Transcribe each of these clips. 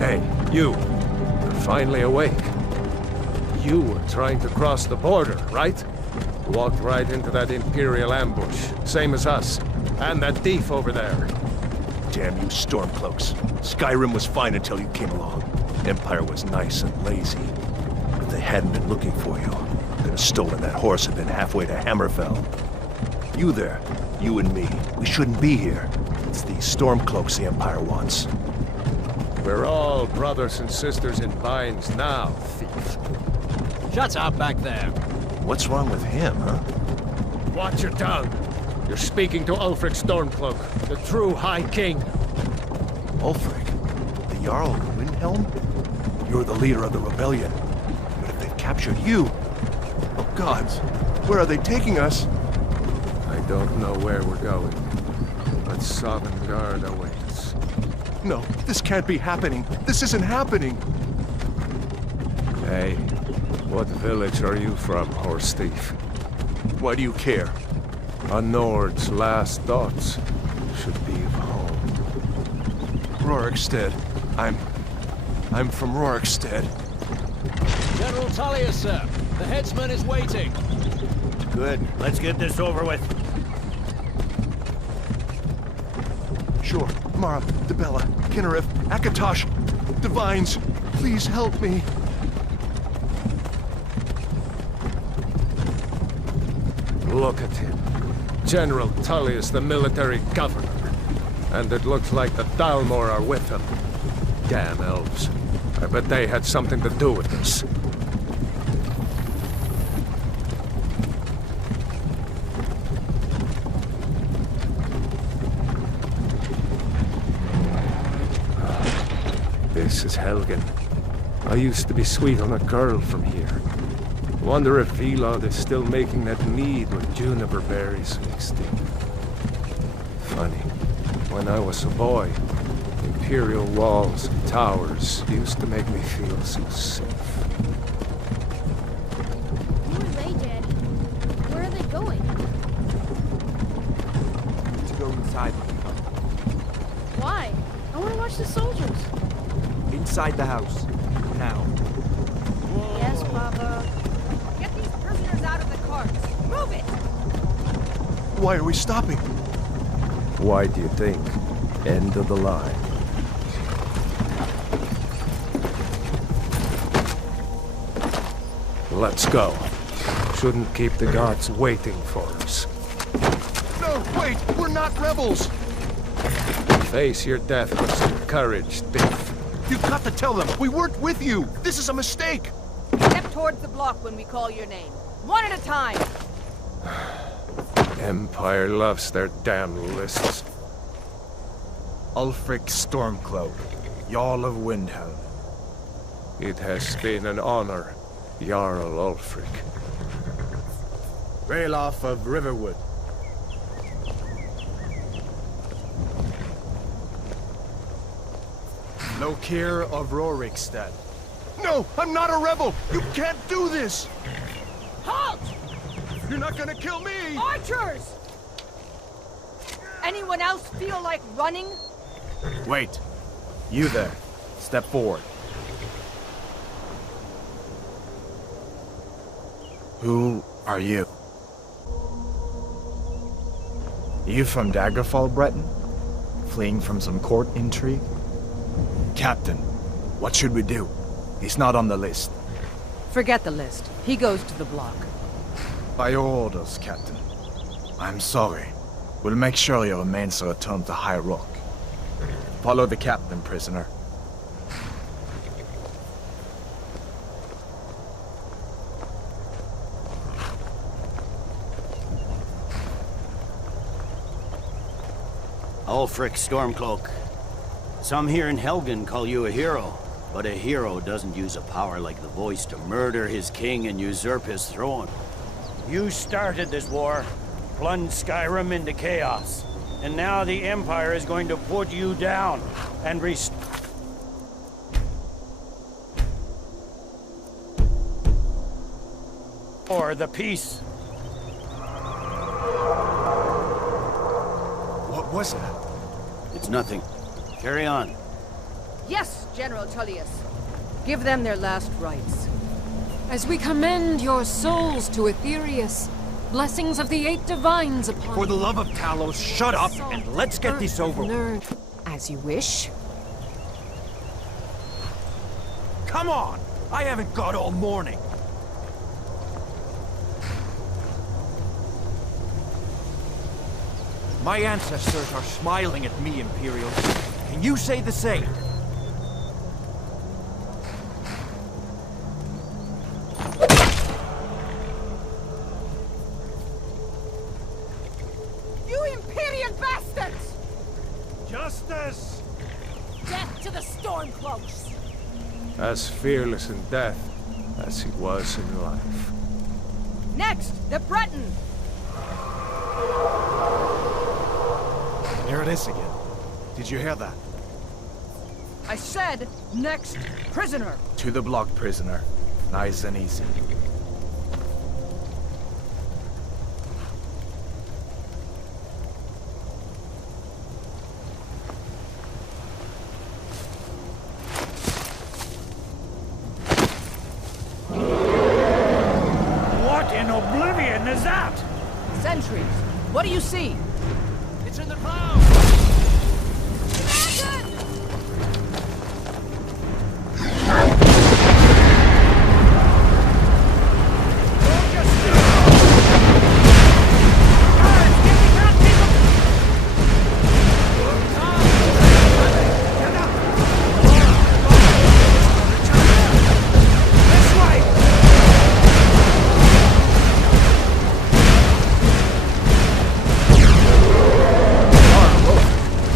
Hey, you. You're finally awake. You were trying to cross the border, right? Walked right into that Imperial ambush, same as us. And that thief over there. Damn you Stormcloaks. Skyrim was fine until you came along. Empire was nice and lazy. If they hadn't been looking for you, could have stolen that horse and been halfway to Hammerfell. You there, you and me, we shouldn't be here. It's these Stormcloaks the Empire wants. We're all brothers and sisters in binds now, thief. Shut up back there. What's wrong with him, huh? Watch your tongue. You're speaking to Ulfric Stormcloak, the true High King. Ulfric? The Jarl of Windhelm? You're the leader of the rebellion. But if they've captured you... Oh gods, where are they taking us? I don't know where we're going, but Sovngarde awaits. No, this can't be happening. This isn't happening. Hey, what village are you from, horse thief? Why do you care? A Nord's last thoughts should be of home. Rorikstead. I'm from Rorikstead. General Tullius, sir. The headsman is waiting. Good. Let's get this over with. Sure. Mara, Debella, Kinnereth, Akatosh, Divines, please help me. Look at him. General Tullius, the military governor. And it looks like the Dalmor are with him. Damn elves. I bet they had something to do with this. This is Helgen. I used to be sweet on a girl from here. Wonder if Vilod is still making that mead with juniper berries mixed in. Funny, when I was a boy, Imperial walls and towers used to make me feel so safe. Who are they, Daddy? Where are they going? To go inside. Why? I want to watch the soldiers. Inside the house. Now. Yes, Papa. Get these prisoners out of the carts. Move it! Why are we stopping? Why do you think? End of the line. Let's go. Shouldn't keep the guards waiting for us. No, wait! We're not rebels! Face your death with some courage, thief. You've got to tell them! We weren't with you! This is a mistake! Step towards the block when we call your name. One at a time! Empire loves their damn lists. Ulfric Stormcloak, Jarl of Windhelm. It has been an honor, Jarl Ulfric. Ralof of Riverwood. Lokir of Rorikstead. No! I'm not a rebel! You can't do this! Halt! You're not gonna kill me! Archers! Anyone else feel like running? Wait. You there. Step forward. Who are you? You from Daggerfall, Breton? Fleeing from some court intrigue? Captain, what should we do? He's not on the list. Forget the list. He goes to the block. By your orders, Captain. I'm sorry. We'll make sure your remains are returned to High Rock. Follow the captain, prisoner. Ulfric Stormcloak. Some here in Helgen call you a hero, but a hero doesn't use a power like the voice to murder his king and usurp his throne. You started this war, plunged Skyrim into chaos, and now the Empire is going to put you down and restore the peace. What was that? It's nothing. Carry on. Yes, General Tullius. Give them their last rites. As we commend your souls to Aetherius, blessings of the 8 divines upon For the you. love of Talos, shut up and let's get this over with. Nerd. As you wish. Come on! I haven't got all morning. My ancestors are smiling at me, Imperial. Can you say the same? You Imperial bastards! Justice! Death to the Stormcloaks! As fearless in death as he was in life. Next, the Breton! There it is again. Did you hear that? I said, next, prisoner! To the block, prisoner. Nice and easy. What in oblivion is that? Sentries, what do you see? It's in the clouds!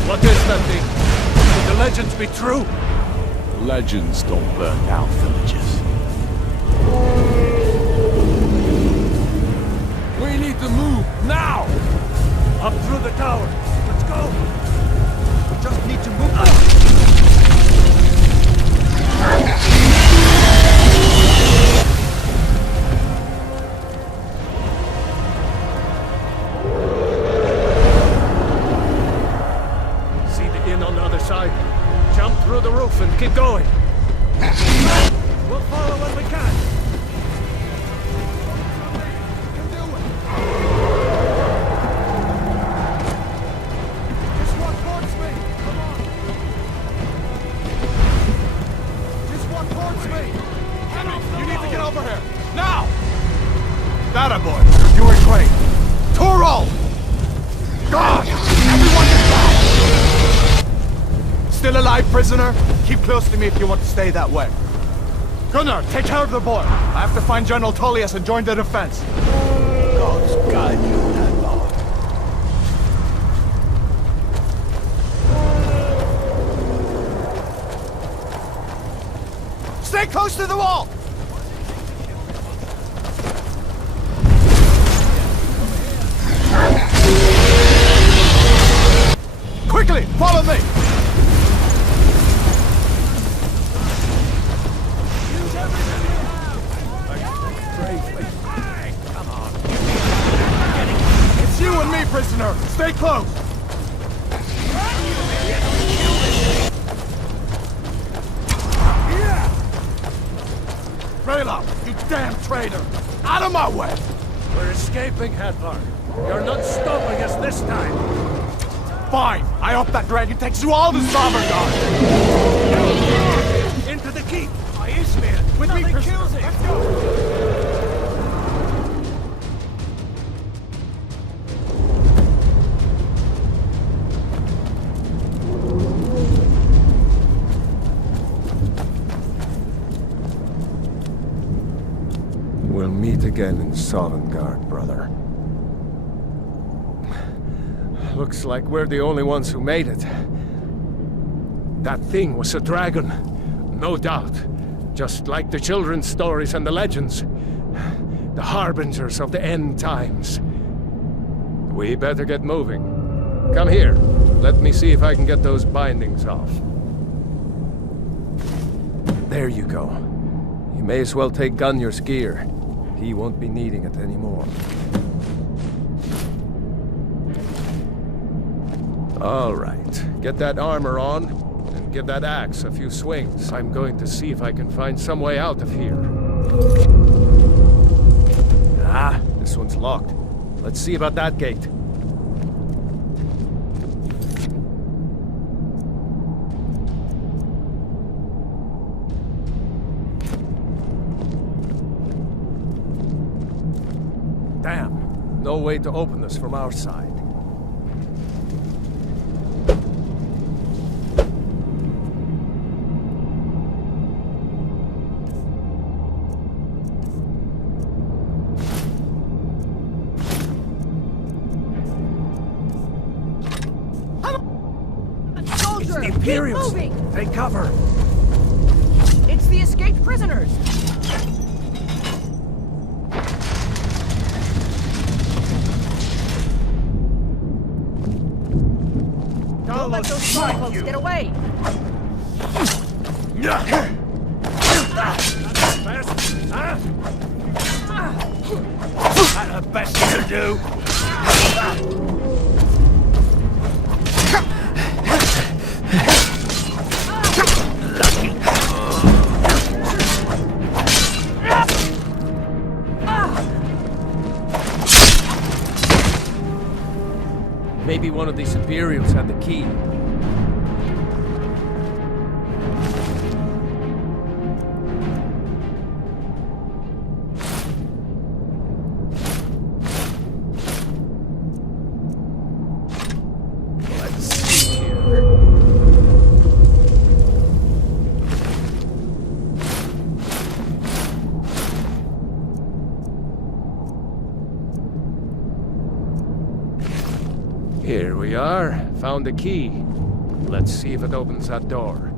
What is that thing? Could the legends be true? Legends don't burn down villages. We need to move, now! Up through the tower. Let's go! We just need to move. See the inn on the other side? Jump through the roof and keep going. We'll follow when we can. Just walk towards me! Come on! Just walk towards me! Henry, you need to get over here! Now! That boy! You were great! Toro! God! Everyone get back! Still alive, prisoner? Keep close to me if you want to stay that way. Gunnar, take care of the boy. I have to find General Tullius and join the defense. God's guide you in that law. Stay close to the wall! Quickly, follow me! It's you and me, prisoner! Stay close! Rayla, you damn traitor! Out of my way! We're escaping, Hadvar. You're not stopping us this time. Fine! I hope that dragon takes you all to Sovngarde! Into the keep. With me, prisoner! Let's go! We'll meet again in Sovngarde, brother. Looks like we're the only ones who made it. That thing was a dragon, no doubt. Just like the children's stories and the legends. The harbingers of the end times. We better get moving. Come here. Let me see if I can get those bindings off. There you go. You may as well take Gunnar's gear. He won't be needing it anymore. All right. Get that armor on, and give that axe a few swings. I'm going to see if I can find some way out of here. Ah, this one's locked. Let's see about that gate. Damn, no way to open this from our side. Soldier, The Imperials! keep moving! Take cover! It's the escaped prisoners! Don't let those stormcloaks get away! That's the best you can do. Maybe one of these Imperials had the key. Let's see here. Here we are. Found the key. Let's see if it opens that door.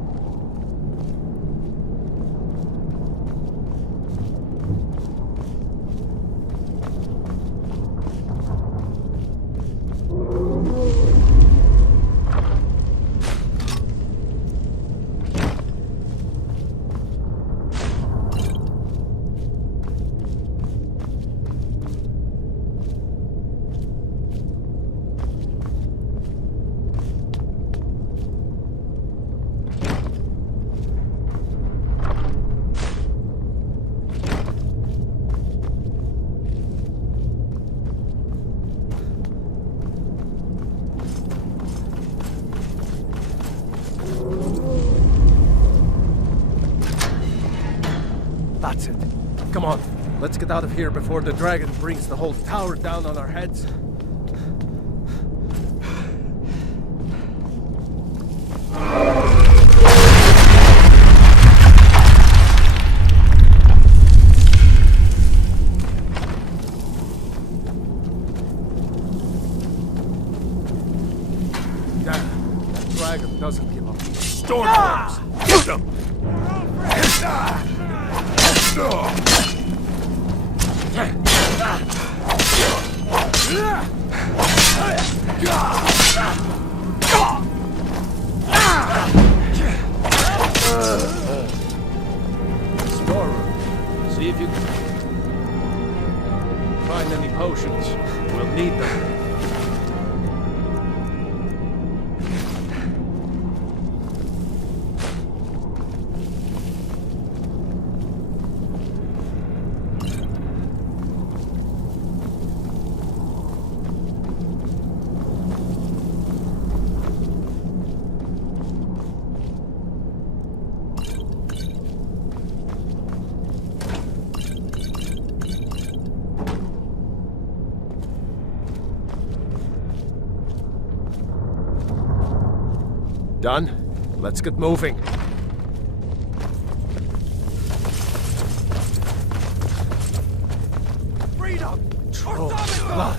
That's it. Come on, let's get out of here before the dragon brings the whole tower down on our heads. Damn, the dragon doesn't give up. Stormcloaks! Get them! Storeroom. See if you can find any potions. We'll need them. Done? Let's get moving. Freedom! Oh, blood.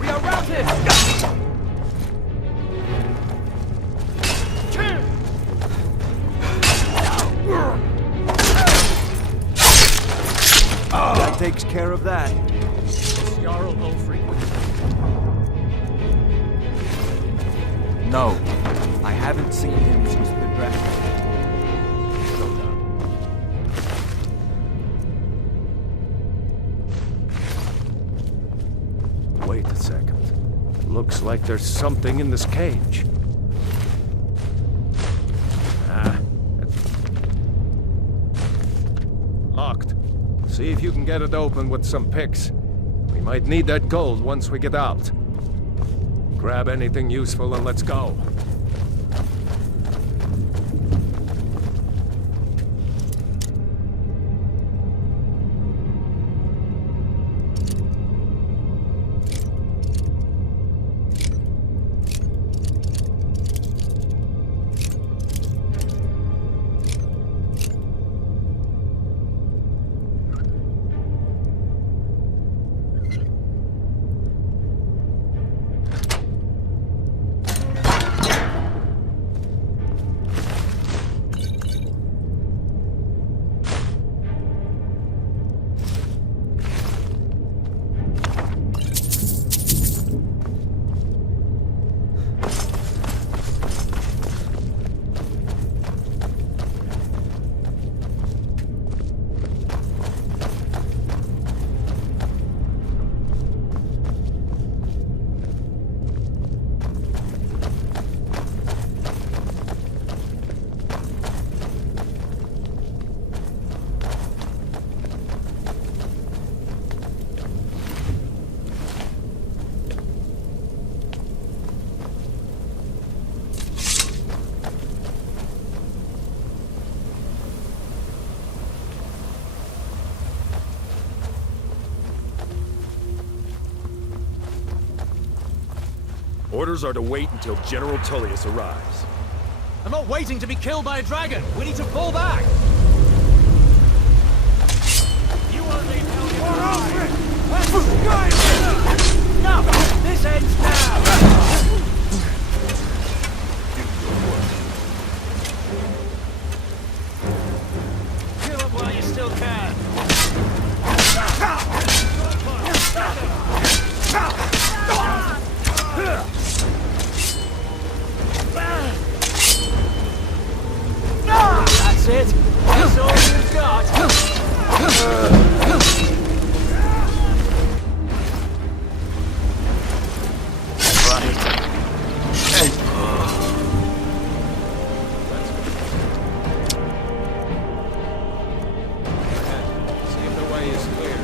We are routed! That takes care of that. Jarl low frequency. No, I haven't seen him since the dragon. Looks like there's something in this cage. Locked. See if you can get it open with some picks. We might need that gold once we get out. Grab anything useful and let's go. Orders are to wait until General Tullius arrives. I'm not waiting to be killed by a dragon. We need to fall back. You only held it alive. No, this ends now. Kill him while you still can. That's it. That's all you've got. See if the way is clear.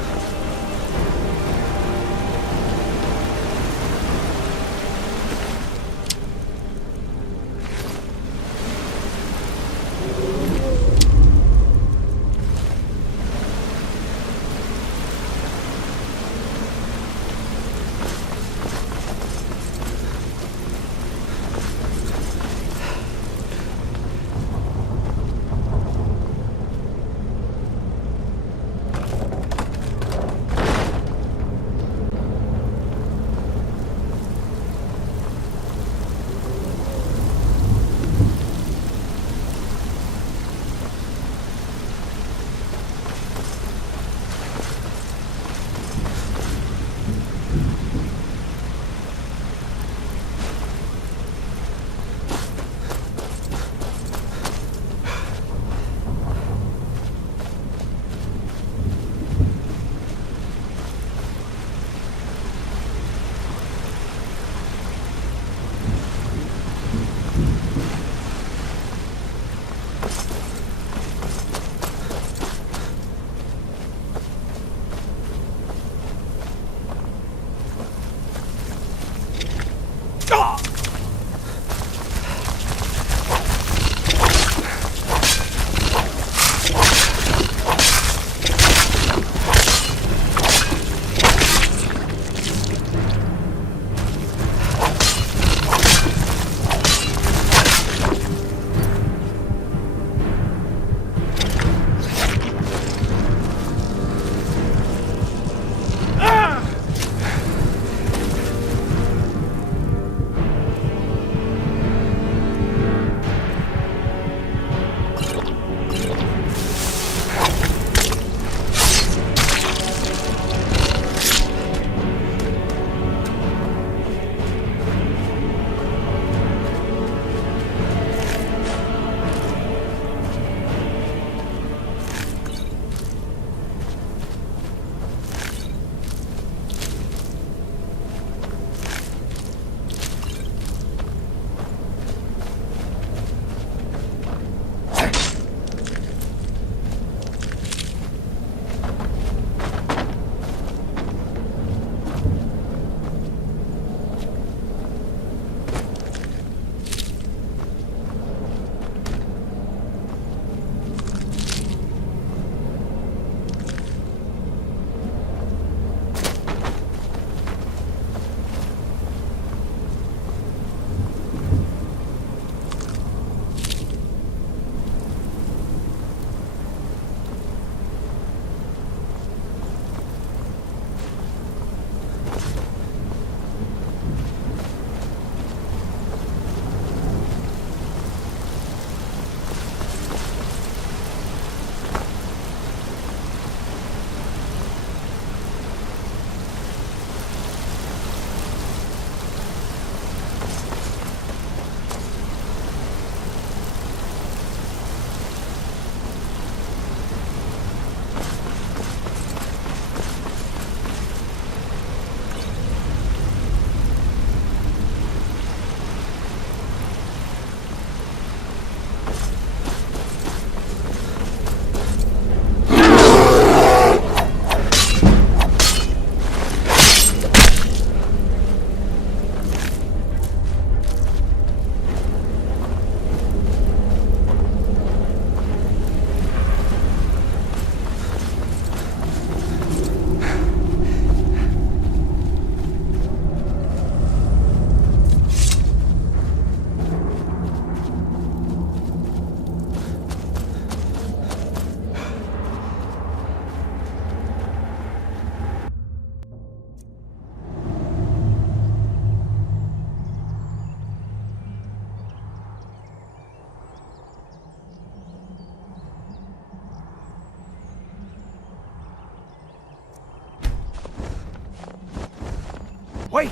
Wait!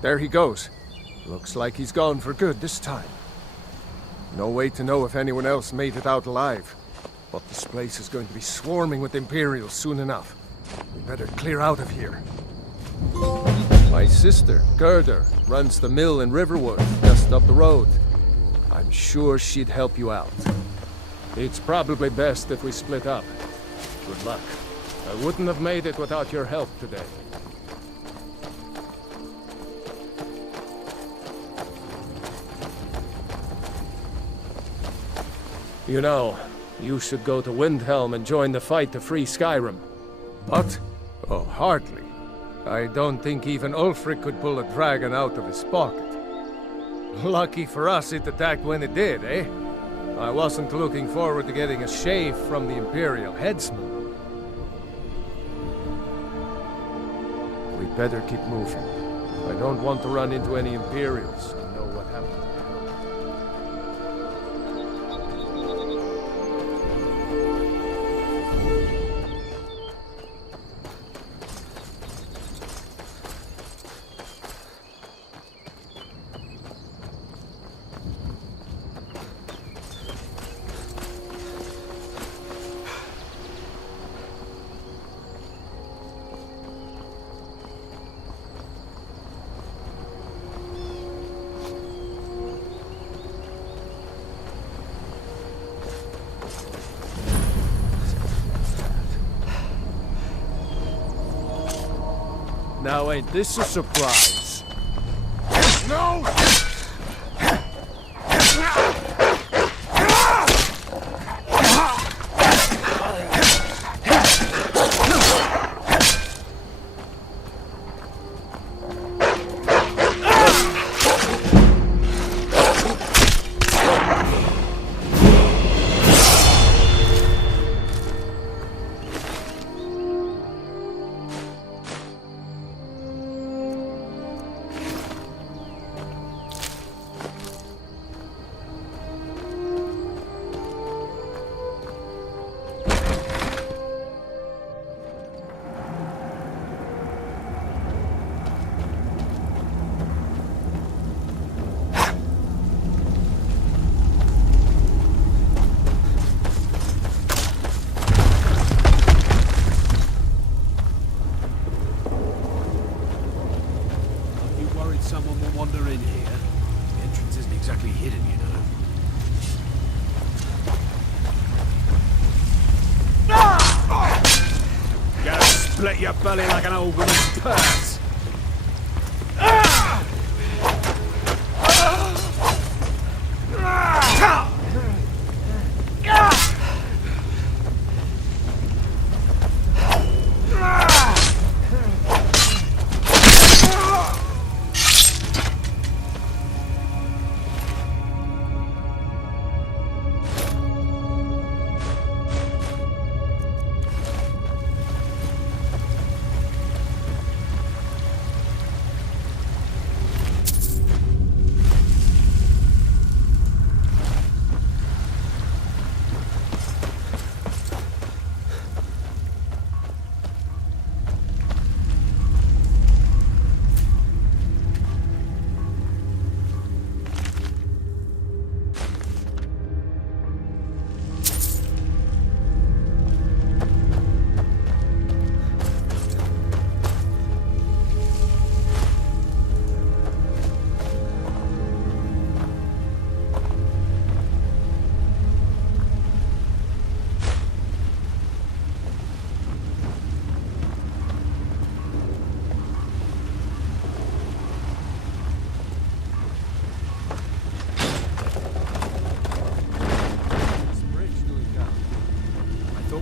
There he goes. Looks like he's gone for good this time. No way to know if anyone else made it out alive. But this place is going to be swarming with Imperials soon enough. We better clear out of here. My sister, Gerda, runs the mill in Riverwood, just up the road. I'm sure she'd help you out. It's probably best if we split up. Good luck. I wouldn't have made it without your help today. You know, you should go to Windhelm and join the fight to free Skyrim. What? Oh, hardly. I don't think even Ulfric could pull a dragon out of his pocket. Lucky for us it attacked when it did, eh? I wasn't looking forward to getting a shave from the Imperial headsman. We'd better keep moving. I don't want to run into any Imperials and know what happened. Now ain't this a surprise? No! Someone will wander in here. The entrance isn't exactly hidden, you know. Gonna split your belly like an old woman's purse.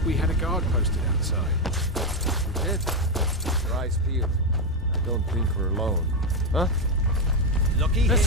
We had a guard posted outside. We did. Your eyes peeled. I don't think we're alone. Huh? Lucky here.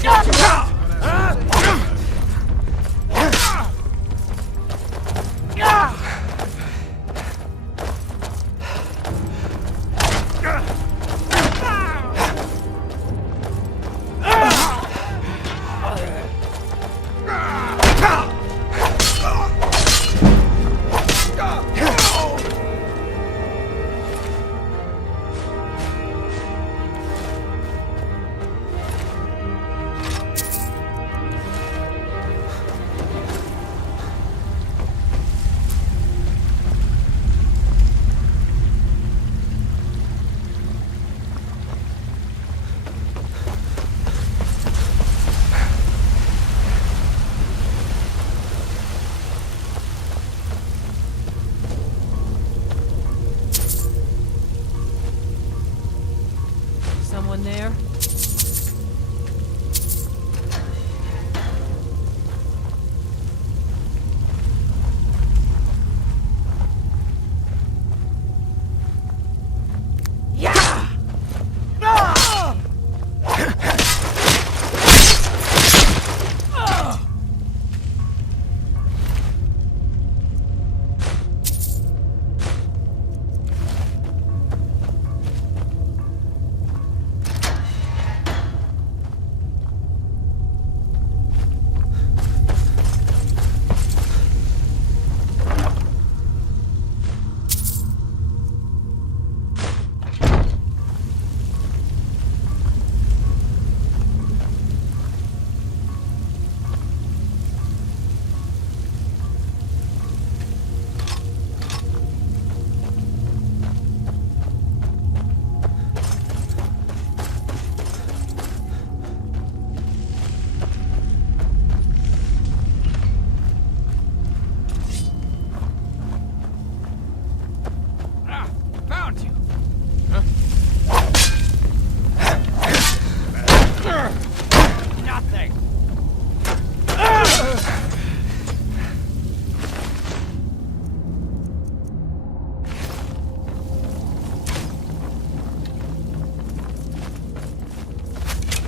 nothing!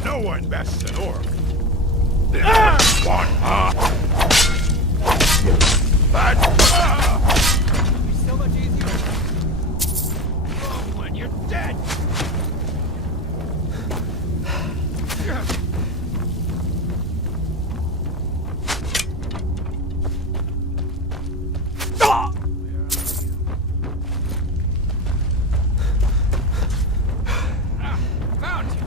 No one bests an orc. This is one, It's so much easier. Oh, when you're dead! Found you!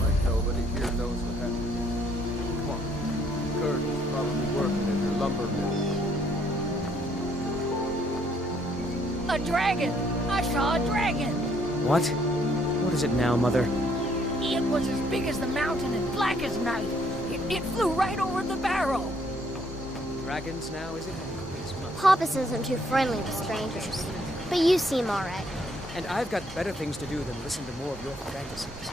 Like nobody here knows what happened. Come on. Kurt is probably working at your lumber mill. A dragon! I saw a dragon! What? What is it now, Mother? It was as big as the mountain and black as night. It flew right over the barrel. Dragons now, is it? Papas isn't too friendly with strangers. But you seem alright. And I've got better things to do than listen to more of your fantasies.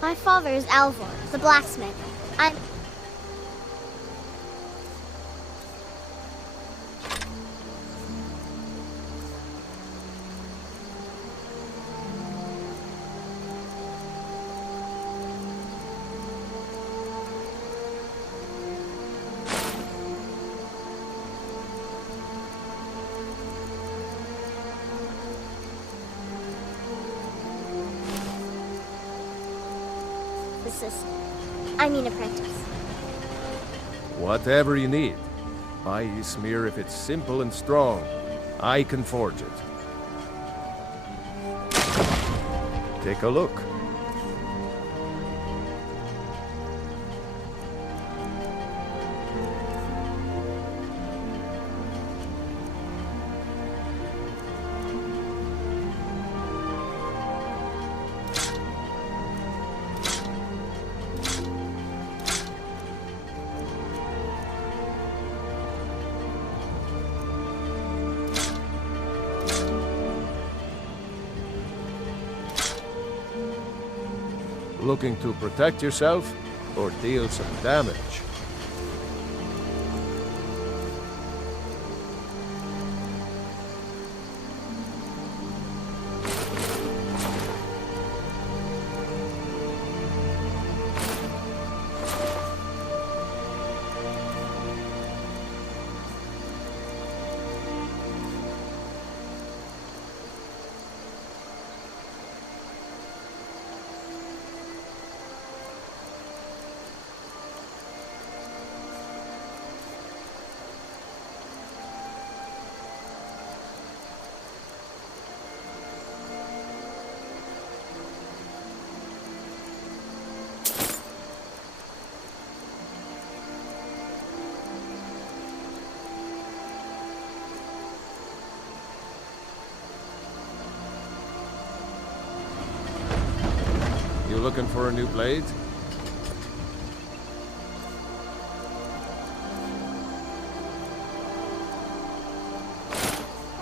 My father is Alvor, the blacksmith. I'm... apprentice. Whatever you need. Buy Ysmir if it's simple and strong. I can forge it. Take a look. Looking to protect yourself or deal some damage? You looking for a new blade?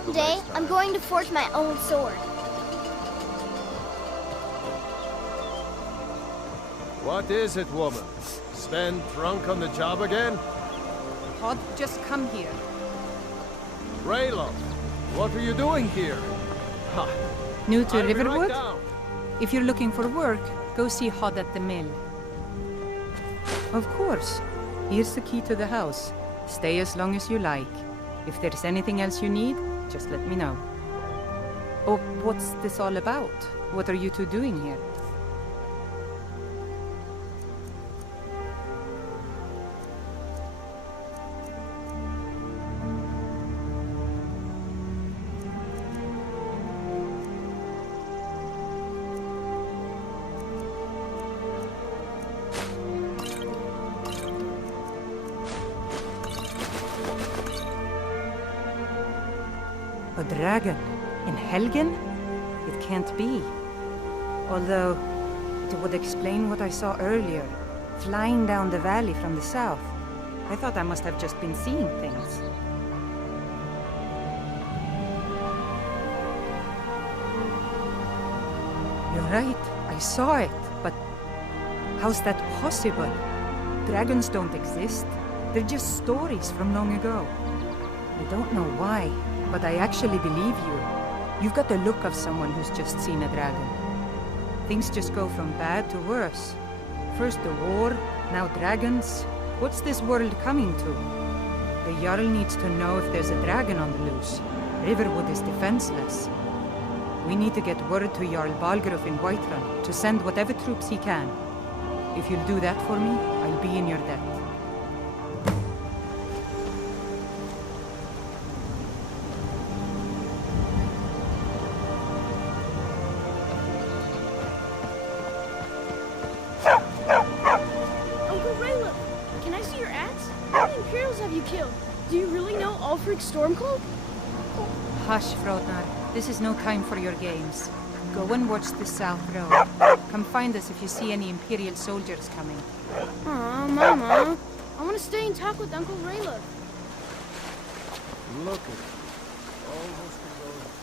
Today, I'm going to forge my own sword. What is it, woman? Sven drunk on the job again? Todd, just come here. Rayloff, what are you doing here? Ha! New to I'll be right Riverwood? down. If you're looking for work, go see Hod at the mill. Of course. Here's the key to the house. Stay as long as you like. If there's anything else you need, just let me know. Oh, what's this all about? What are you two doing here? A dragon? In Helgen? It can't be. Although, it would explain what I saw earlier, flying down the valley from the south. I thought I must have just been seeing things. You're right, I saw it, but how's that possible? Dragons don't exist. They're just stories from long ago. I don't know why, but I actually believe you. You've got the look of someone who's just seen a dragon. Things just go from bad to worse. First the war, now dragons. What's this world coming to? The Jarl needs to know if there's a dragon on the loose. Riverwood is defenseless. We need to get word to Jarl Balgruuf in Whiterun to send whatever troops he can. If you'll do that for me, I'll be in your debt. Stormcloak? Hush, Frodnar. This is no time for your games. Go and watch the South Road. Come find us if you see any Imperial soldiers coming. Aw, Mama. I want to stay and talk with Uncle Rayla. Look at it. Almost alone.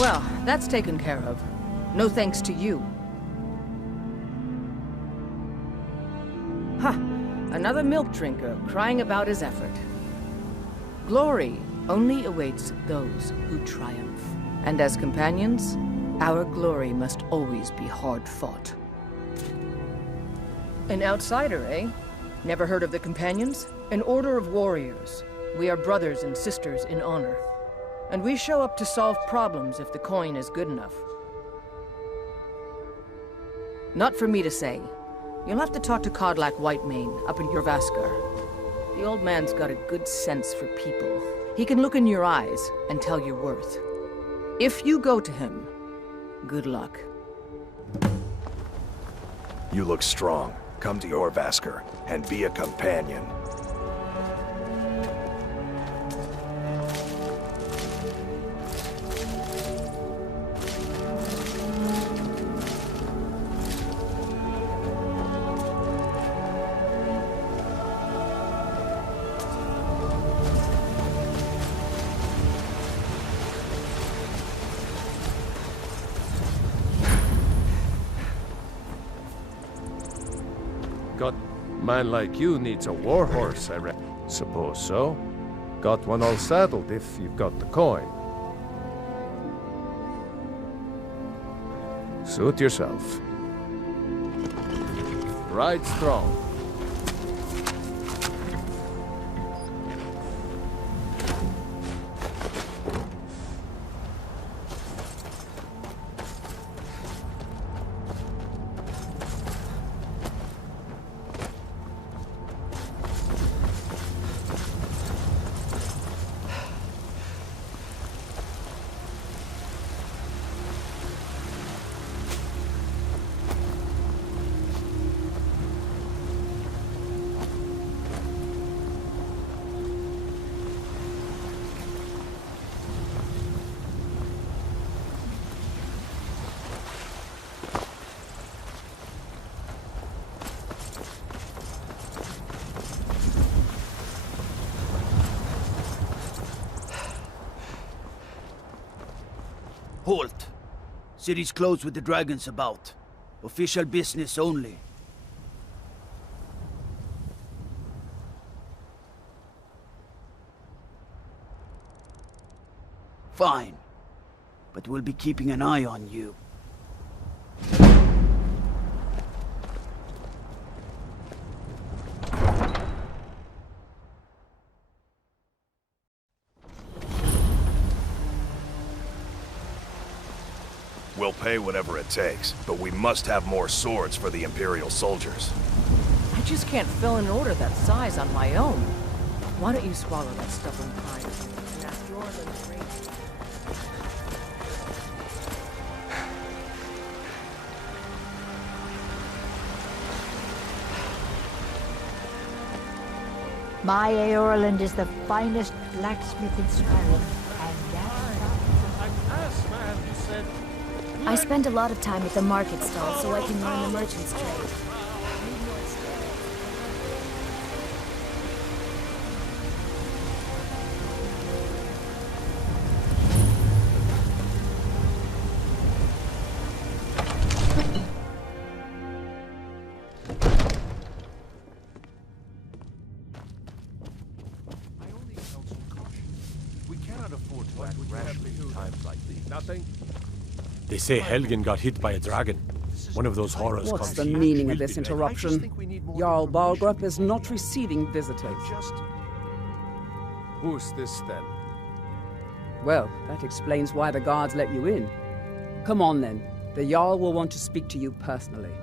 Well, that's taken care of. No thanks to you. Ha! Another milk drinker crying about his effort. Glory only awaits those who triumph. And as companions, our glory must always be hard-fought. An outsider, eh? Never heard of the Companions? An order of warriors. We are brothers and sisters in honor. And we show up to solve problems if the coin is good enough. Not for me to say. You'll have to talk to Kodlak Whitemane up in Jorvaskar. The old man's got a good sense for people. He can look in your eyes and tell your worth. If you go to him, good luck. You look strong. Come to Jorvaskar and be a companion. Got man like you needs a war horse, I reckon. Suppose so. Got one all saddled if you've got the coin. Suit yourself. Ride strong. Halt! City's closed with the dragons about. Official business only. Fine. But we'll be keeping an eye on you. We'll pay whatever it takes, but we must have more swords for the Imperial soldiers. I just can't fill an order that size on my own. Why don't you swallow that stubborn pride and ask your little race? My Aorland is the finest blacksmith in Skyrim, and I spend a lot of time at the market stall so I can learn the merchant's trade. They say Helgen got hit by a dragon. One of those horrors. What's the meaning of this interruption? Jarl Balgrup is not receiving visitors. Who's this then? Well, that explains why the guards let you in. Come on then. The Jarl will want to speak to you personally.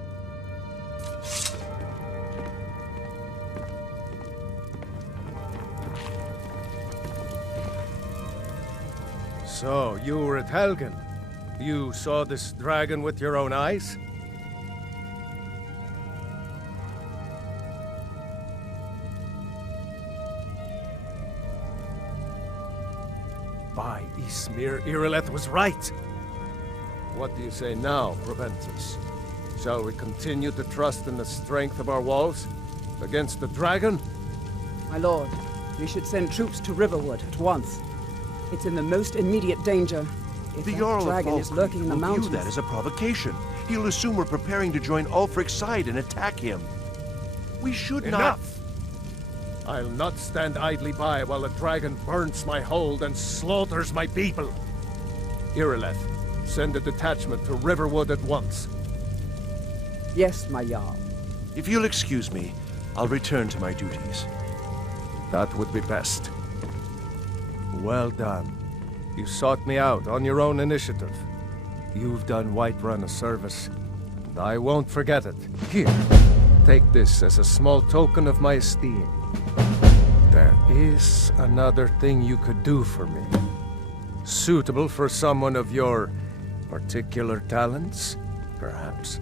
So, you were at Helgen? You saw this dragon with your own eyes? By Ysmir, Irileth was right! What do you say now, Proventus? Shall we continue to trust in the strength of our walls against the dragon? My lord, we should send troops to Riverwood at once. It's in the most immediate danger. If The that Jarl of dragon is lurking in the will view mountains... that as a provocation. He'll assume we're preparing to join Ulfric's side and attack him. We should not... Enough! I'll not stand idly by while a dragon burns my hold and slaughters my people. Irileth, send a detachment to Riverwood at once. Yes, my Jarl. If you'll excuse me, I'll return to my duties. That would be best. Well done. You sought me out on your own initiative. You've done Whiterun a service, and I won't forget it. Here, take this as a small token of my esteem. There is another thing you could do for me. Suitable for someone of your particular talents, perhaps.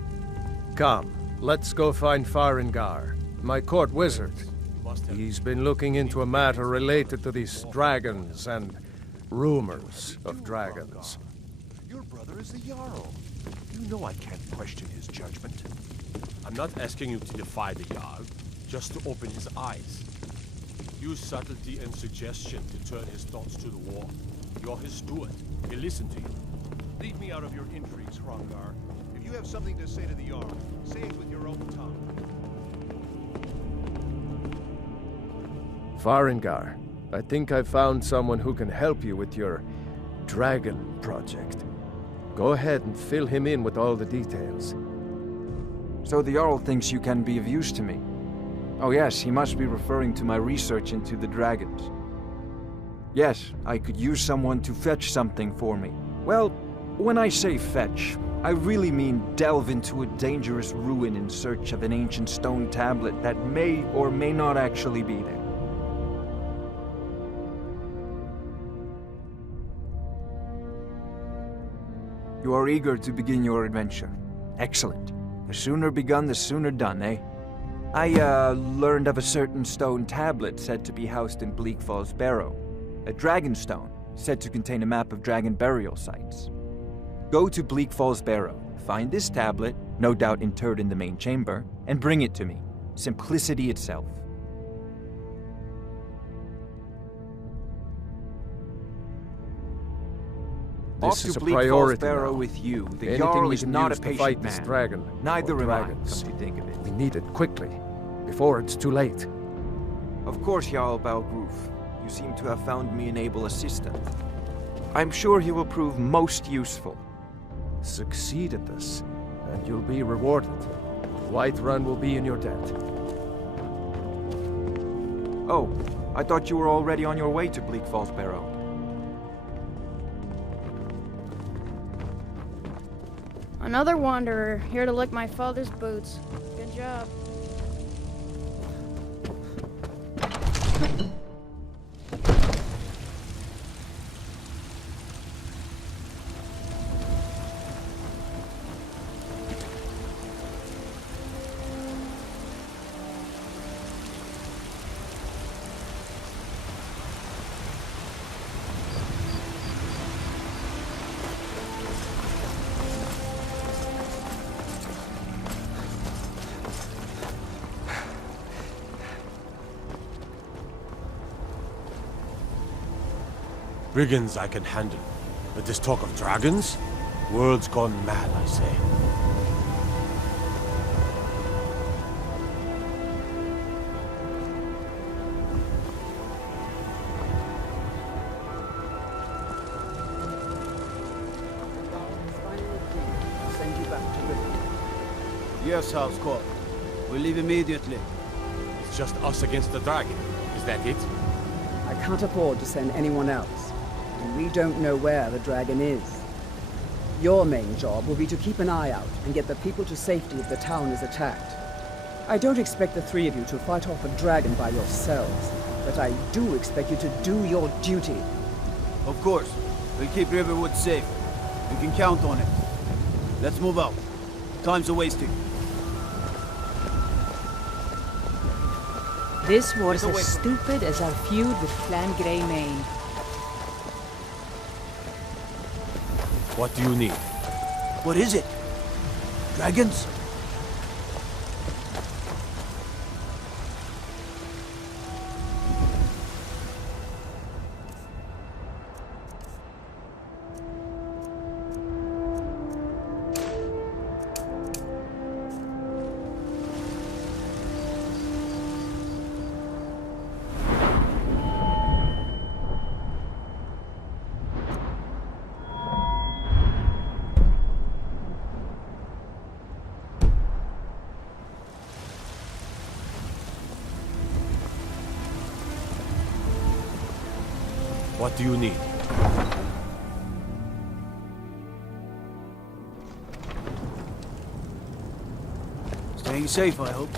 Come, let's go find Farengar, my court wizard. He's been looking into a matter related to these dragons and rumors of dragons. Your brother is the Jarl. You know I can't question his judgment. I'm not asking you to defy the Jarl, just to open his eyes. Use subtlety and suggestion to turn his thoughts to the war. You're his steward. He'll listen to you. Leave me out of your intrigues, Hrongar. If you have something to say to the Jarl, say it with your own tongue. Farengar, I think I've found someone who can help you with your dragon project. Go ahead and fill him in with all the details. So the Jarl thinks you can be of use to me. Oh yes, he must be referring to my research into the dragons. Yes, I could use someone to fetch something for me. Well, when I say fetch, I really mean delve into a dangerous ruin in search of an ancient stone tablet that may or may not actually be there. You are eager to begin your adventure. Excellent. The sooner begun, the sooner done, eh? I learned of a certain stone tablet said to be housed in Bleak Falls Barrow. A dragon stone, said to contain a map of dragon burial sites. Go to Bleak Falls Barrow, find this tablet, no doubt interred in the main chamber, and bring it to me. Simplicity itself. This Off is to a Bleak priority Falls Barrow now. with you. The Anything Jarl we is can not a use to patient fight this man. dragon. Neither or am I, dragons. come to think of it. We need it quickly, before it's too late. Of course, Jarl Balgruf. You seem to have found me an able assistant. I'm sure he will prove most useful. Succeed at this, and you'll be rewarded. Whiterun will be in your debt. Oh, I thought you were already on your way to Bleak Falls Barrow. Another wanderer, here to lick my father's boots. Good job. Brigands I can handle, but this talk of dragons? World's gone mad, I say. Yes, House Court. We leave immediately. It's just us against the dragon. Is that it? I can't afford to send anyone else. And we don't know where the dragon is. Your main job will be to keep an eye out and get the people to safety if the town is attacked. I don't expect the three of you to fight off a dragon by yourselves, but I do expect you to do your duty. Of course. We'll keep Riverwood safe. You can count on it. Let's move out. Time's a-wasting. This war's as stupid as our feud with Clan Greymane. What do you need? What is it? Dragons? What do you need? Staying safe, I hope.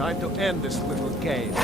Time to end this little game.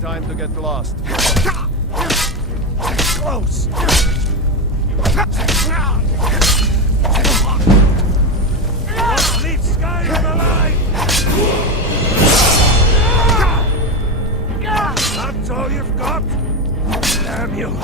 time to get lost. Close! Leave Skyrim alive! That's all you've got? Damn you!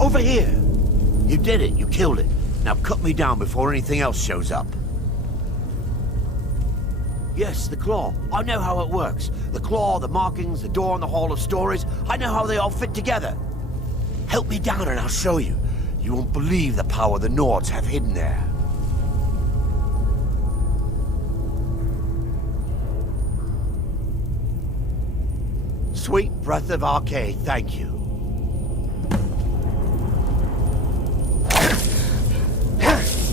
Over here! You did it. You killed it. Now cut me down before anything else shows up. Yes, the claw. I know how it works. The claw, the markings, the door in the Hall of Stories. I know how they all fit together. Help me down and I'll show you. You won't believe the power the Nords have hidden there. Sweet breath of Arcade, thank you.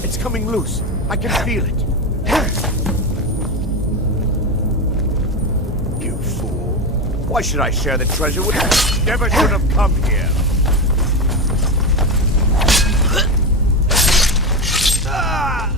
It's coming loose. I can feel it. You fool. Why should I share the treasure with you? Never should have come here. Ah!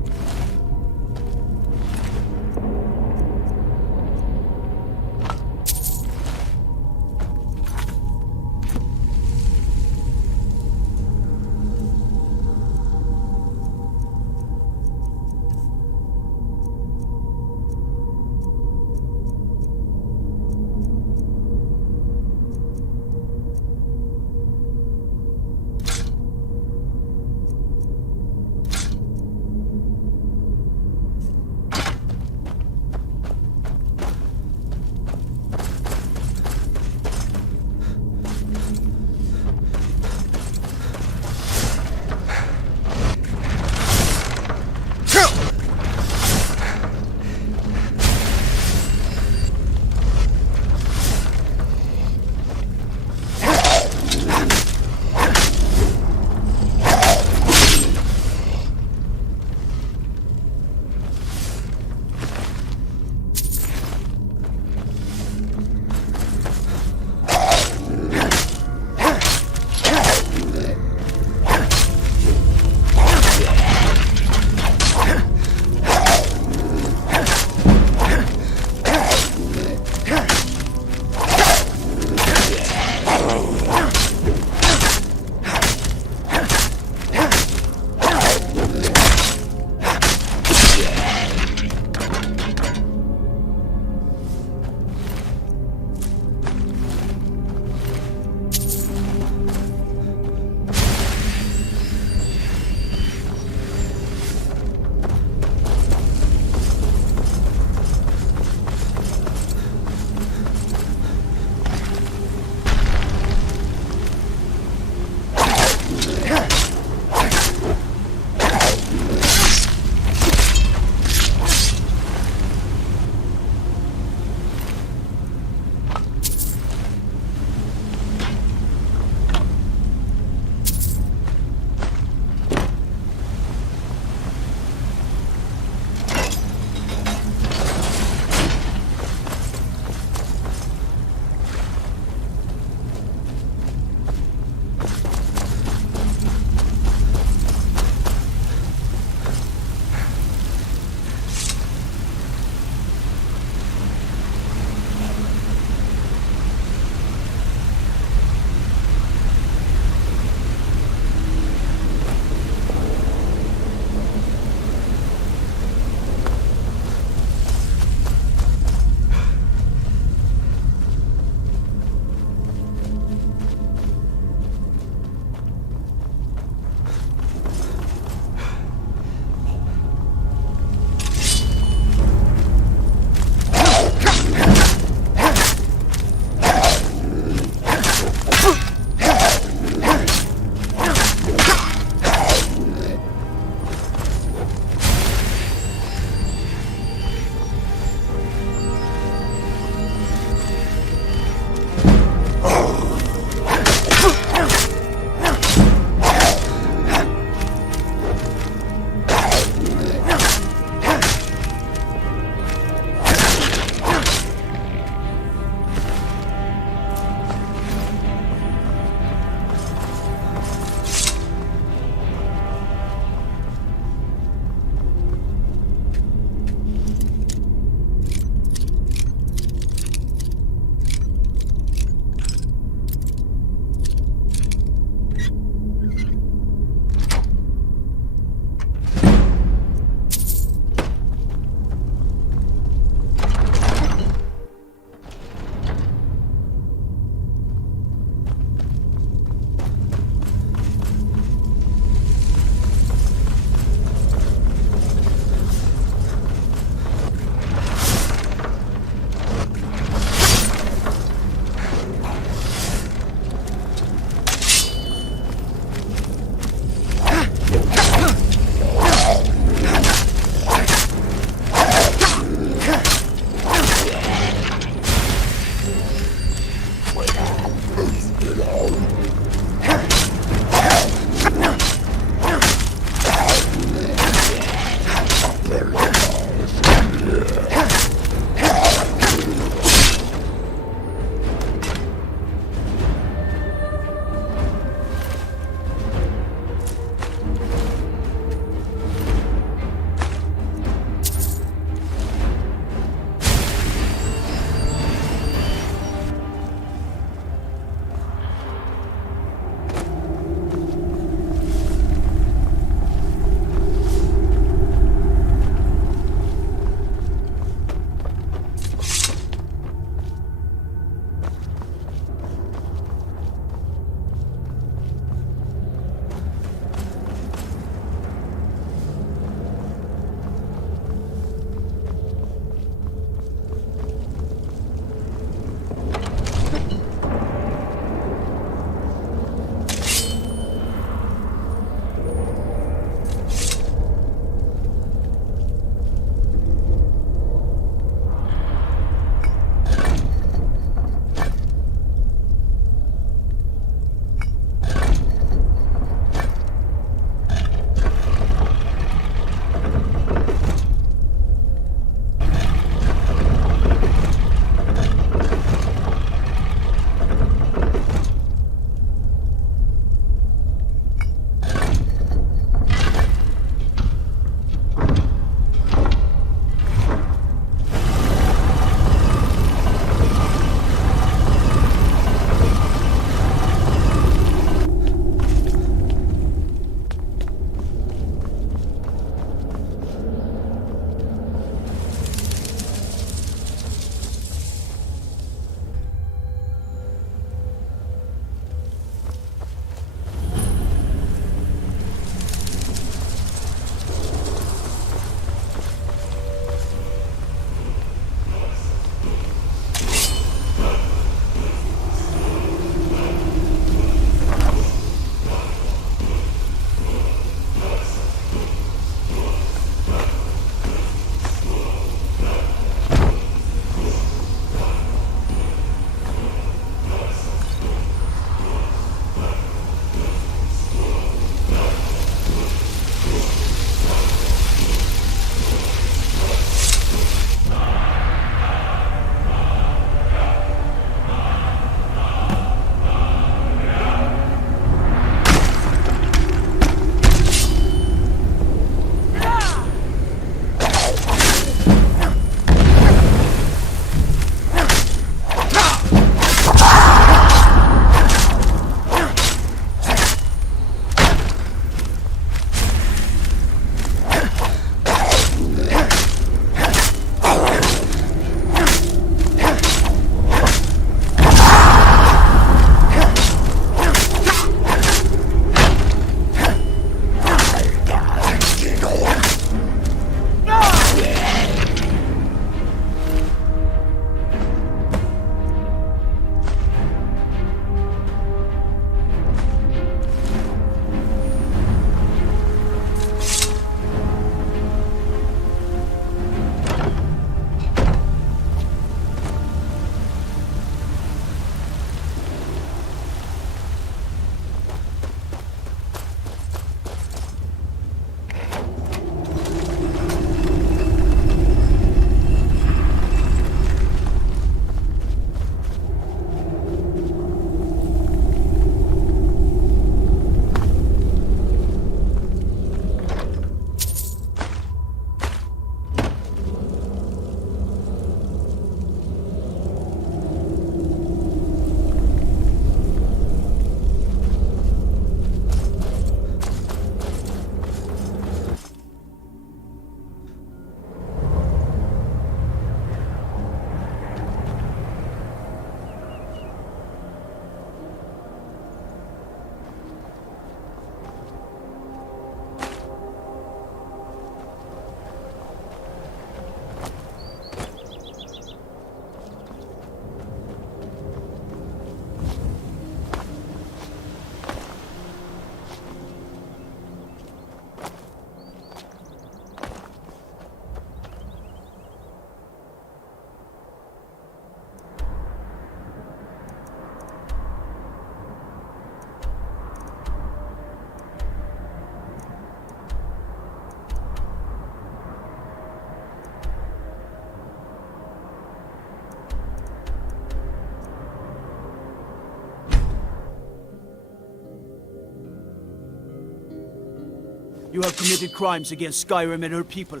You have committed crimes against Skyrim and her people.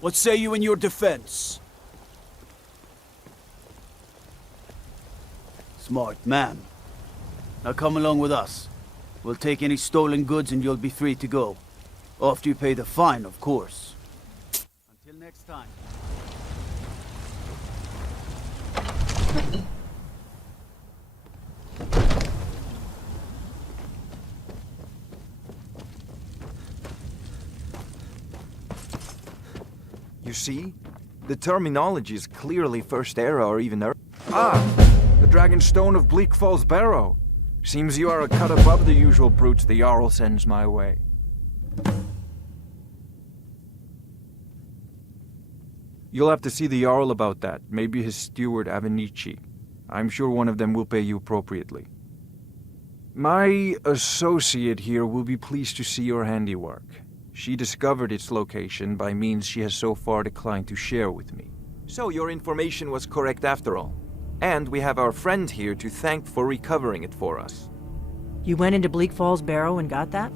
What say you in your defense? Smart man. Now come along with us. We'll take any stolen goods and you'll be free to go. After you pay the fine, of course. Until next time. You see? The terminology is clearly First Era or even Earth. Ah! The Dragonstone of Bleak Falls Barrow. Seems you are a cut above the usual brutes the Jarl sends my way. You'll have to see the Jarl about that. Maybe his steward Avenici. I'm sure one of them will pay you appropriately. My associate here will be pleased to see your handiwork. She discovered its location by means she has so far declined to share with me. So your information was correct after all. And we have our friend here to thank for recovering it for us. You went into Bleak Falls Barrow and got that?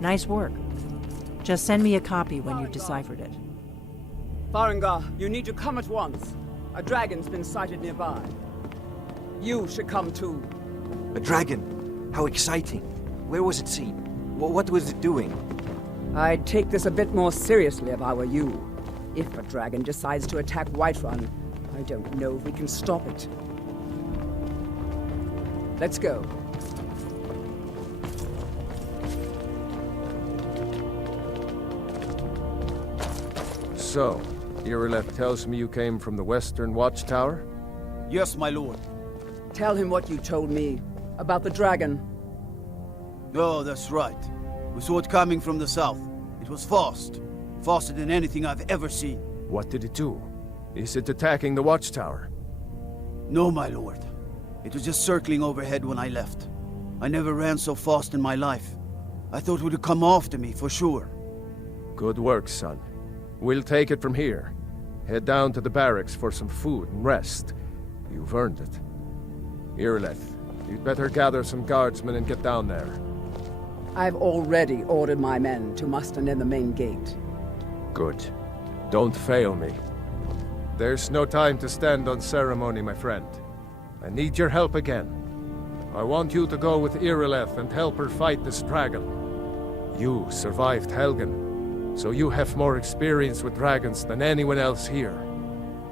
Nice work. Just send me a copy when you've deciphered it. Farengar, you need to come at once. A dragon's been sighted nearby. You should come too. A dragon? How exciting. Where was it seen? What was it doing? I'd take this a bit more seriously if I were you. If a dragon decides to attack Whiterun, I don't know if we can stop it. Let's go. So, Irileth tells me you came from the Western Watchtower? Yes, my lord. Tell him what you told me about the dragon. Oh, that's right. We saw it coming from the south. It was fast. Faster than anything I've ever seen. What did it do? Is it attacking the Watchtower? No, my lord. It was just circling overhead when I left. I never ran so fast in my life. I thought it would come after me, for sure. Good work, son. We'll take it from here. Head down to the barracks for some food and rest. You've earned it. Irileth, you'd better gather some guardsmen and get down there. I've already ordered my men to muster near the main gate. Good. Don't fail me. There's no time to stand on ceremony, my friend. I need your help again. I want you to go with Irileth and help her fight this dragon. You survived Helgen, so you have more experience with dragons than anyone else here.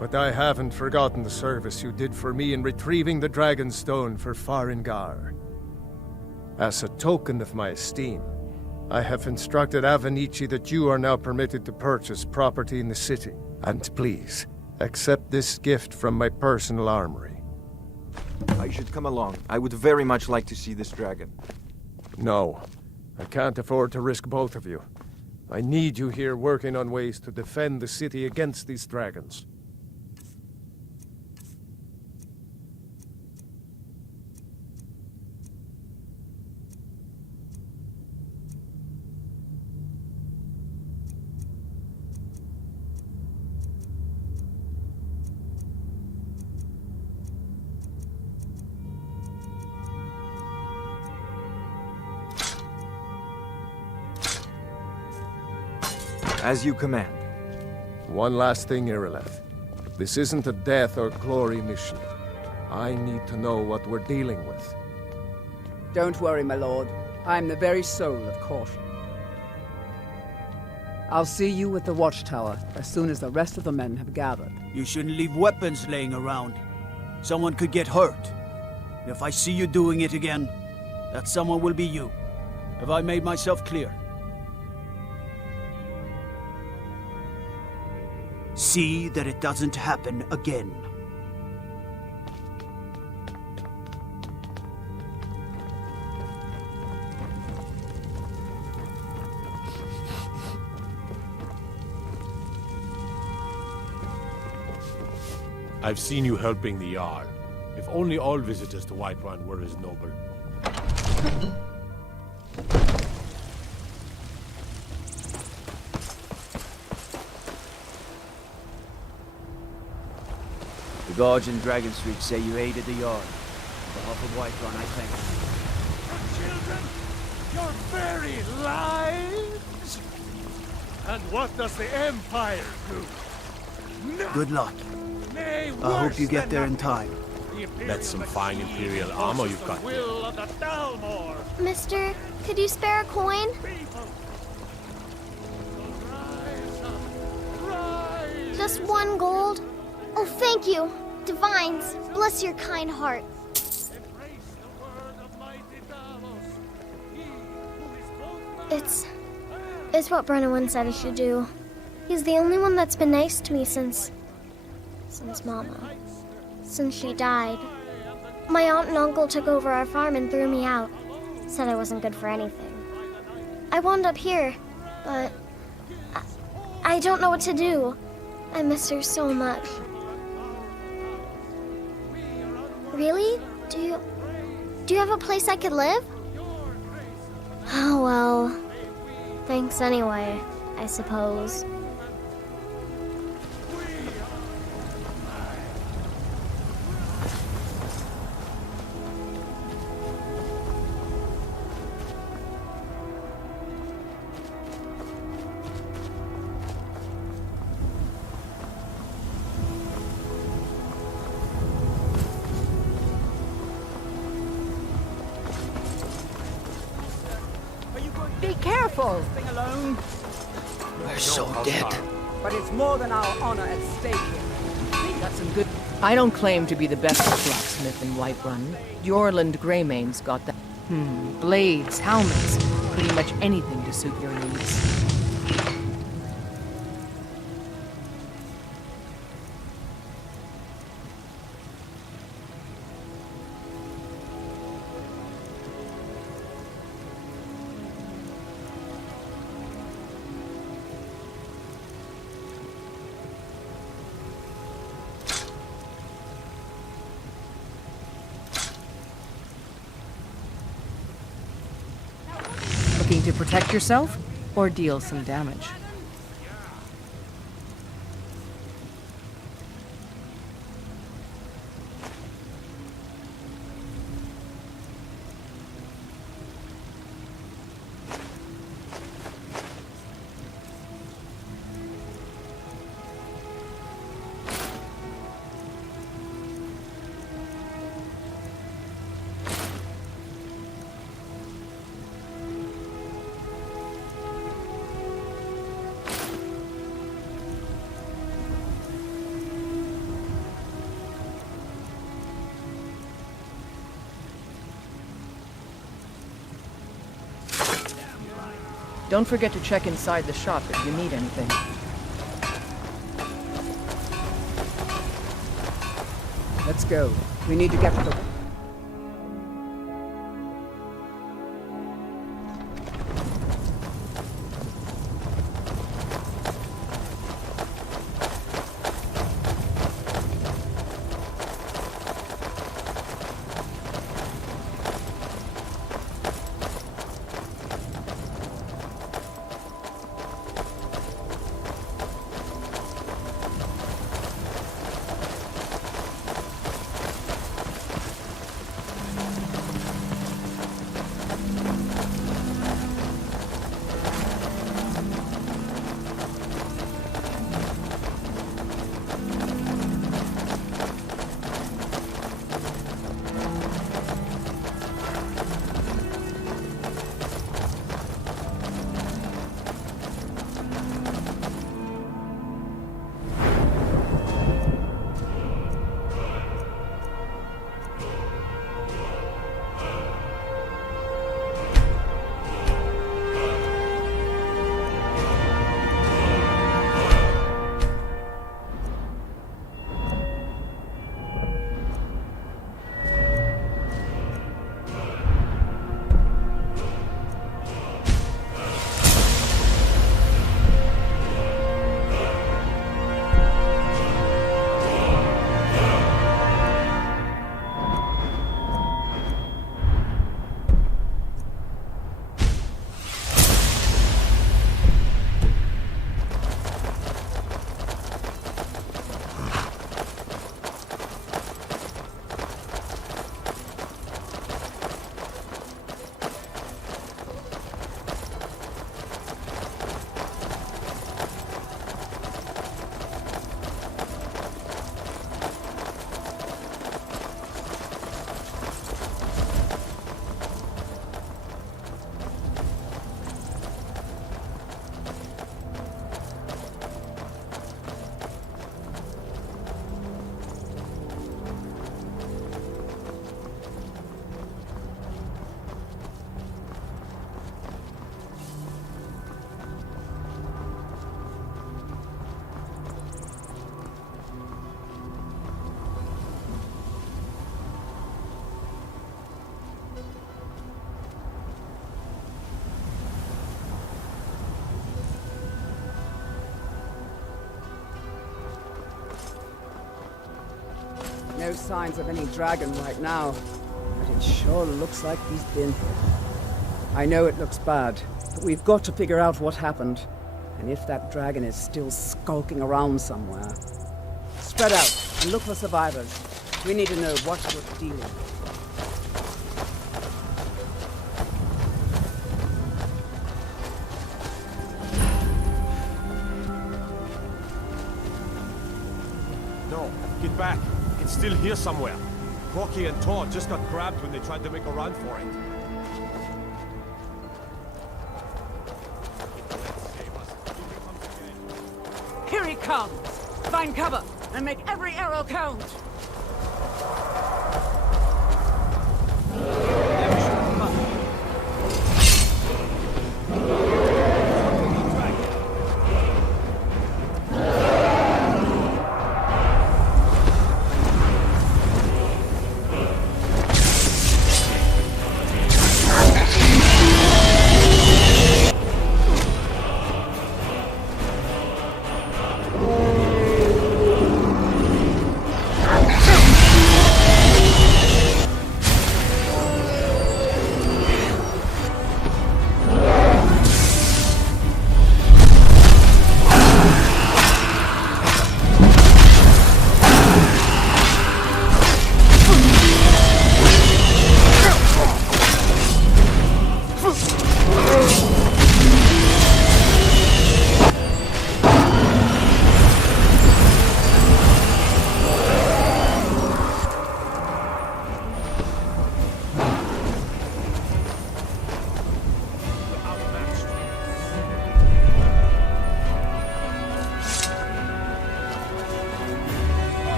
But I haven't forgotten the service you did for me in retrieving the Dragonstone for Farengar. As a token of my esteem, I have instructed Avenici that you are now permitted to purchase property in the city. And please, accept this gift from my personal armory. I should come along. I would very much like to see this dragon. No, I can't afford to risk both of you. I need you here working on ways to defend the city against these dragons. As you command. One last thing, Irileth. This isn't a death or glory mission. I need to know what we're dealing with. Don't worry, my lord. I'm the very soul of caution. I'll see you at the Watchtower as soon as the rest of the men have gathered. You shouldn't leave weapons laying around. Someone could get hurt. If I see you doing it again, that someone will be you. Have I made myself clear? See that it doesn't happen again. I've seen you helping the Jarl. If only all visitors to Whiterun were as noble. The guards in Dragon Street say you aided the Jarl. On behalf of Whiterun, I thank you. Children, your very lives And what does the Empire do? Good luck. Nay, I hope you get there in time. That's some fine Imperial armor you've got there. Will of the Dalmor. Mister, could you spare a coin? Just 1 gold? Oh, thank you. Divines, bless your kind heart. It's what Brennan said I should do. He's the only one that's been nice to me since Mama. Since she died. My aunt and uncle took over our farm and threw me out. Said I wasn't good for anything. I wound up here, but I don't know what to do. I miss her so much. Really? Do you have a place I could live? Oh, well. Thanks anyway, I suppose. Be careful! Thing alone. We're so dead. But it's more than our honor at stake here. We got some good... I don't claim to be the best blacksmith in Whiterun. Yorland Greymane's got that. Blades, helmets, pretty much anything to suit your needs. Looking to protect yourself or deal some damage? Don't forget to check inside the shop if you need anything. Let's go. We need to get to the... no signs of any dragon right now, but it sure looks like he's been. I know it looks bad, but we've got to figure out what happened. And if that dragon is still skulking around somewhere. Spread out and look for survivors. We need to know what we're dealing with. No, get back. It's still here somewhere. Rocky and Todd just got grabbed when they tried to make a run for it. Here he comes! Find cover and make every arrow count!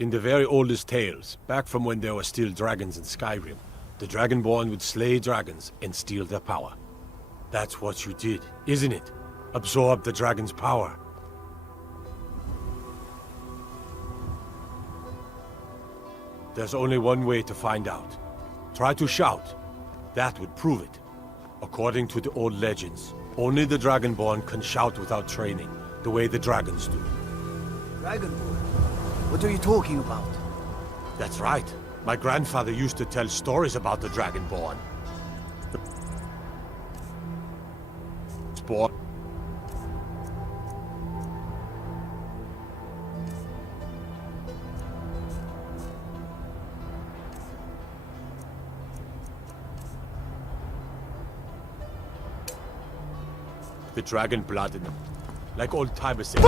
In the very oldest tales, back from when there were still dragons in Skyrim, the Dragonborn would slay dragons and steal their power. That's what you did, isn't it? Absorb the dragon's power. There's only one way to find out. Try to shout. That would prove it. According to the old legends, only the Dragonborn can shout without training, the way the dragons do. Dragonborn? What are you talking about? That's right. My grandfather used to tell stories about the Dragonborn. Sport. The dragon blood in them. Like old Tiber said.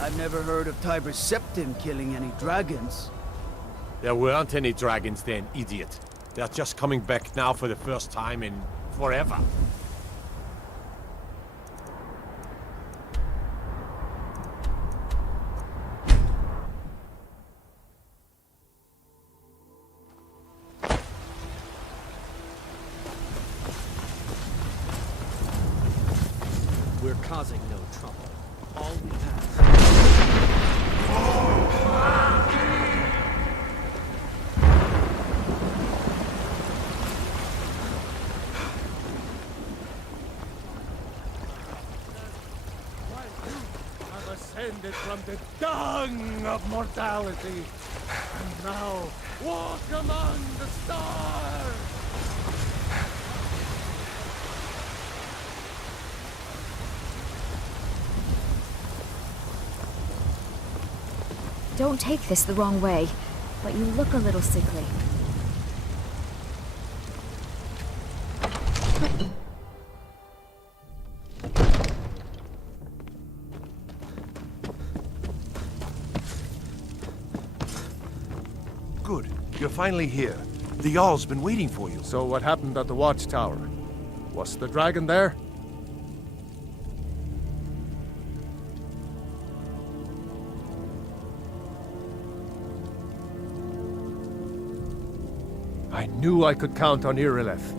I've never heard of Tiber Septim killing any dragons. There weren't any dragons then, idiot. They're just coming back now for the first time in forever. We're causing no trouble. All we have. descended from the dung of mortality, and now walk among the stars! Don't take this the wrong way, but you look a little sickly. Good. You're finally here. The Jarl's been waiting for you. So what happened at the watchtower? Was the dragon there? I knew I could count on Irileth,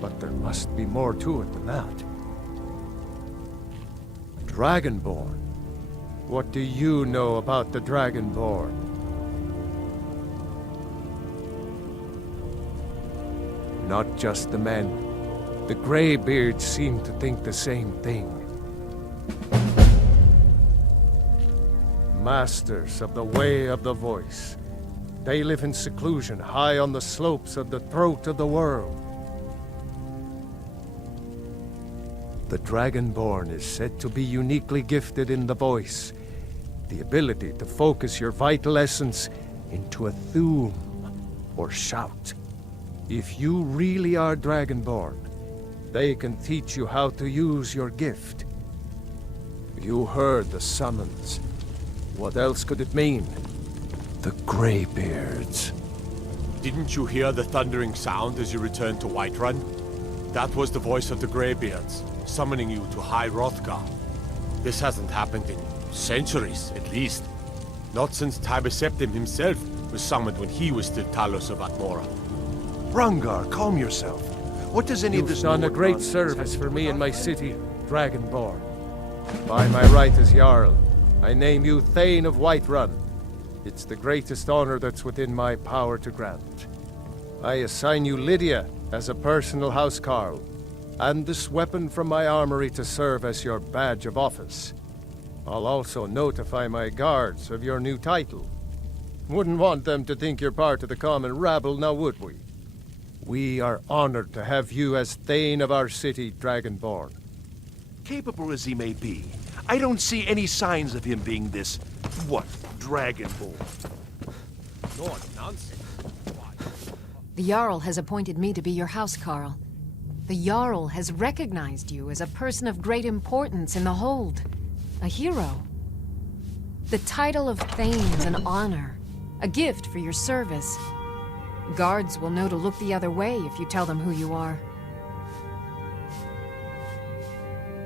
but there must be more to it than that. Dragonborn? What do you know about the Dragonborn? Not just the men. The Greybeards seem to think the same thing. Masters of the way of the voice. They live in seclusion, high on the slopes of the throat of the world. The Dragonborn is said to be uniquely gifted in the voice, the ability to focus your vital essence into a thum, or shout. If you really are Dragonborn, they can teach you how to use your gift. You heard the summons. What else could it mean? The Greybeards. Didn't you hear the thundering sound as you returned to Whiterun? That was the voice of the Greybeards, summoning you to High Hrothgar. This hasn't happened in centuries, at least. Not since Tibeseptim himself was summoned when he was still Talos of Atmora. Rungar, calm yourself. What does any of this... You've done a great service for me and my city, Dragonborn. By my right as Jarl, I name you Thane of Whiterun. It's the greatest honor that's within my power to grant. I assign you Lydia as a personal housecarl, and this weapon from my armory to serve as your badge of office. I'll also notify my guards of your new title. Wouldn't want them to think you're part of the common rabble, now would we? We are honored to have you as Thane of our city, Dragonborn. Capable as he may be, I don't see any signs of him being this, what, Dragonborn. No nonsense. The Jarl has appointed me to be your housecarl. The Jarl has recognized you as a person of great importance in the Hold. A hero. The title of Thane's an honor. A gift for your service. Guards will know to look the other way if you tell them who you are.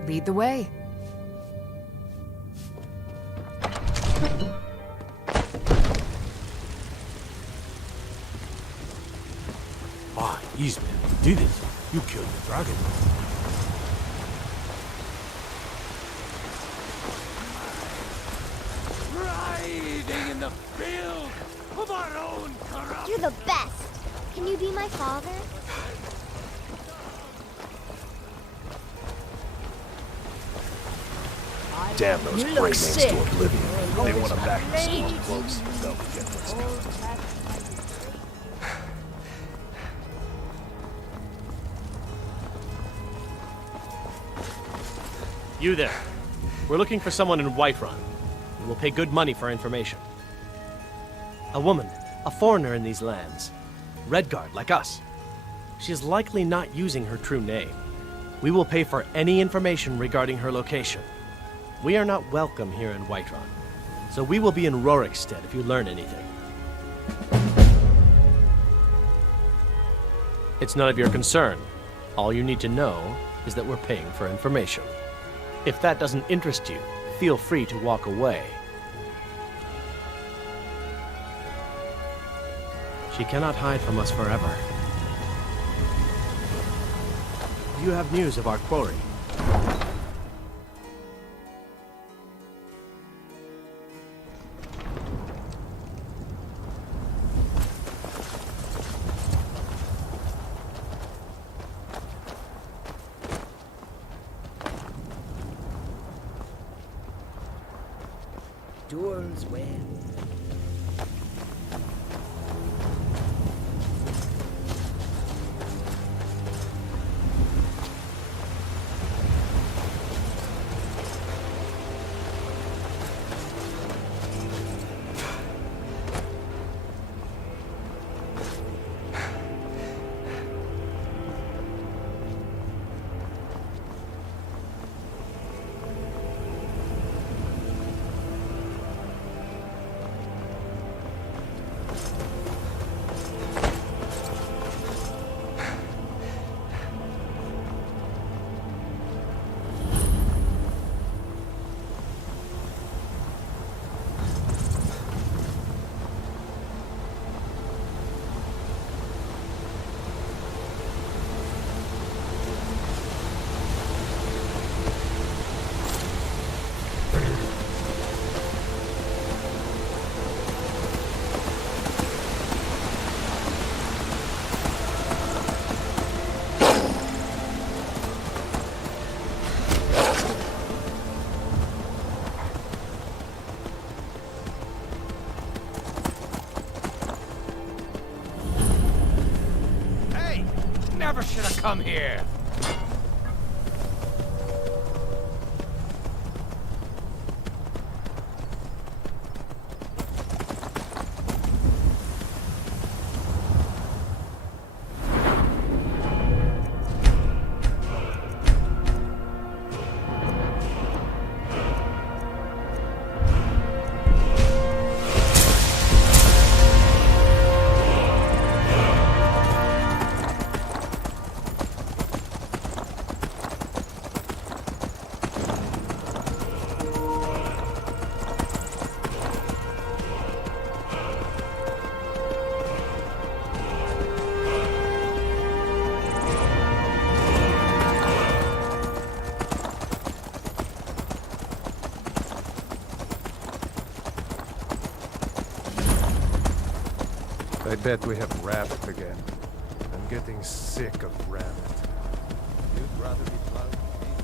Lead the way. Ah, Eastman, you did it. You killed the dragon. Riding in the field of our own corruption. You're the best. Can you be my father? Damn those Greymanes to oblivion. They want to back the Stormcloaks. They'll get what's coming. You there. We're looking for someone in Whiterun. We will pay good money for information. A woman, a foreigner in these lands. Redguard, like us. She is likely not using her true name. We will pay for any information regarding her location. We are not welcome here in Whiterun, so we will be in Rorikstead if you learn anything. It's none of your concern. All you need to know is that we're paying for information. If that doesn't interest you, feel free to walk away. She cannot hide from us forever. Do you have news of our quarry? doors when. Never should have come here. I bet we have rabbit again. I'm getting sick of rabbit. You'd rather be plowed than me.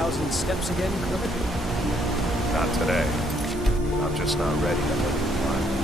1,000 steps again, Kermit? Not today. I'm just not ready to let it climb.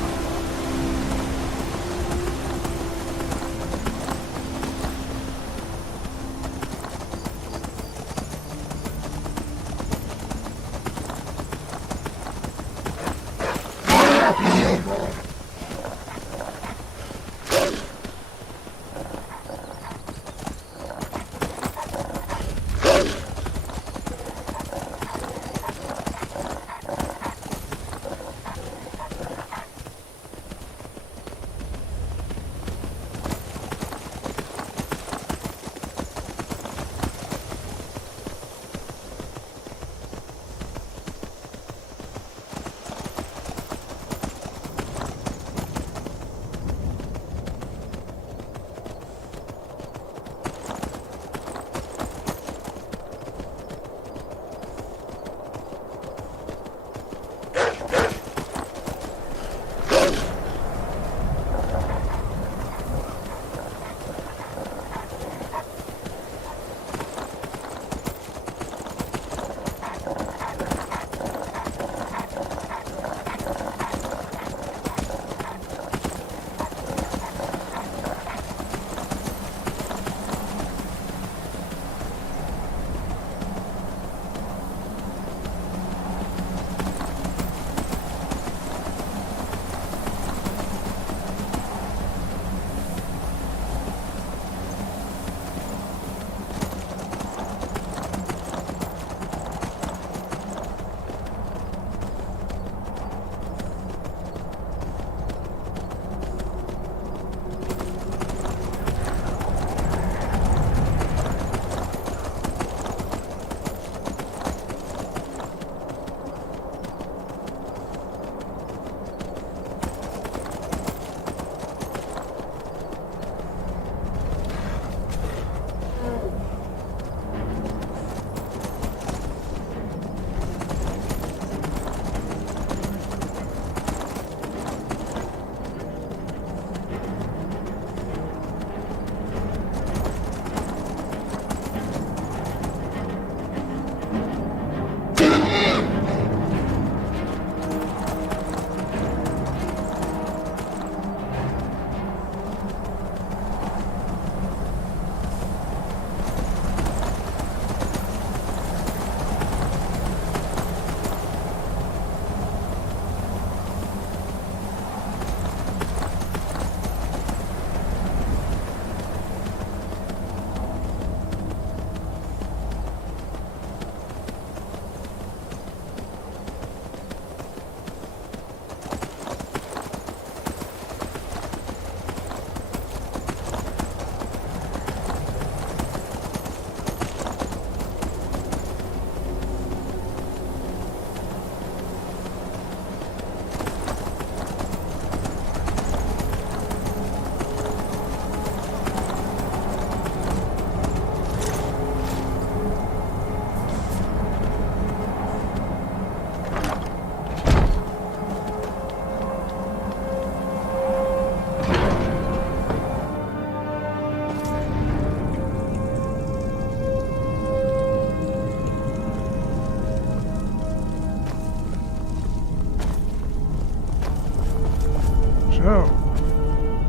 So,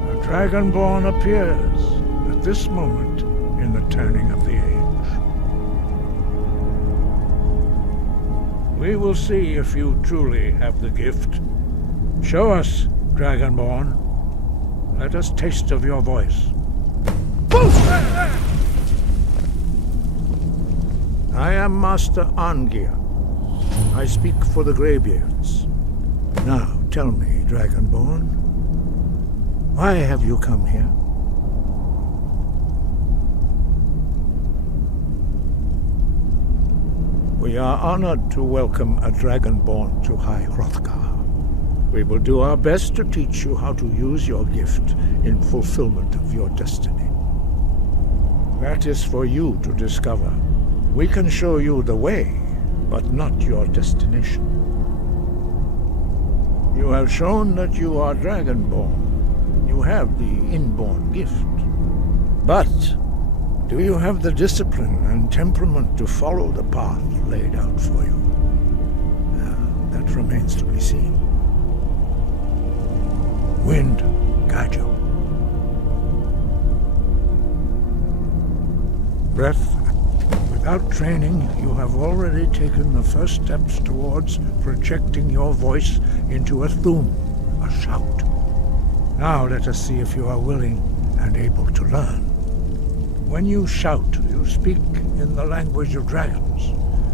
the Dragonborn appears at this moment in the turning of the age. We will see if you truly have the gift. Show us, Dragonborn. Let us taste of your voice. I am Master Angia. I speak for the Greybeards. Now, tell me, Dragonborn, why have you come here? We are honored to welcome a Dragonborn to High Hrothgar. We will do our best to teach you how to use your gift in fulfillment of your destiny. That is for you to discover. We can show you the way, but not your destination. You have shown that you are Dragonborn. You have the inborn gift. But Do you have the discipline and temperament to follow the path laid out for you? That remains to be seen. Wind, guide you. Breath. Without training, you have already taken the first steps towards projecting your voice into a thum, a shout. Now let us see if you are willing and able to learn. When you shout, you speak in the language of dragons.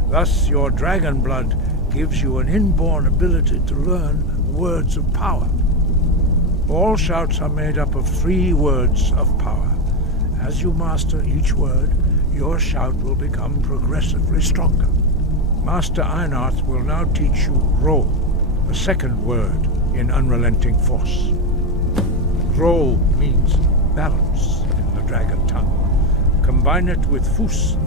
Thus, your dragon blood gives you an inborn ability to learn words of power. All shouts are made up of 3 words of power. As you master each word, your shout will become progressively stronger. Master Einarth will now teach you Ro, the second word in unrelenting force. Ro means balance in the dragon tongue. Combine it with Fus,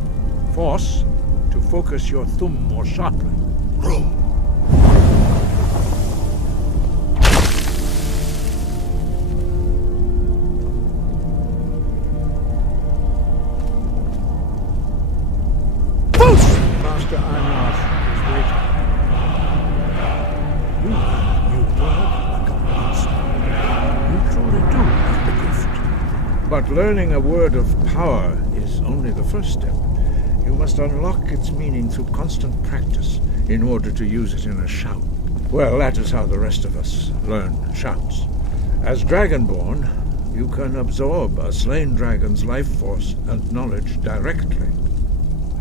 force, to focus your thumb more sharply. Ro. Master Einarth is waiting. You learn a new word like a monster. You truly do have the gift. But learning a word of power is only the first step. You must unlock its meaning through constant practice in order to use it in a shout. Well, that is how the rest of us learn shouts. As Dragonborn, you can absorb a slain dragon's life force and knowledge directly.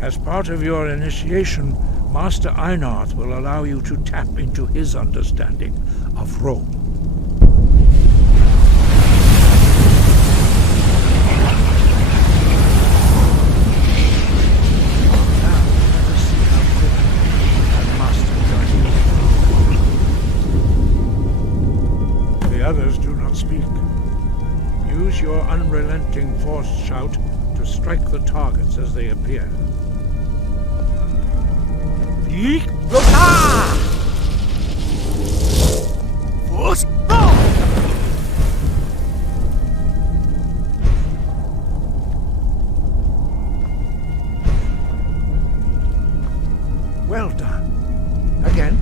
As part of your initiation, Master Einarth will allow you to tap into his understanding of Rome. Now, let us see how quickly you can master your The others do not speak. Use your unrelenting force shout to strike the targets as they appear. Well done. Again.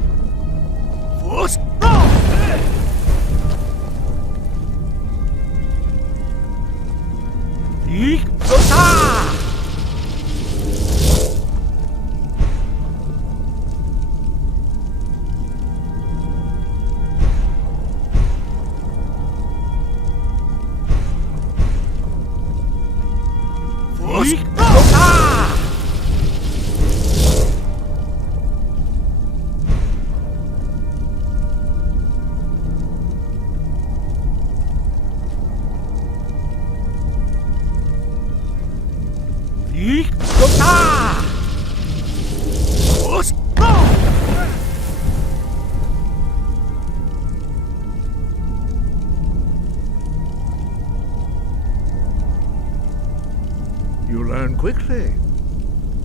You learn quickly.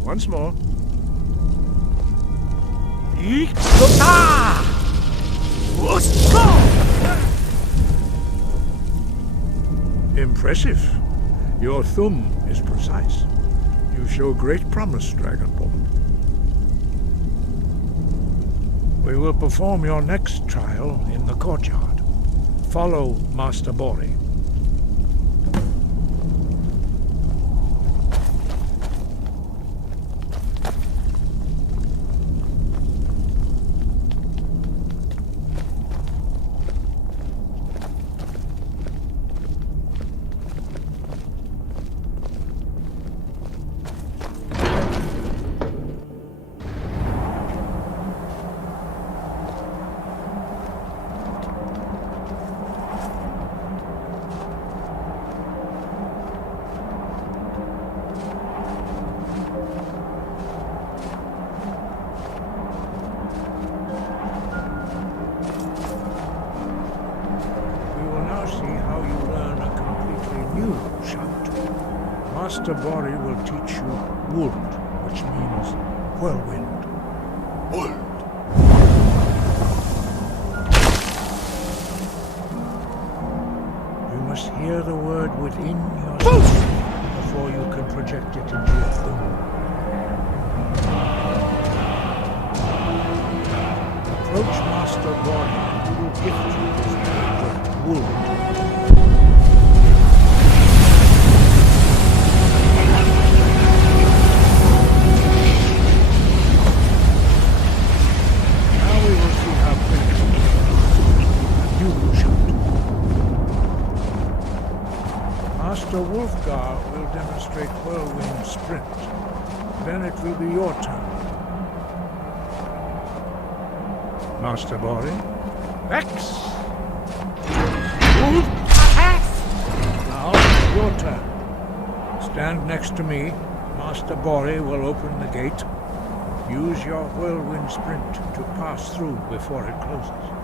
Once more. Impressive. Your thumb is precise. You show great promise, Dragonborn. We will perform your next trial in the courtyard. Follow Master Bori. Master Bori will teach you Wuld, which means whirlwind. Wuld. You must hear the word within yourself. The before you can project it into your thumb. Approach Master Boy and he will gift you his favorite wool. Now we will see how quickly you shall do. Master Wolfgar will demonstrate whirlwind sprint. Then it will be your turn. Master Bori. X! Now, your turn. Stand next to me. Master Bori will open the gate. Use your whirlwind sprint to pass through before it closes.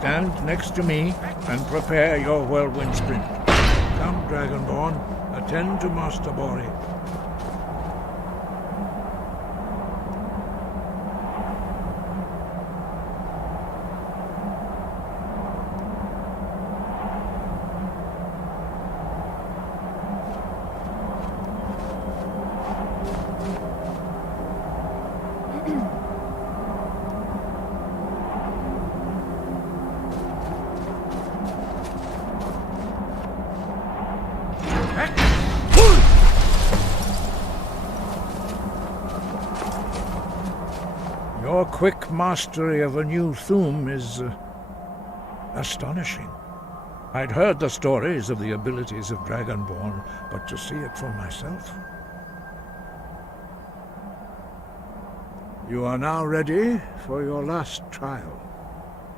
Stand next to me and prepare your whirlwind sprint. Come, Dragonborn, attend to Master Bori. Your quick mastery of a new Thum is astonishing. I'd heard the stories of the abilities of Dragonborn, but to see it for myself. You are now ready for your last trial.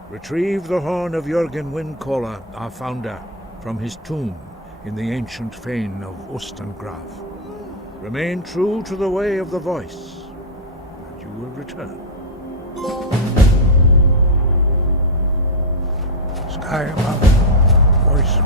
Retrieve the horn of Jürgen Windcaller, our founder, from his tomb in the ancient fane of Ostengraf. Remain true to the way of the voice, and you will return. Skyrim, voice.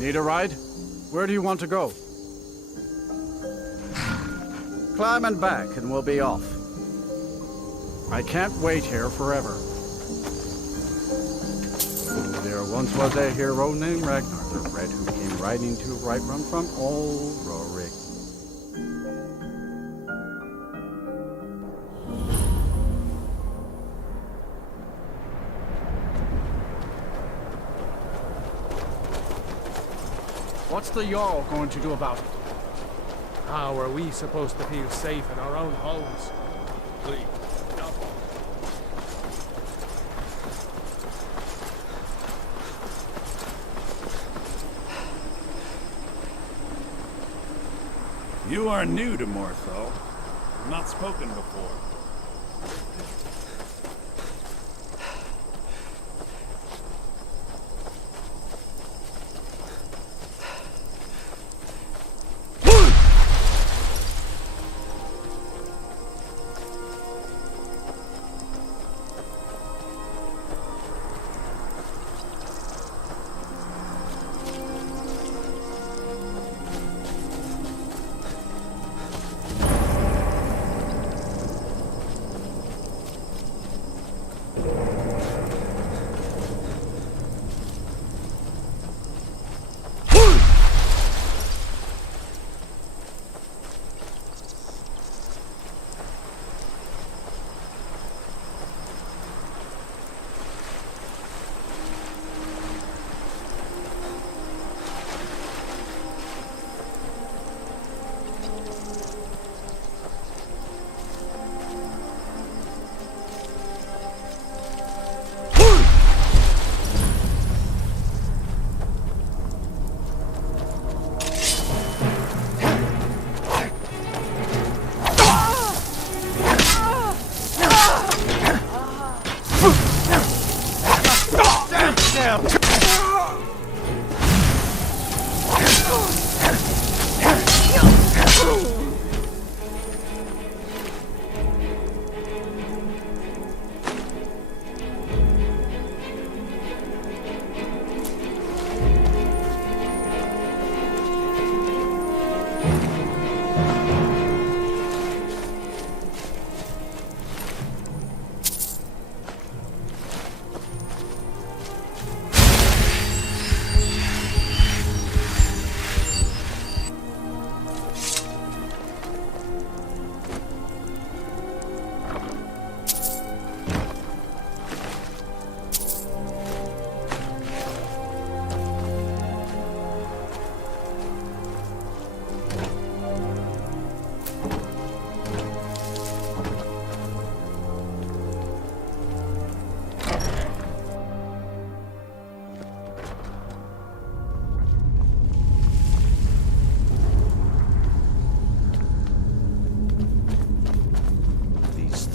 Need a ride? Where do you want to go? Climb and back and we'll be off. I can't wait here forever. There once was a hero named Ragnar the Red who came riding to right run from old Rorik. What's the Jarl going to do about it? How are we supposed to feel safe in our own homes? Please, stop. You are new to Morthal. Not spoken before.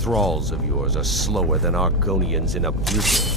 thralls of yours are slower than Argonians in a blizzard.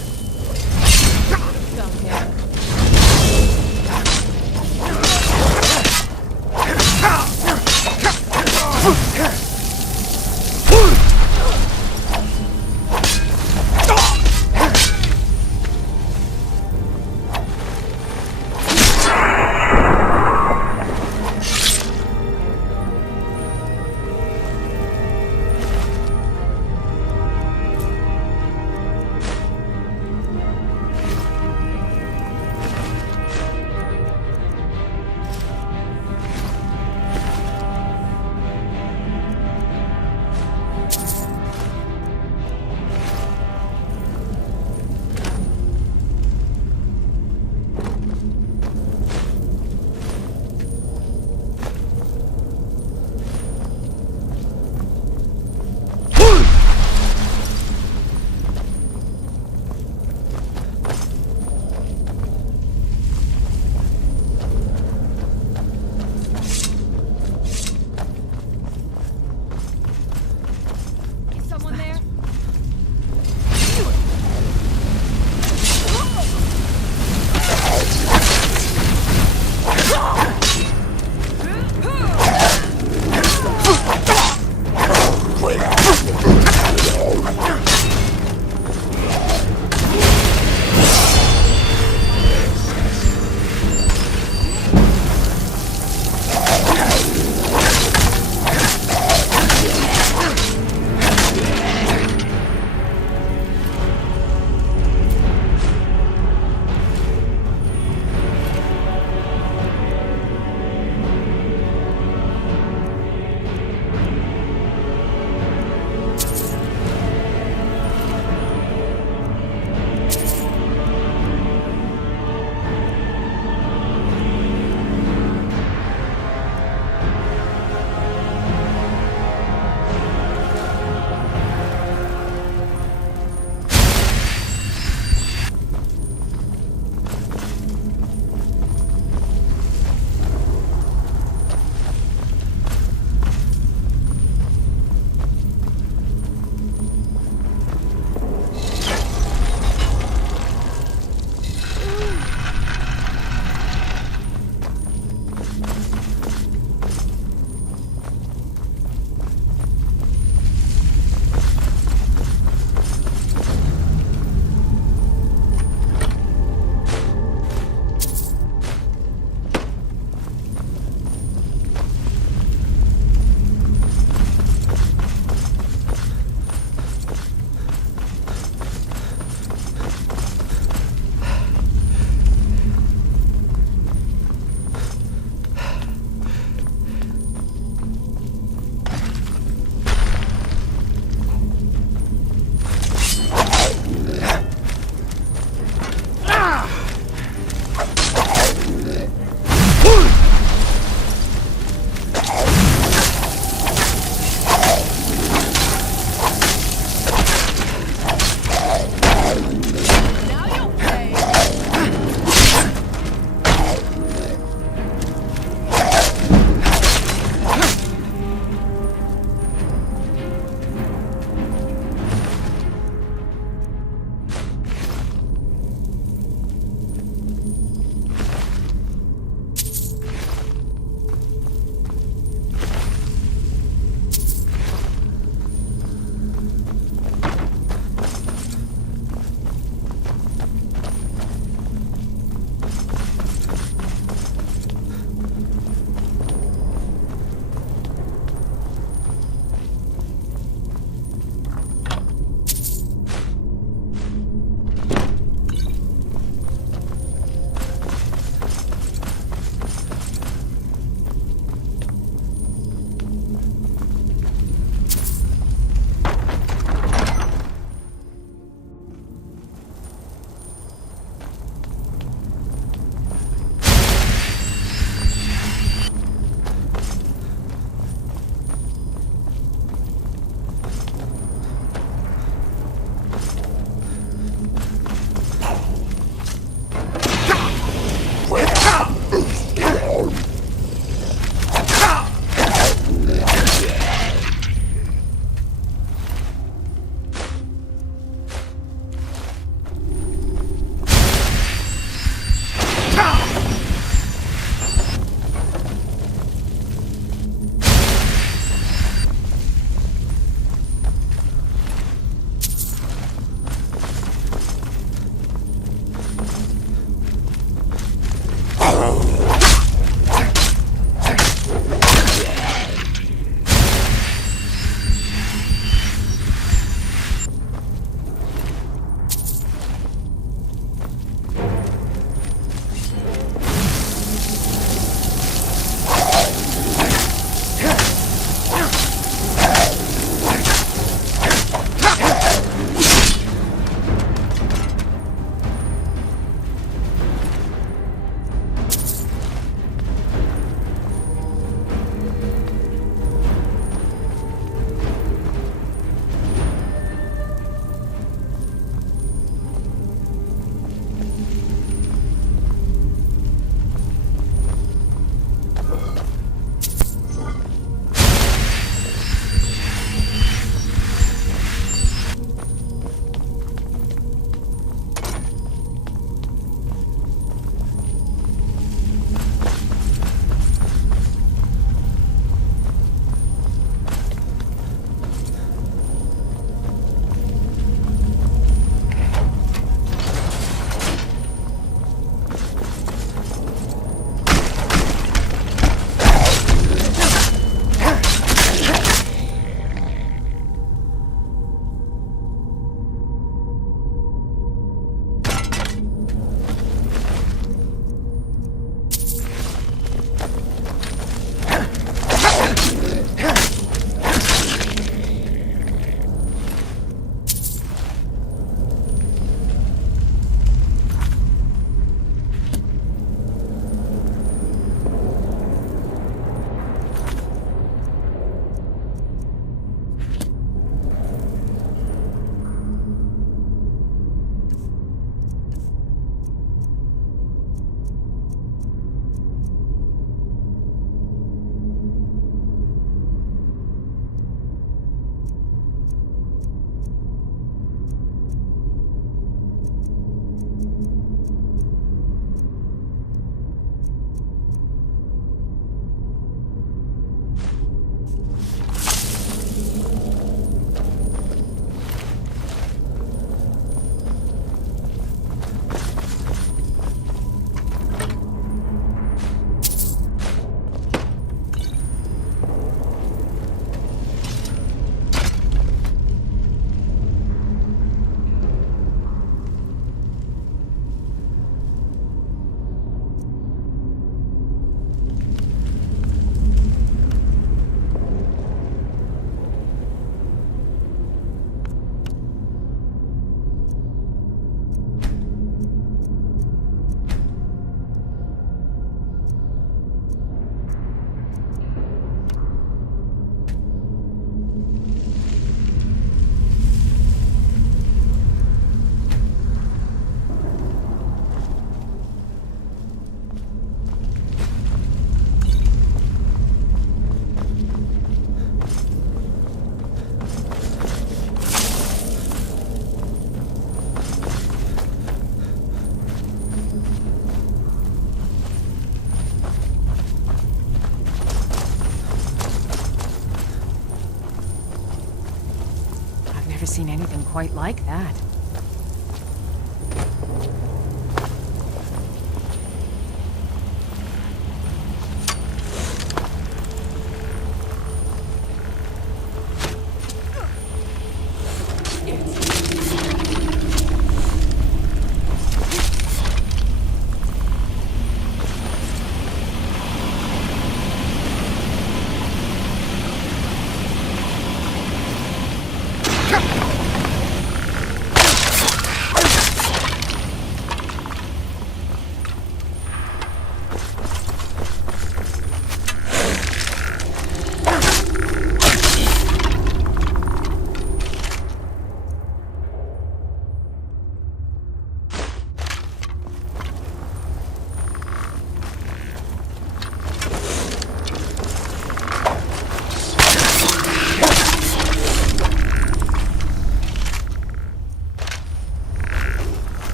seen anything quite like that.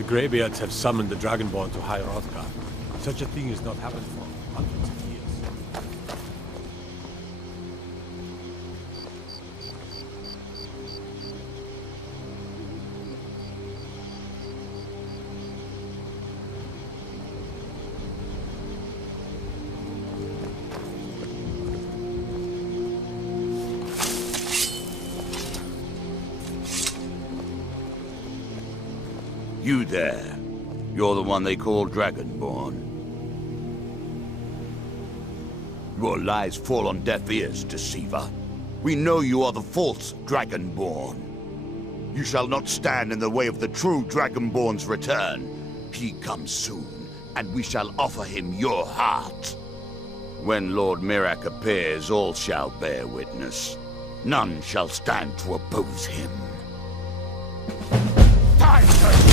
The Greybeards have summoned the Dragonborn to High Hrothgar. Such a thing has not happened for hundreds of years. You there. You're the one they call Dragonborn. Your lies fall on deaf ears, deceiver. We know you are the false Dragonborn. You shall not stand in the way of the true Dragonborn's return. He comes soon, and we shall offer him your heart. When Lord Mirak appears, all shall bear witness. None shall stand to oppose him. Time to...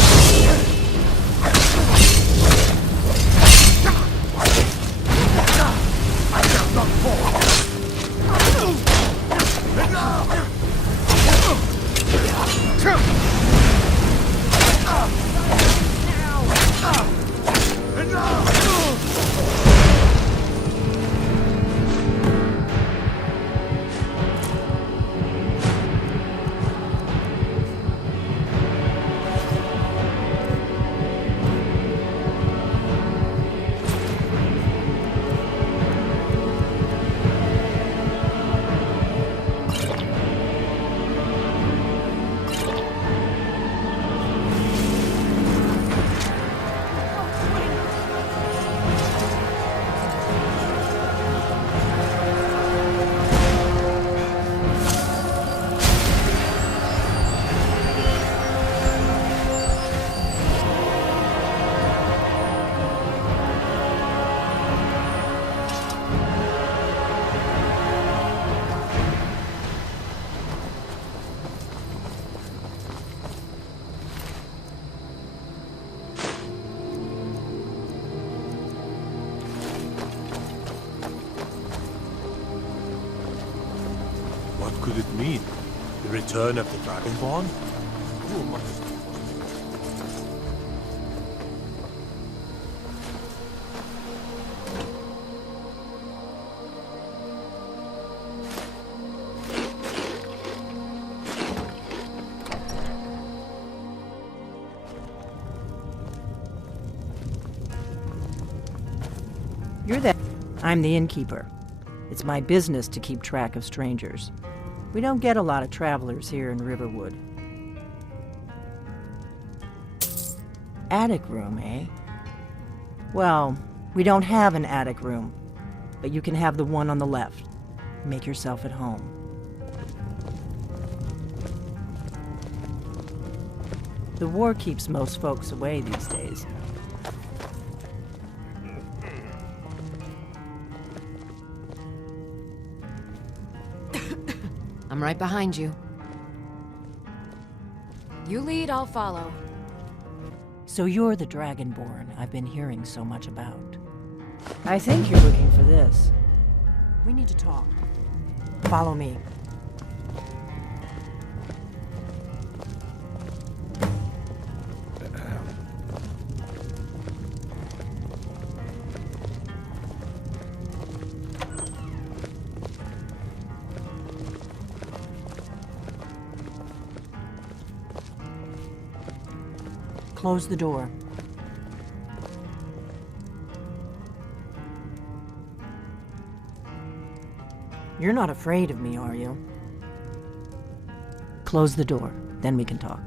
I shall not fall. What could it mean? The return of the Dragonborn? Who among us? You're there. I'm the innkeeper. It's my business to keep track of strangers. We don't get a lot of travelers here in Riverwood. Attic room, eh? Well, we don't have an attic room, but you can have the one on the left. Make yourself at home. The war keeps most folks away these days. I'm right behind you. You lead, I'll follow. So you're the Dragonborn I've been hearing so much about. I think you're looking for this. We need to talk. Follow me. Close the door. You're not afraid of me, are you? Close the door, then we can talk.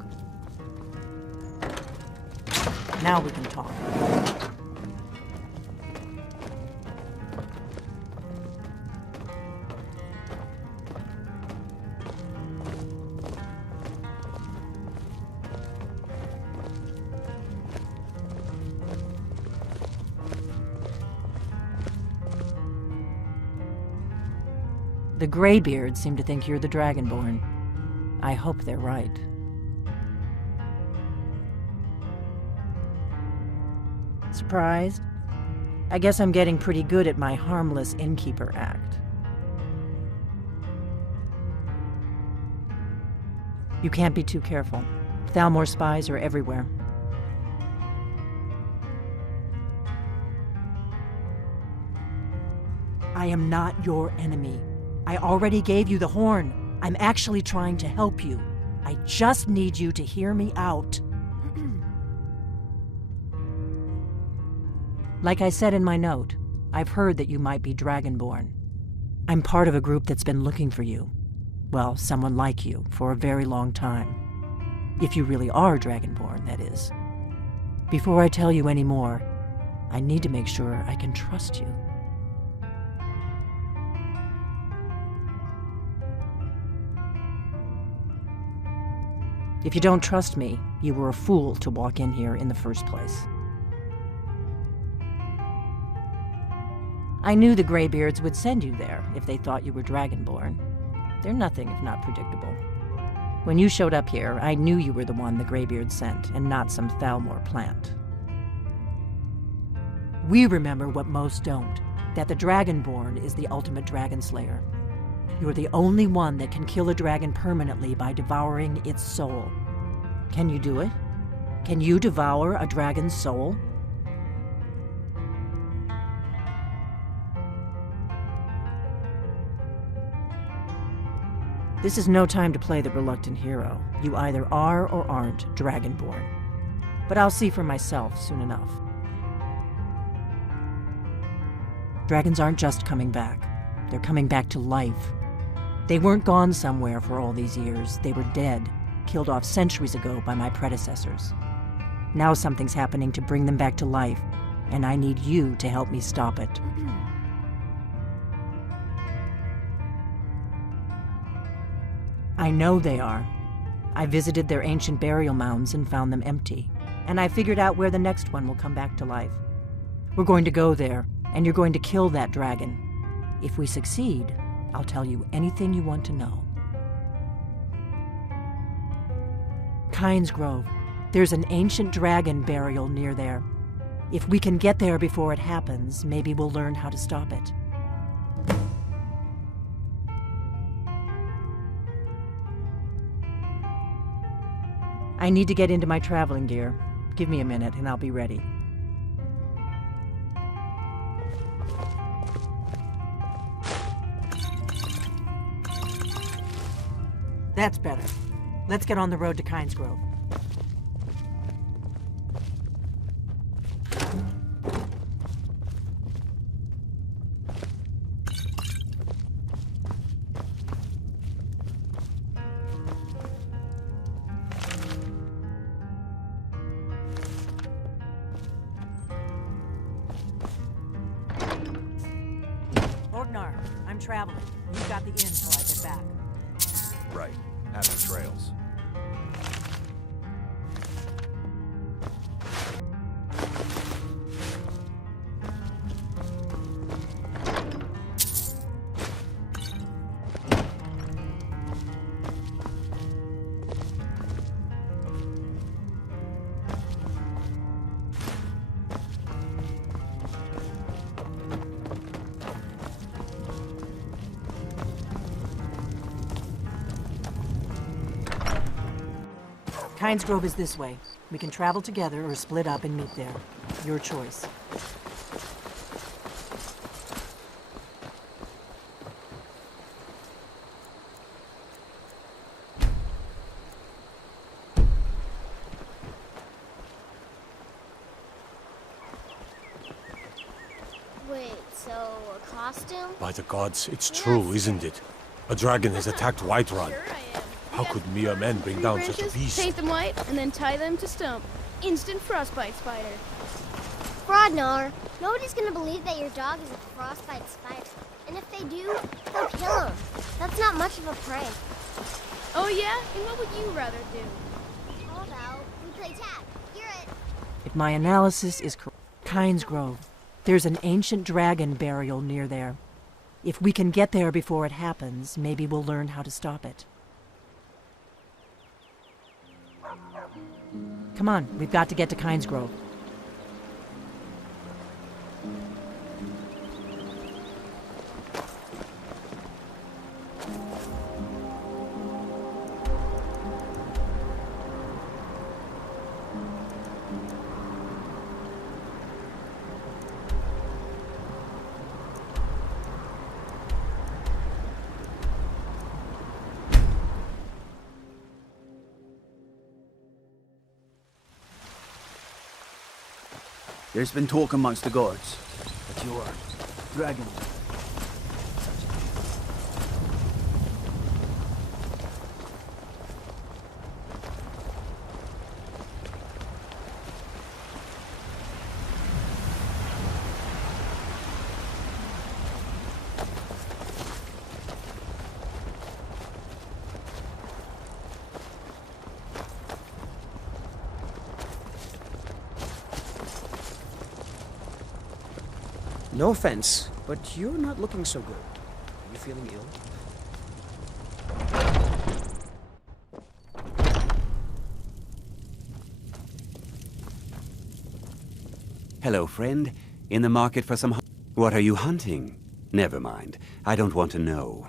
Now we can talk. The Greybeards seem to think you're the Dragonborn. I hope they're right. Surprised? I guess I'm getting pretty good at my harmless innkeeper act. You can't be too careful. Thalmor spies are everywhere. I am not your enemy. I already gave you the horn. I'm actually trying to help you. I just need you to hear me out. Like I said in my note, I've heard that you might be Dragonborn. I'm part of a group that's been looking for you. Well, someone like you, for a very long time. If you really are Dragonborn, that is. Before I tell you any more, I need to make sure I can trust you. If you don't trust me, you were a fool to walk in here in the first place. I knew the Greybeards would send you there if they thought you were Dragonborn. They're nothing if not predictable. When you showed up here, I knew you were the one the Greybeards sent, and not some Thalmor plant. We remember what most don't, that the Dragonborn is the ultimate dragon slayer. You're the only one that can kill a dragon permanently by devouring its soul. Can you do it? Can you devour a dragon's soul? This is no time to play the reluctant hero. You either are or aren't Dragonborn. But I'll see for myself soon enough. Dragons aren't just coming back. They're coming back to life. They weren't gone somewhere for all these years. They were dead, killed off centuries ago by my predecessors. Now something's happening to bring them back to life, and I need you to help me stop it. I know they are. I visited their ancient burial mounds and found them empty, and I figured out where the next one will come back to life. We're going to go there, and you're going to kill that dragon. If we succeed, I'll tell you anything you want to know. Kynes Grove. There's an ancient dragon burial near there. If we can get there before it happens, maybe we'll learn how to stop it. I need to get into my traveling gear. Give me a minute and I'll be ready. That's better. Let's get on the road to Kynes Grove. I'm traveling. You've got the inn till I get back. Right. Happy trails. Kynes Grove is this way. We can travel together or split up and meet there. Your choice. Wait, so a costume? By the gods, it's true, isn't it? A dragon has attacked Whiterun. How could mere men bring down such a beast? Paint them white, and then tie them to stump. Instant frostbite spider. Brodnar, nobody's gonna believe that your dog is a frostbite spider. And if they do, they'll kill him. That's not much of a prank. Oh yeah? And what would you rather do? How about we play tag? You're it. If my analysis is correct, Kynes Grove. There's an ancient dragon burial near there. If we can get there before it happens, maybe we'll learn how to stop it. Come on, we've got to get to Kynes Grove. There's been talk amongst the guards that you're dragon. No offense, but you're not looking so good. Are you feeling ill? Hello, friend. In the market for some... What are you hunting? Never mind. I don't want to know.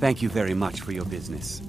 Thank you very much for your business.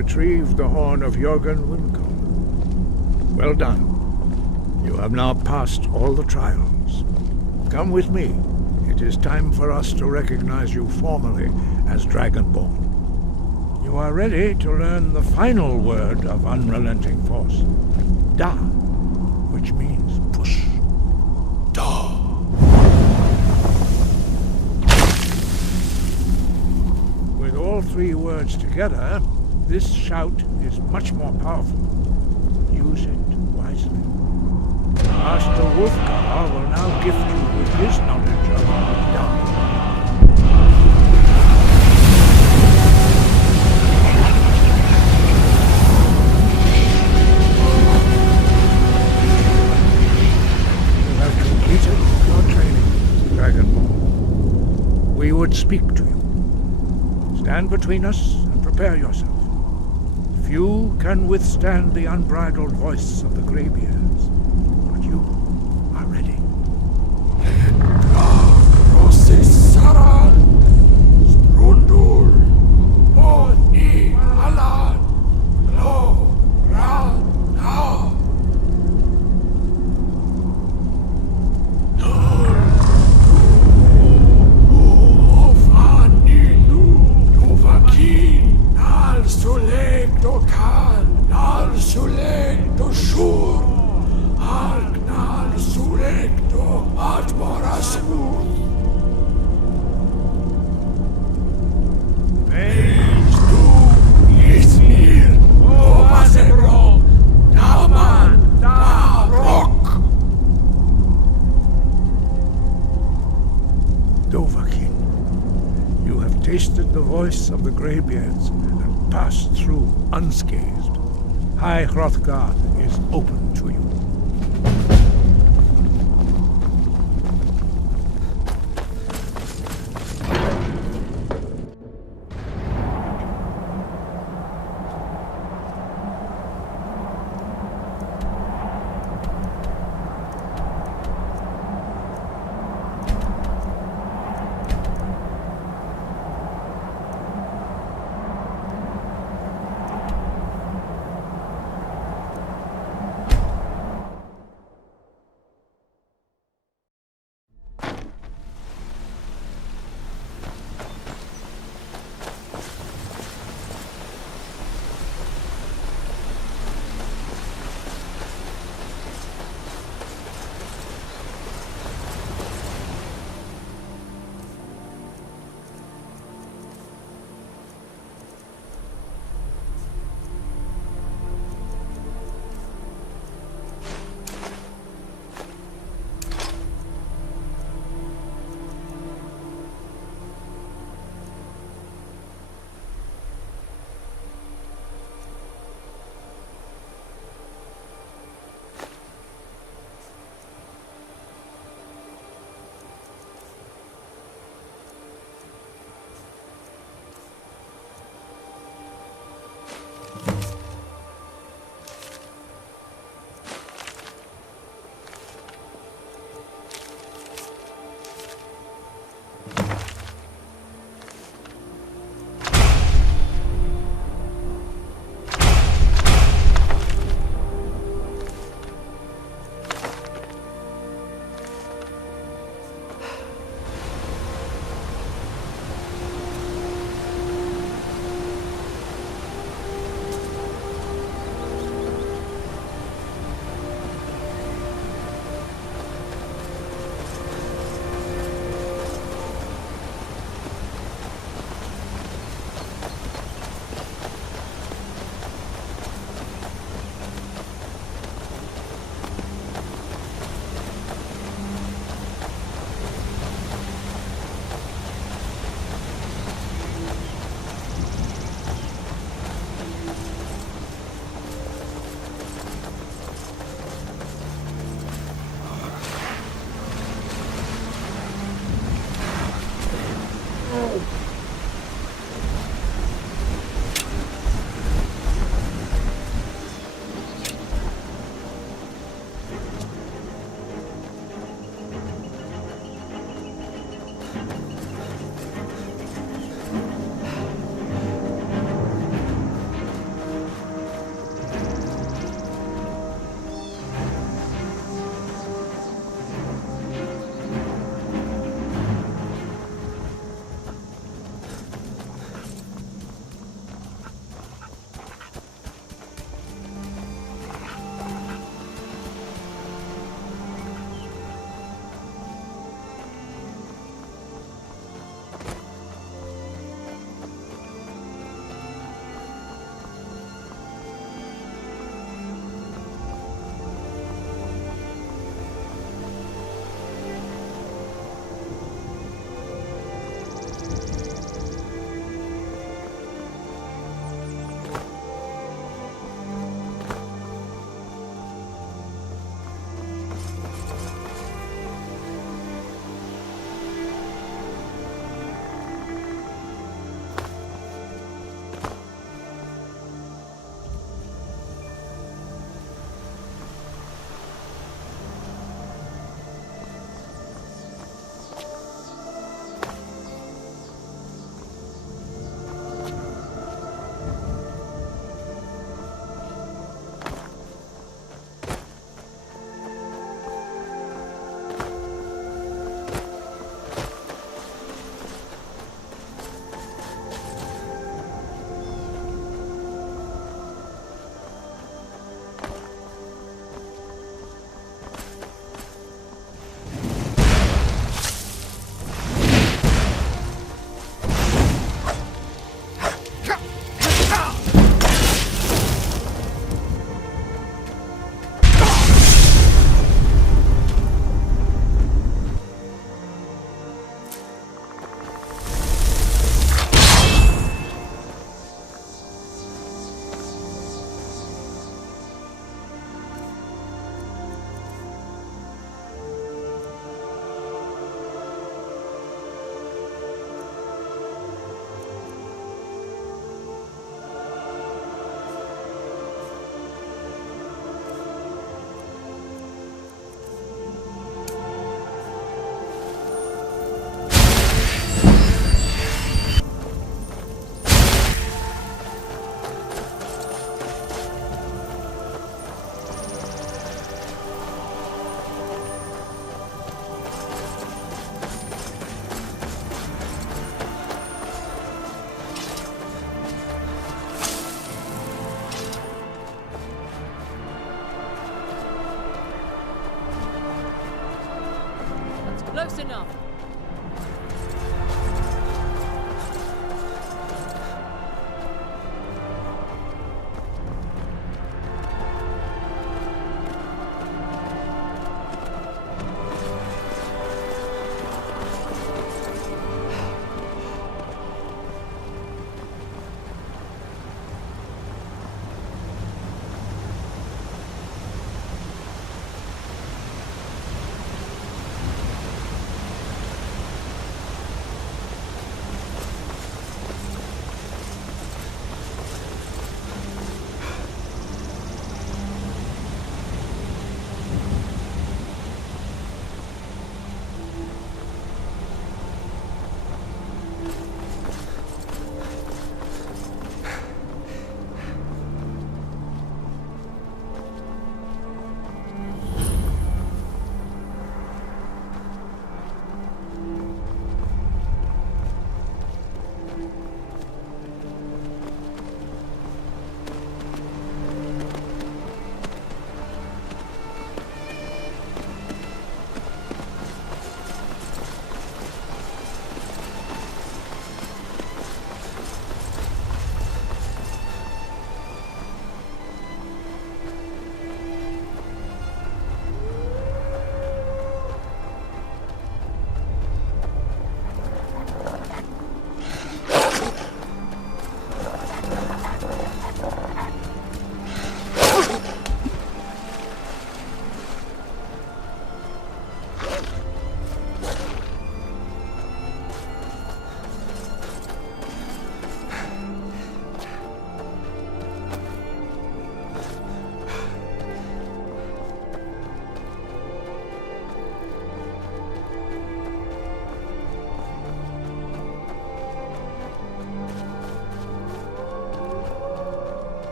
retrieve the horn of Jürgen Wilco. Well done. You have now passed all the trials. Come with me. It is time for us to recognize you formally as Dragonborn. You are ready to learn the final word of unrelenting force. Da, which means push. Da. With all three words together, this shout is much more powerful. Use it wisely. Master Wolfgar will now gift you with his knowledge of Da. We would speak to you. Stand between us and prepare yourself. Few can withstand the unbridled voice of the graybeards, but you are ready. Tasted the voice of the graybeards and passed through unscathed. High Hrothgar is open to you. Close enough.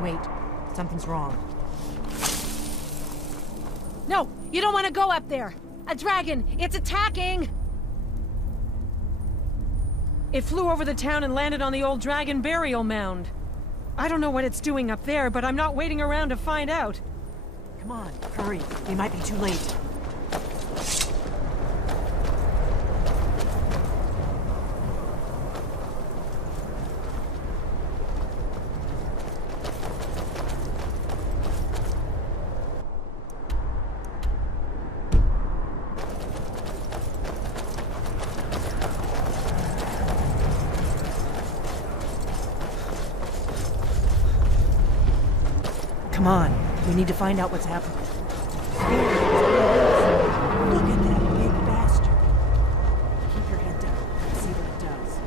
Wait, something's wrong. No, you don't want to go up there! A dragon! It's attacking! It flew over the town and landed on the old dragon burial mound. I don't know what it's doing up there, but I'm not waiting around to find out. Come on, hurry. We might be too late. Come on, we need to find out what's happening. Look at that big bastard. Keep your head down and see what it does.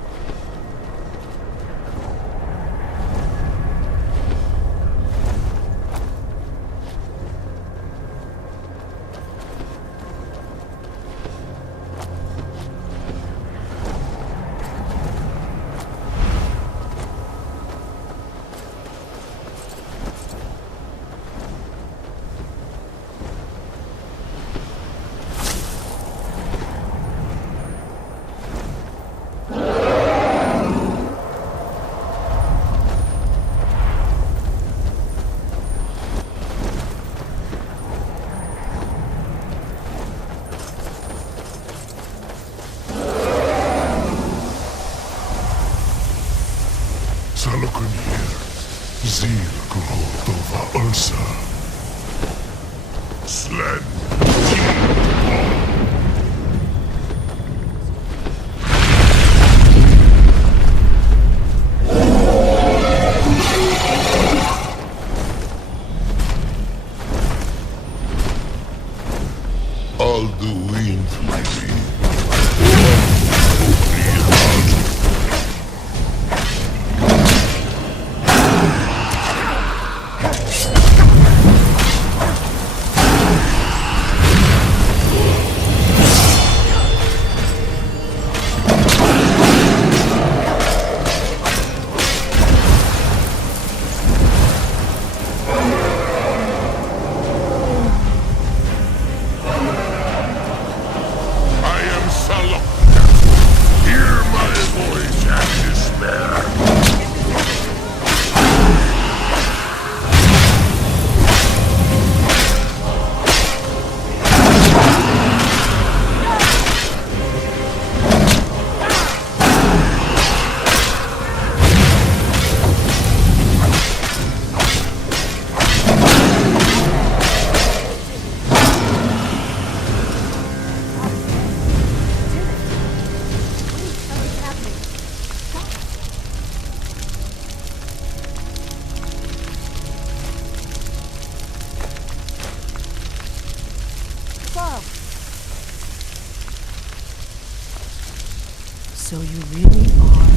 So you really are...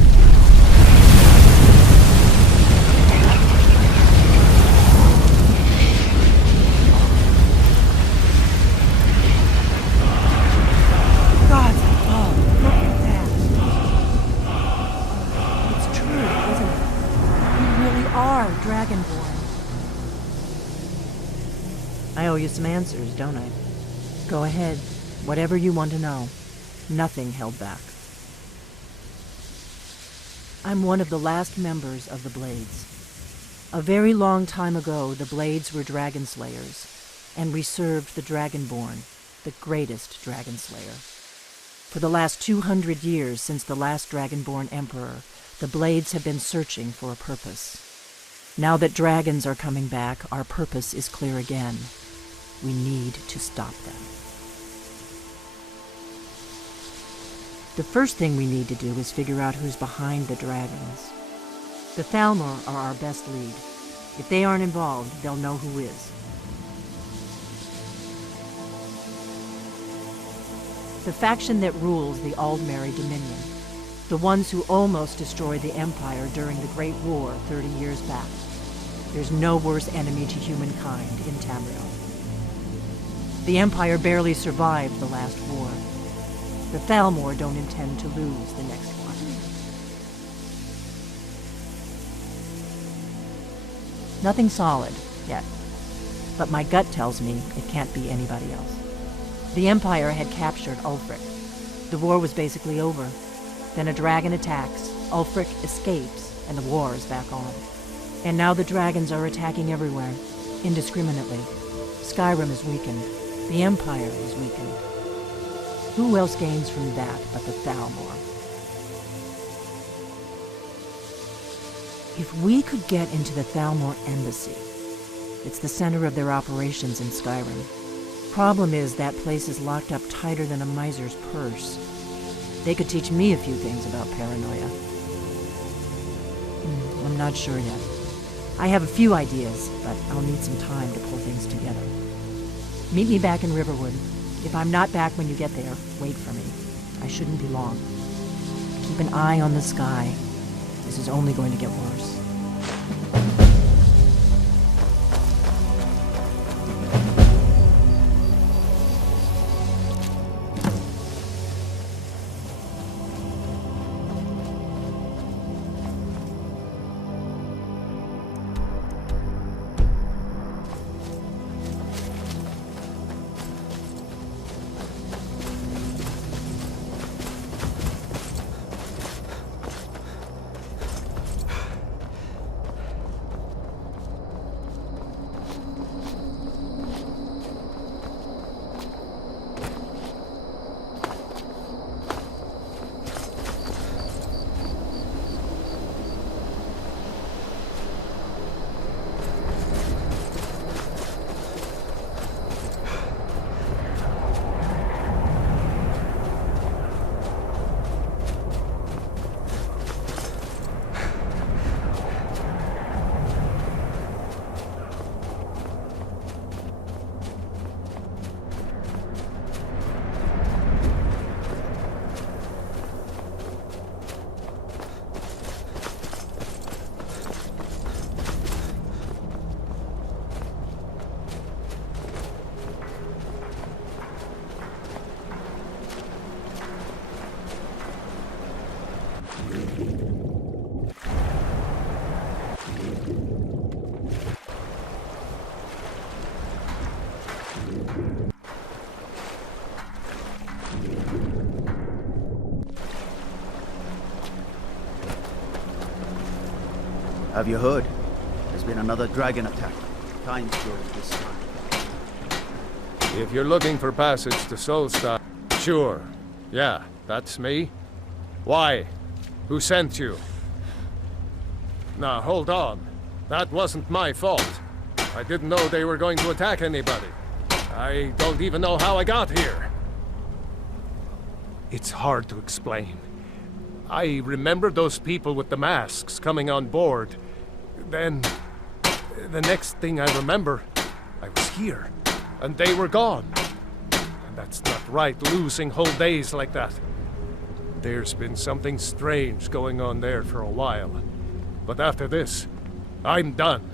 God's love, look at that. It's true, isn't it? You really are Dragonborn. I owe you some answers, don't I? Go ahead. Whatever you want to know. Nothing held back. I'm one of the last members of the Blades. A very long time ago, the Blades were dragon slayers, and we served the Dragonborn, the greatest dragon slayer. For the last 200 years since the last Dragonborn Emperor, the Blades have been searching for a purpose. Now that dragons are coming back, our purpose is clear again. We need to stop them. The first thing we need to do is figure out who's behind the dragons. The Thalmor are our best lead. If they aren't involved, they'll know who is. The faction that rules the Aldmeri Dominion. The ones who almost destroyed the Empire during the Great War 30 years back. There's no worse enemy to humankind in Tamriel. The Empire barely survived the last war. The Thalmor don't intend to lose the next one. Nothing solid, yet. But my gut tells me it can't be anybody else. The Empire had captured Ulfric. The war was basically over. Then a dragon attacks, Ulfric escapes, and the war is back on. And now the dragons are attacking everywhere, indiscriminately. Skyrim is weakened. The Empire is weakened. Who else gains from that but the Thalmor? If we could get into the Thalmor embassy, it's the center of their operations in Skyrim. Problem is, that place is locked up tighter than a miser's purse. They could teach me a few things about paranoia. I'm not sure yet. I have a few ideas, but I'll need some time to pull things together. Meet me back in Riverwood. If I'm not back when you get there, wait for me. I shouldn't be long. Keep an eye on the sky. This is only going to get worse. Have you heard? There's been another dragon attack. Time scrolls this time. If you're looking for passage to Solstar, sure. Yeah, that's me. Why? Who sent you? Now, hold on. That wasn't my fault. I didn't know they were going to attack anybody. I don't even know how I got here. It's hard to explain. I remember those people with the masks coming on board. Then, the next thing I remember, I was here, and they were gone. And that's not right, losing whole days like that. There's been something strange going on there for a while. But after this, I'm done.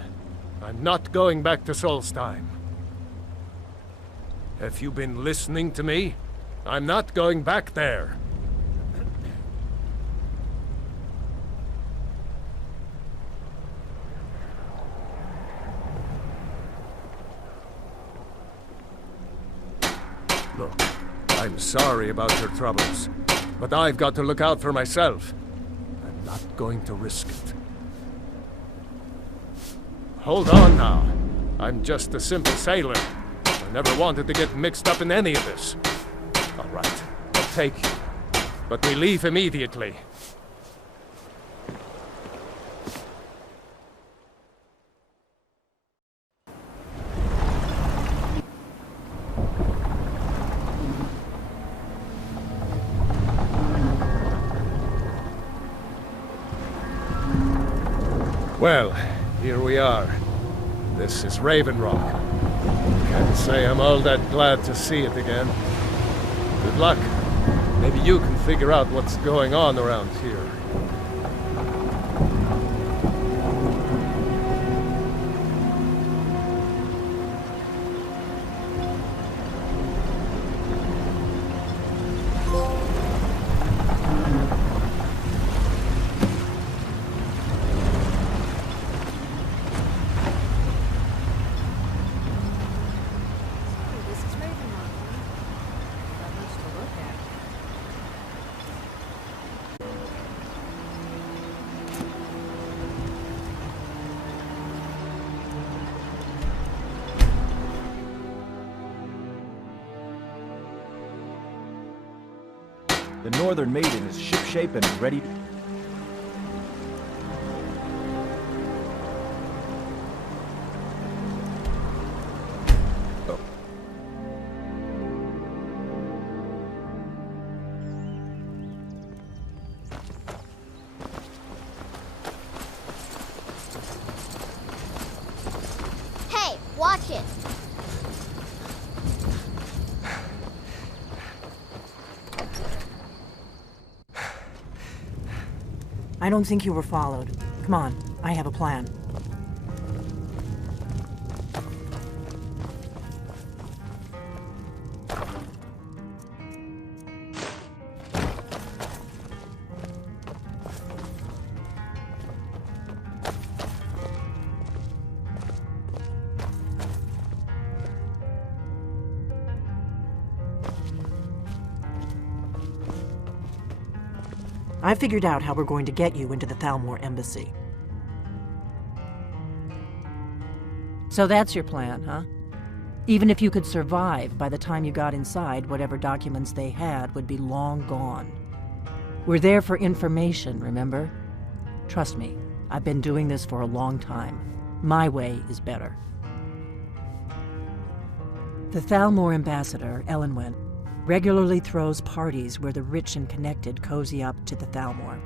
I'm not going back to Solstheim. Have you been listening to me? I'm not going back there. Look, I'm sorry about your troubles, but I've got to look out for myself. I'm not going to risk it. Hold on now. I'm just a simple sailor. I never wanted to get mixed up in any of this. All right, I'll take you. But we leave immediately. Well, here we are. This is Raven Rock. Can't say I'm all that glad to see it again. Good luck. Maybe you can figure out what's going on around here. The Northern Maiden is shipshape and ready. Hey, watch it! I don't think you were followed. Come on, I have a plan. I figured out how we're going to get you into the Thalmor embassy. So that's your plan, huh? Even if you could survive, by the time you got inside, whatever documents they had would be long gone. We're there for information, remember? Trust me, I've been doing this for a long time. My way is better. The Thalmor ambassador, Elenwen, regularly throws parties where the rich and connected cozy up to the Thalmor.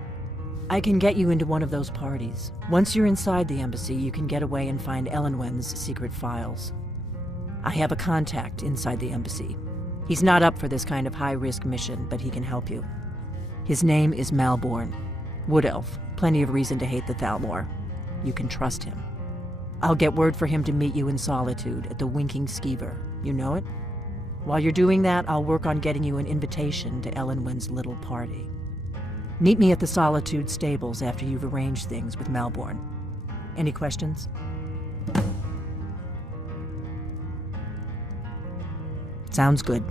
I can get you into one of those parties. Once you're inside the embassy, you can get away and find Elenwen's secret files. I have a contact inside the embassy. He's not up for this kind of high-risk mission, but he can help you. His name is Malborn. Wood Elf. Plenty of reason to hate the Thalmor. You can trust him. I'll get word for him to meet you in Solitude at the Winking Skeever. You know it? While you're doing that, I'll work on getting you an invitation to Elenwen's little party. Meet me at the Solitude stables after you've arranged things with Malborn. Any questions? Sounds good.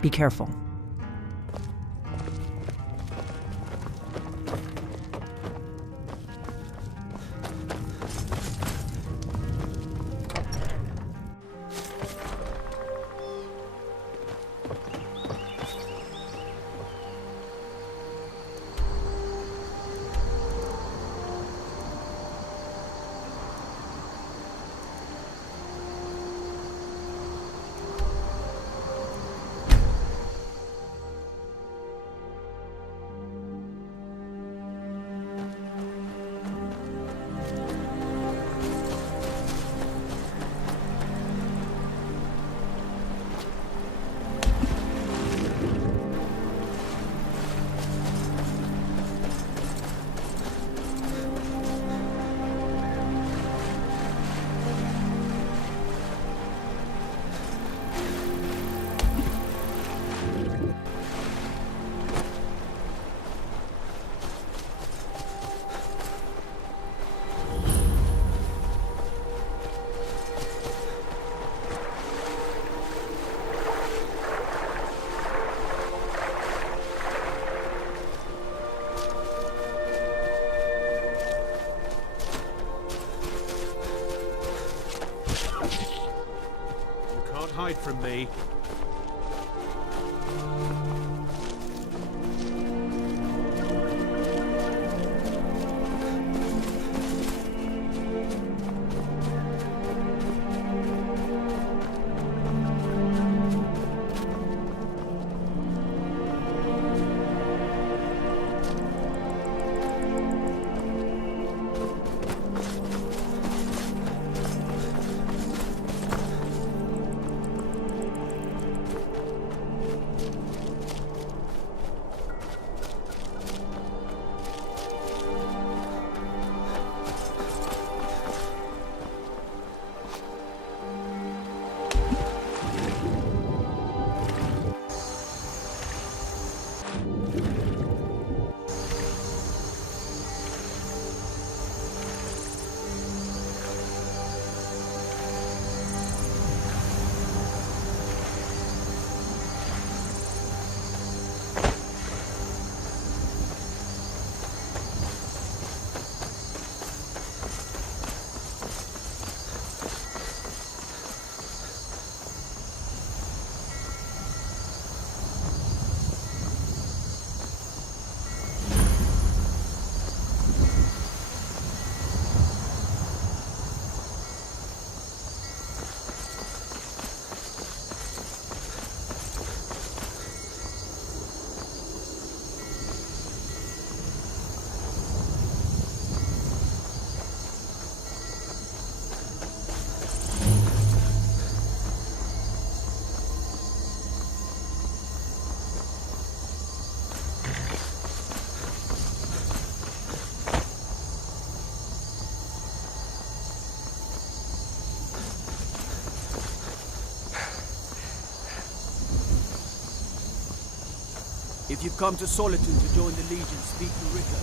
Be careful. hide from me. If you've come to Solitude to join the Legion, speak to Ricker.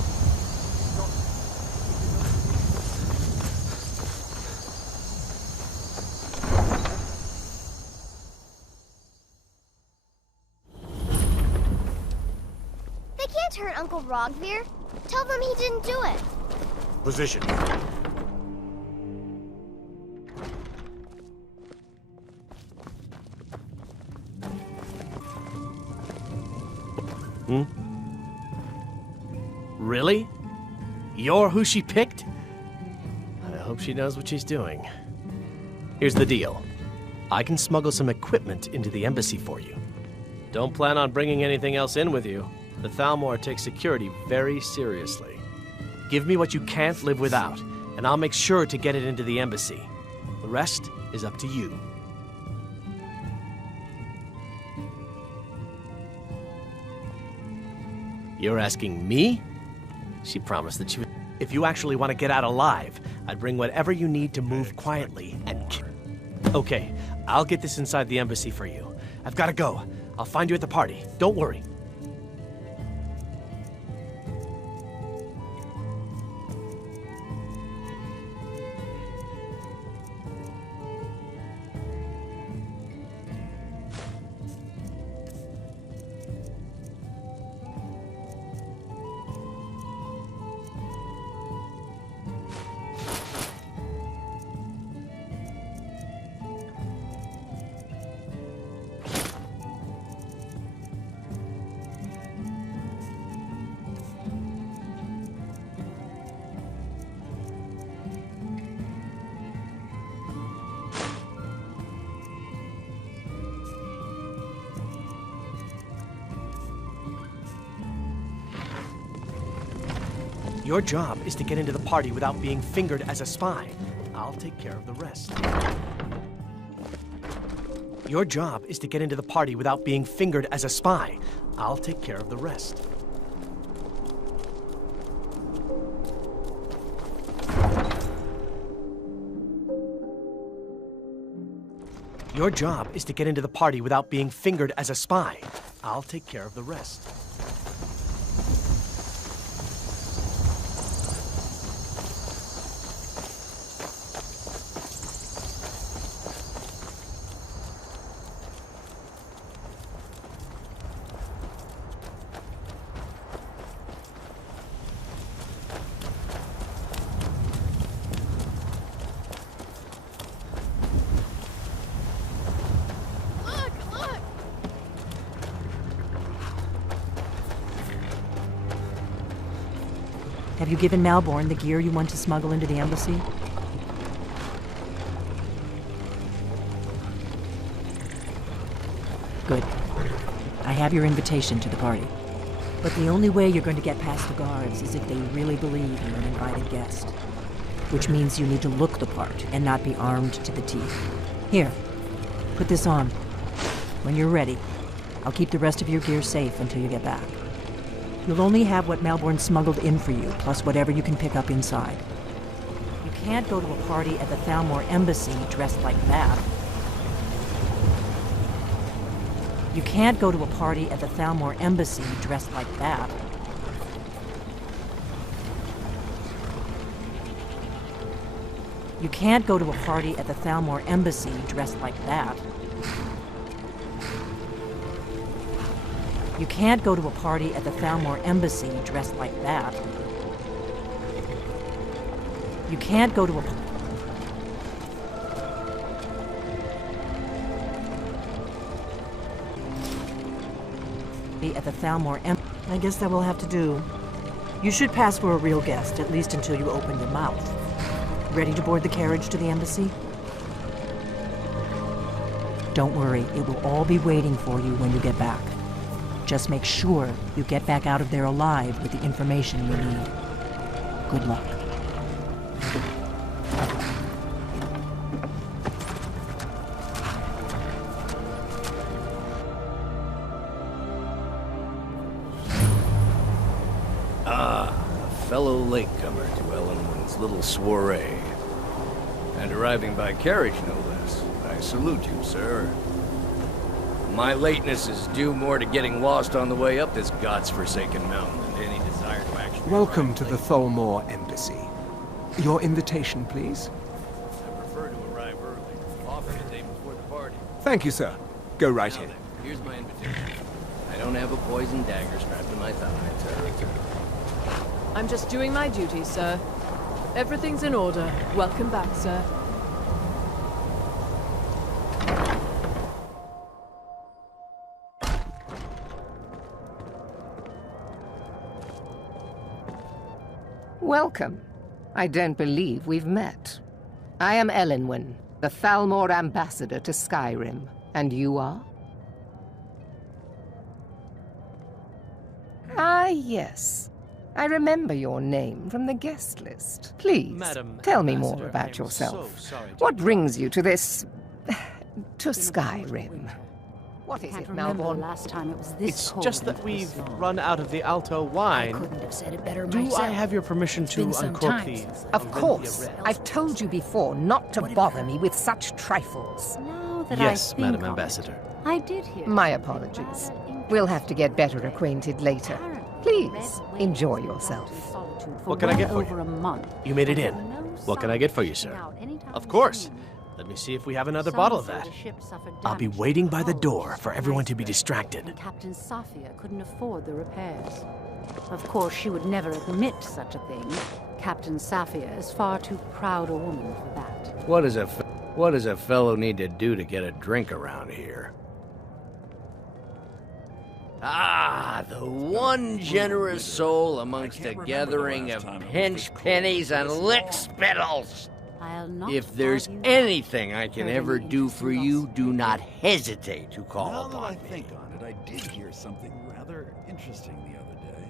They can't hurt Uncle Rogvir. Tell them he didn't do it. Position. Really? You're who she picked? I hope she knows what she's doing. Here's the deal. I can smuggle some equipment into the embassy for you. Don't plan on bringing anything else in with you. The Thalmor takes security very seriously. Give me what you can't live without, and I'll make sure to get it into the embassy. The rest is up to you. You're asking me? She promised that she would. If you actually want to get out alive, I'd bring whatever you need to move quietly and Okay, I'll get this inside the embassy for you. I've got to go. I'll find you at the party. Don't worry. Your job is to get into the party without being fingered as a spy. I'll take care of the rest. Your job is to get into the party without being fingered as a spy. I'll take care of the rest. Your job is to get into the party without being fingered as a spy. I'll take care of the rest. Have you given Malborn the gear you want to smuggle into the embassy? Good. I have your invitation to the party. But the only way you're going to get past the guards is if they really believe you're an invited guest. Which means you need to look the part and not be armed to the teeth. Here, put this on. When you're ready, I'll keep the rest of your gear safe until you get back. You'll only have what Malborn smuggled in for you, plus whatever you can pick up inside. You can't go to a party at the Thalmor Embassy dressed like that. You can't go to a party at the Thalmor Embassy dressed like that. You can't go to a party at the Thalmor Embassy dressed like that. You can't go to a party at the Thalmor Embassy dressed like that. You can't go to a... at the Thalmor Embassy. I guess that will have to do. You should pass for a real guest, at least until you open your mouth. Ready to board the carriage to the embassy? Don't worry, it will all be waiting for you when you get back. Just make sure you get back out of there alive with the information you need. Good luck. Fellow latecomer to Ellenwood's little soiree. And arriving by carriage, no less. I salute you, sir. My lateness is due more to getting lost on the way up this god's-forsaken mountain than any desire to actually... Welcome to the Thalmor Embassy. Your invitation, please. I prefer to arrive early, often a day before the party. Thank you, sir. Go right in. Here's my invitation. I don't have a poison dagger strapped to my thigh, sir. I'm just doing my duty, sir. Everything's in order. Welcome back, sir. Welcome. I don't believe we've met. I am Elenwen, the Thalmor ambassador to Skyrim. And you are? Ah, yes. I remember your name from the guest list. Please, Madam tell me Ambassador, more I about am yourself. so sorry to What brings you to this... to Skyrim? What is it, Malborn? Last time it was this It's cold just that we've run out of the Alto wine. I couldn't have said it better Do myself. I have your permission to been some uncork time the... since Of course. I've told you before not to bother me with such trifles. Now that Yes, I think Madam of Ambassador. it, I did hear. My apologies. We'll have to get better acquainted later. Please, enjoy yourself. What can I get for over a month. You made it in. What can I get for you, sir? Of course. Let me see if we have another bottle of that. I'll be waiting by the door for everyone to be distracted. Captain Safia couldn't afford the repairs. Of course, she would never admit such a thing. Captain Safia is far too proud a woman for that. What does a fellow need to do to get a drink around here? Ah, the one generous soul amongst a gathering of pinch pennies and lick spittles. If there's anything I can ever do for you, do not hesitate to call upon me. Now that I think on it, I did hear something rather interesting the other day.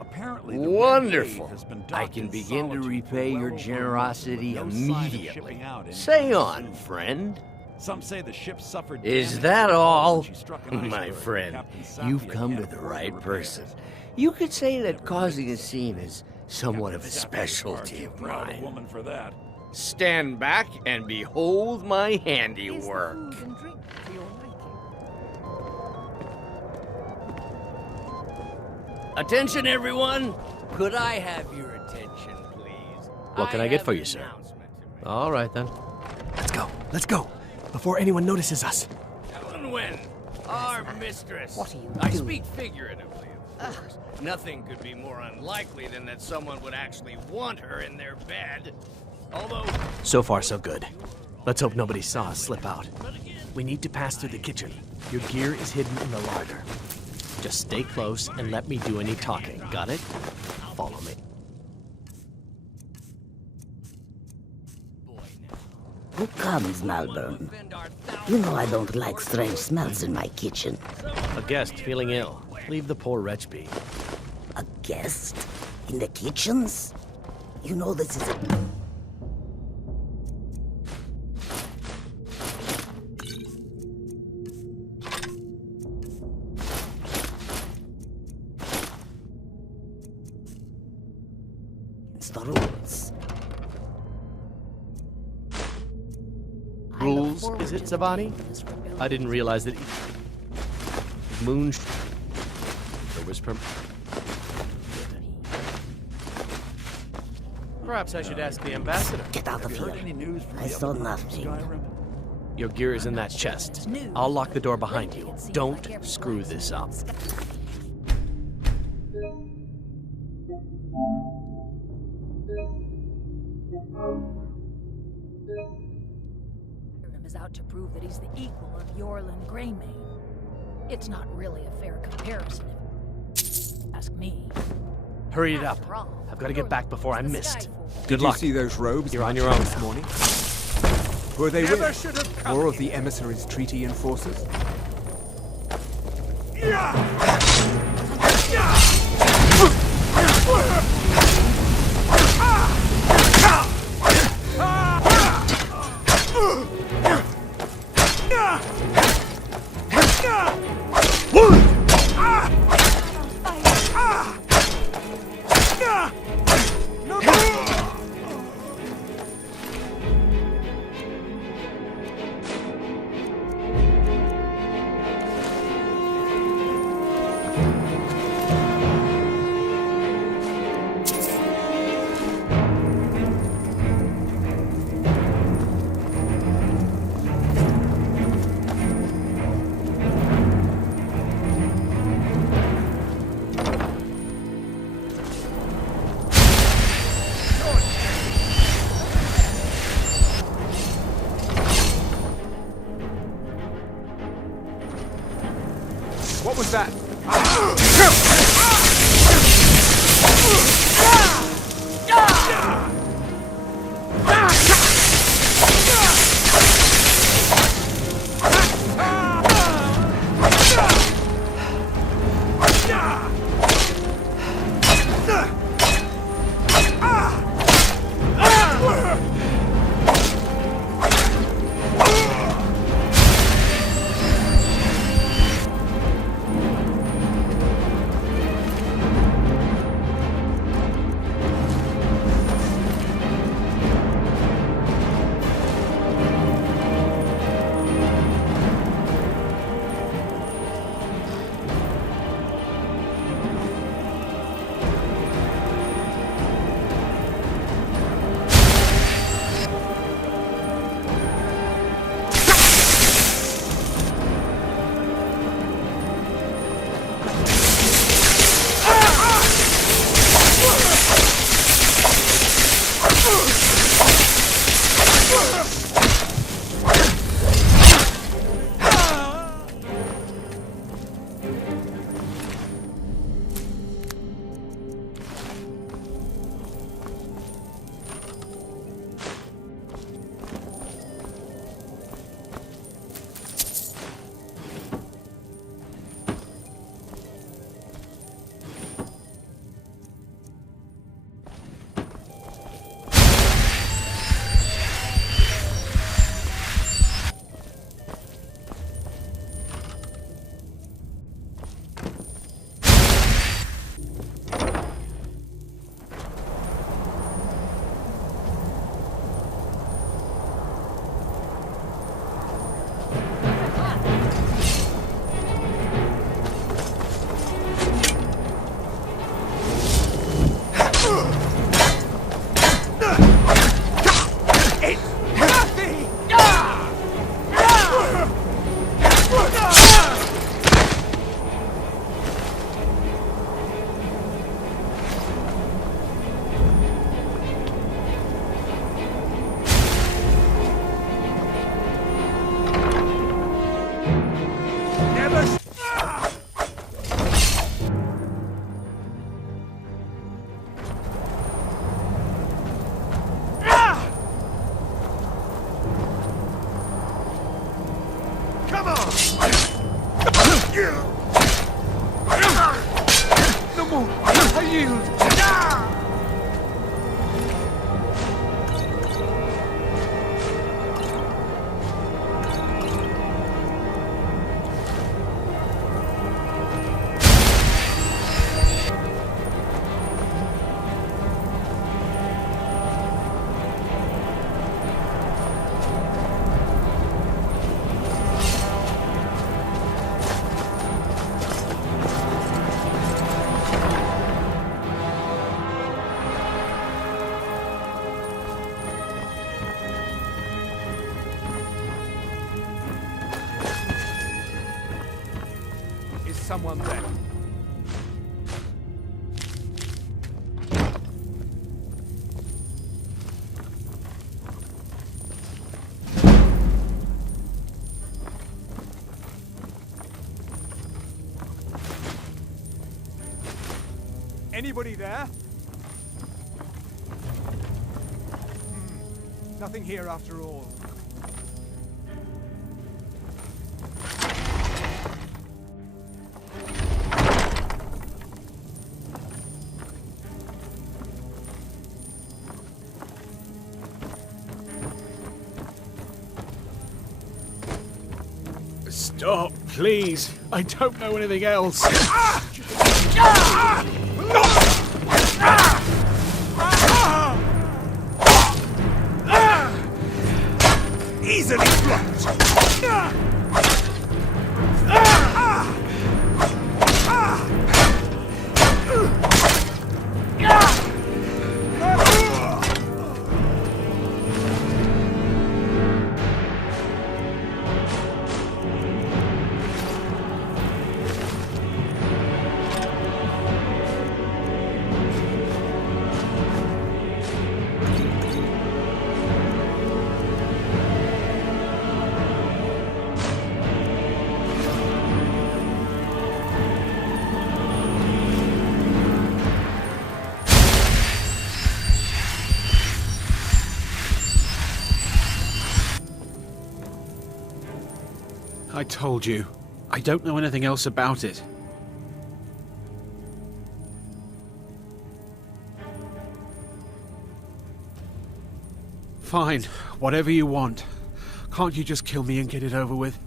Apparently, the Wonderful. has been I docked can in begin to solitude repay for your well over a generosity month, with no sign of immediately. shipping out anytime Say on, soon. friend. Some say the ship suffered Is damage that all? when she struck an My iceberg. friend, Captain you've Safia come to can't the afford right repairs. person. You could say that causing a scene is somewhat of a specialty of Proud mine. woman for that. Stand back and behold my handiwork. Attention, everyone! Could I have your attention, please? What can I get for you, sir? All right, then. Let's go. Let's go. Before anyone notices us. Elenwen, our mistress. What are you I doing? speak figuratively, of course. Nothing could be more unlikely than that someone would actually want her in their bed. Although... So far, so good. Let's hope nobody saw us slip out. We need to pass through the kitchen. Your gear is hidden in the larder. Just stay close and let me do any talking. Got it? Follow me. Who comes, Malvern? You know I don't like strange smells in my kitchen. A guest feeling ill. Leave the poor wretch be. A guest? In the kitchens? You know this is a... It's the rules. Rules, is it, Zavani? I didn't realize that... Moon... There was Perhaps I should ask the ambassador. Get out of here. I saw nothing. Your gear is in that chest. I'll lock the door behind you. Don't screw this up. Skyrim is out to prove that he's the equal of Yorlin Greymane. It's not really a fair comparison, if you ask me. Hurry it up. I've got to get back before I'm missed. Good Did luck. you see those robes? You're on your own this morning. Were they with more of the emissaries' treaty enforcers? What was that? someone then. Anybody there? Nothing here after all. Stop, please. I don't know anything else. Easily blocked. I told you. I don't know anything else about it. Fine, whatever you want. Can't you just kill me and get it over with?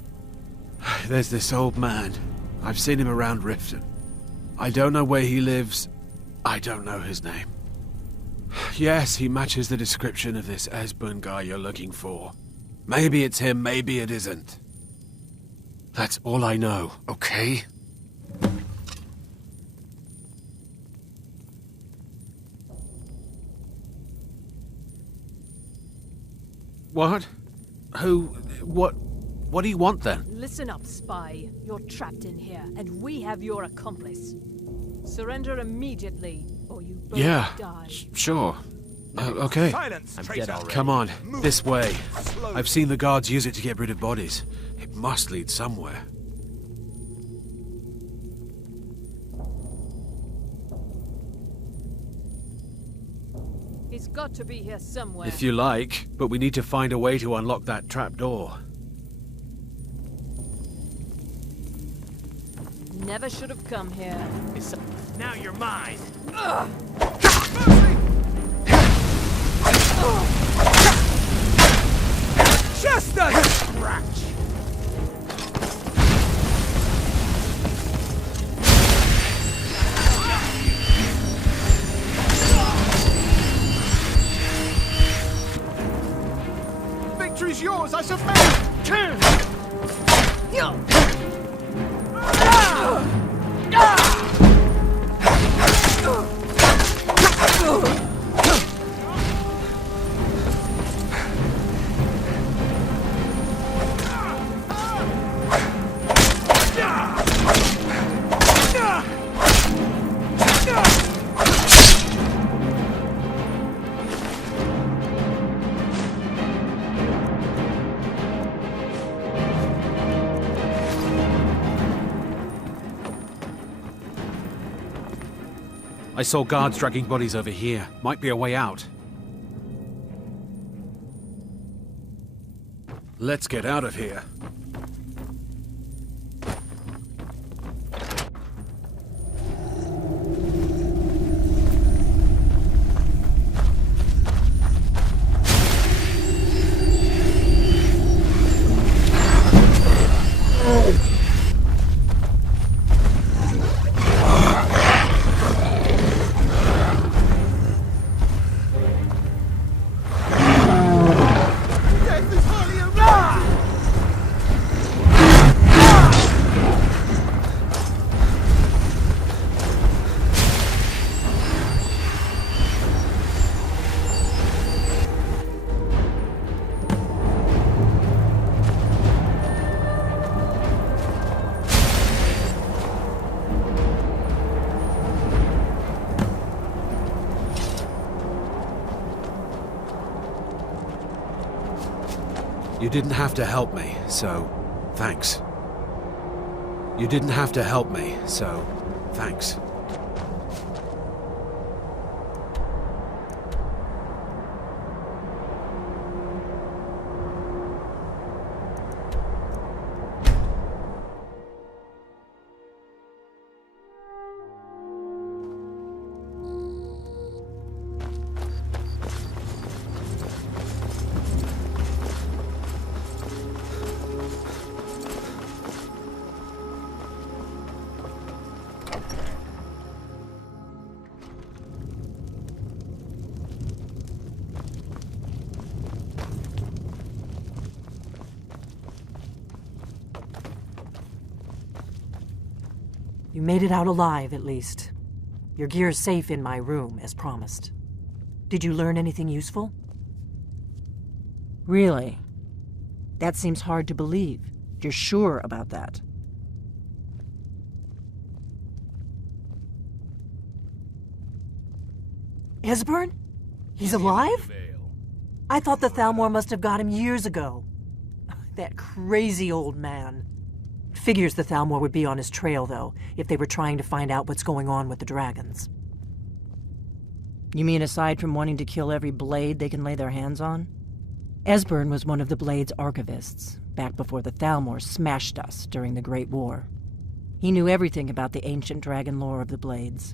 There's this old man. I've seen him around Riften. I don't know where he lives. I don't know his name. Yes, he matches the description of this Esbern guy you're looking for. Maybe it's him, maybe it isn't. That's all I know, okay? What? Who? What do you want then? Listen up, spy. You're trapped in here, and we have your accomplice. Surrender immediately, or you both die. Sure. Okay. Silence, I'm traitor. dead already. Come on, this way. Slowly. I've seen the guards use it to get rid of bodies. It must lead somewhere. He's got to be here somewhere. If you like, but we need to find a way to unlock that trap door. Never should have come here. Now you're mine. Just a scratch. Victory's yours, I submit! I saw guards dragging bodies over here. Might be a way out. Let's get out of here. You didn't have to help me, so thanks. You didn't have to help me, so thanks. You made it out alive, at least. Your gear's safe in my room, as promised. Did you learn anything useful? Really? That seems hard to believe. You're sure about that? Esbern? He's alive? I thought the Thalmor must have got him years ago. That crazy old man. Figures the Thalmor would be on his trail, though, if they were trying to find out what's going on with the dragons. You mean aside from wanting to kill every blade they can lay their hands on? Esbern was one of the Blade's archivists, back before the Thalmor smashed us during the Great War. He knew everything about the ancient dragon lore of the Blades.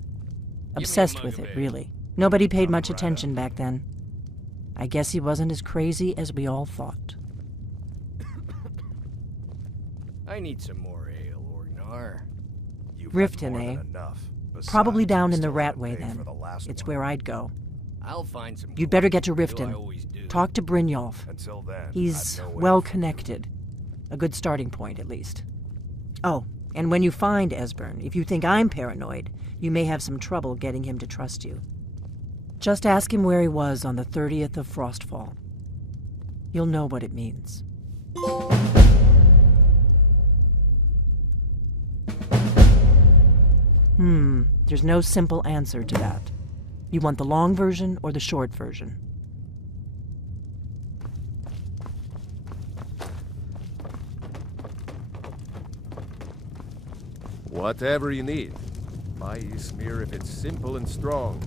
Obsessed with it, really. Nobody paid much attention back then. I guess he wasn't as crazy as we all thought. I need some more ale, Orgnar. Riften, eh? Probably down in the Ratway, then. It's where I'd go. I'll find some. You'd better get to Riften. Talk to Brynjolf. Until then, he's well-connected. A good starting point, at least. Oh, and when you find Esbern, if you think I'm paranoid, you may have some trouble getting him to trust you. Just ask him where he was on the 30th of Frostfall. You'll know what it means. There's no simple answer to that. You want the long version or the short version? Whatever you need. My Ysmir if it's simple and strong.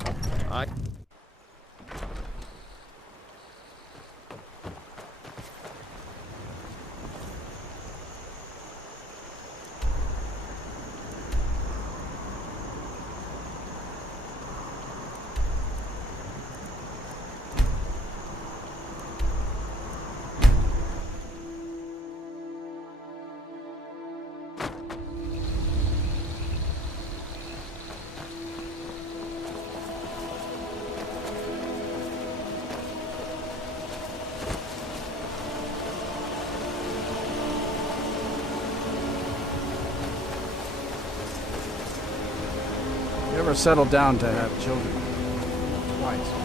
Never settled down to have children. Twice.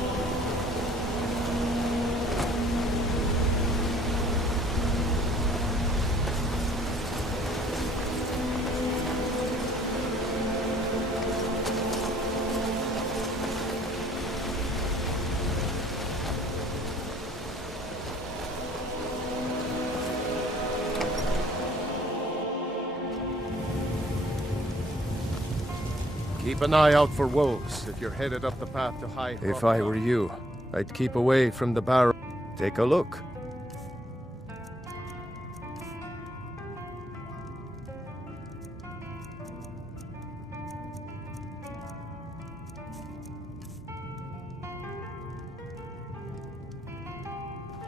Keep an eye out for wolves if you're headed up the path to High. If I were you, I'd keep away from the barrow. Take a look.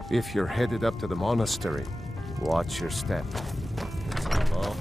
If you're headed up to the monastery, watch your step. That's all.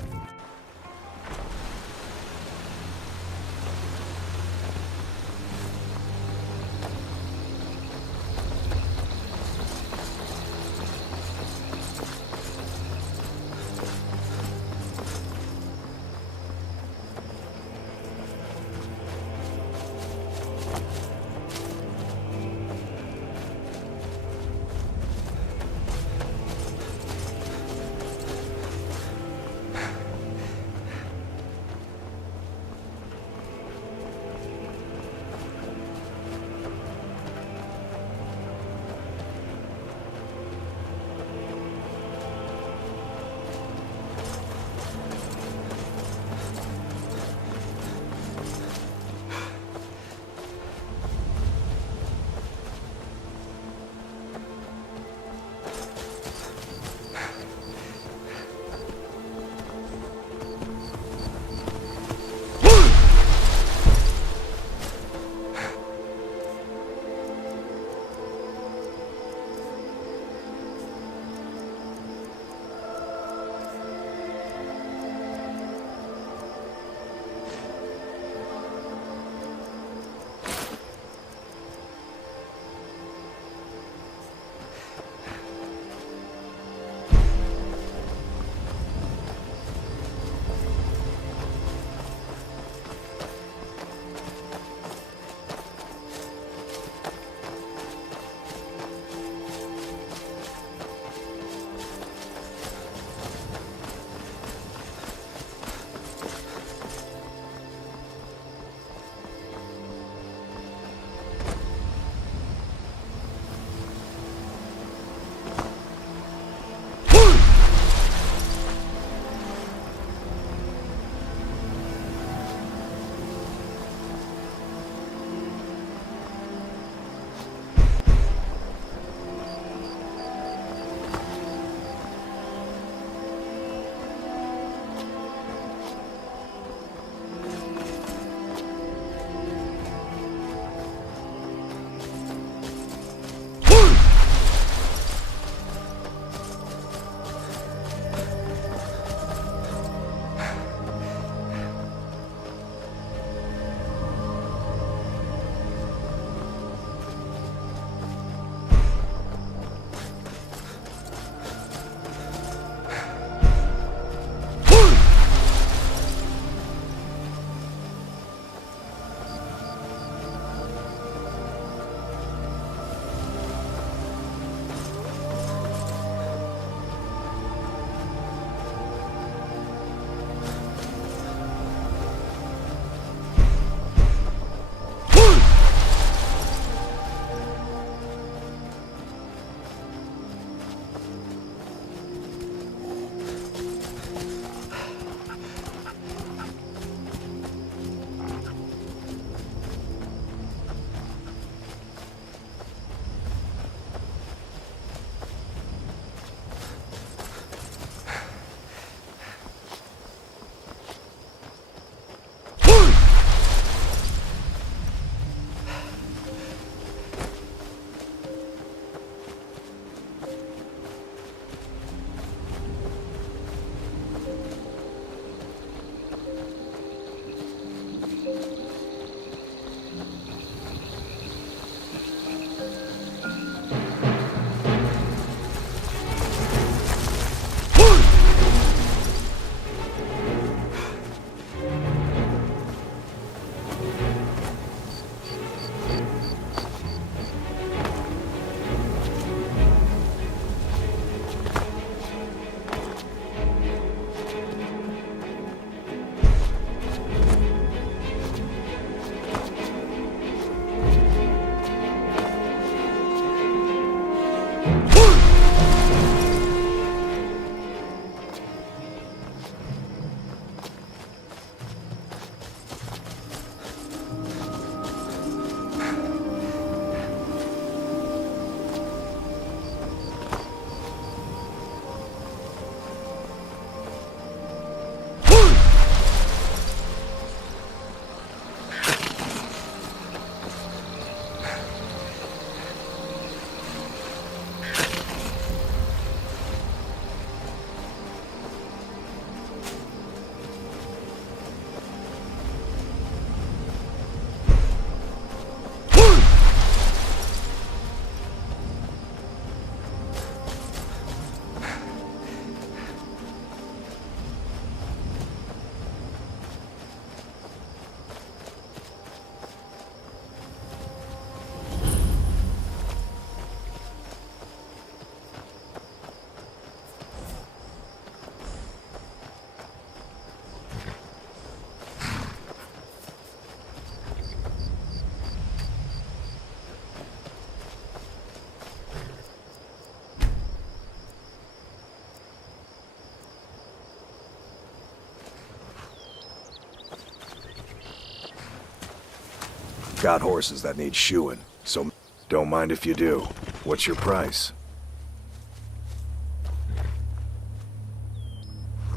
got horses that need shoeing, so don't mind if you do. What's your price?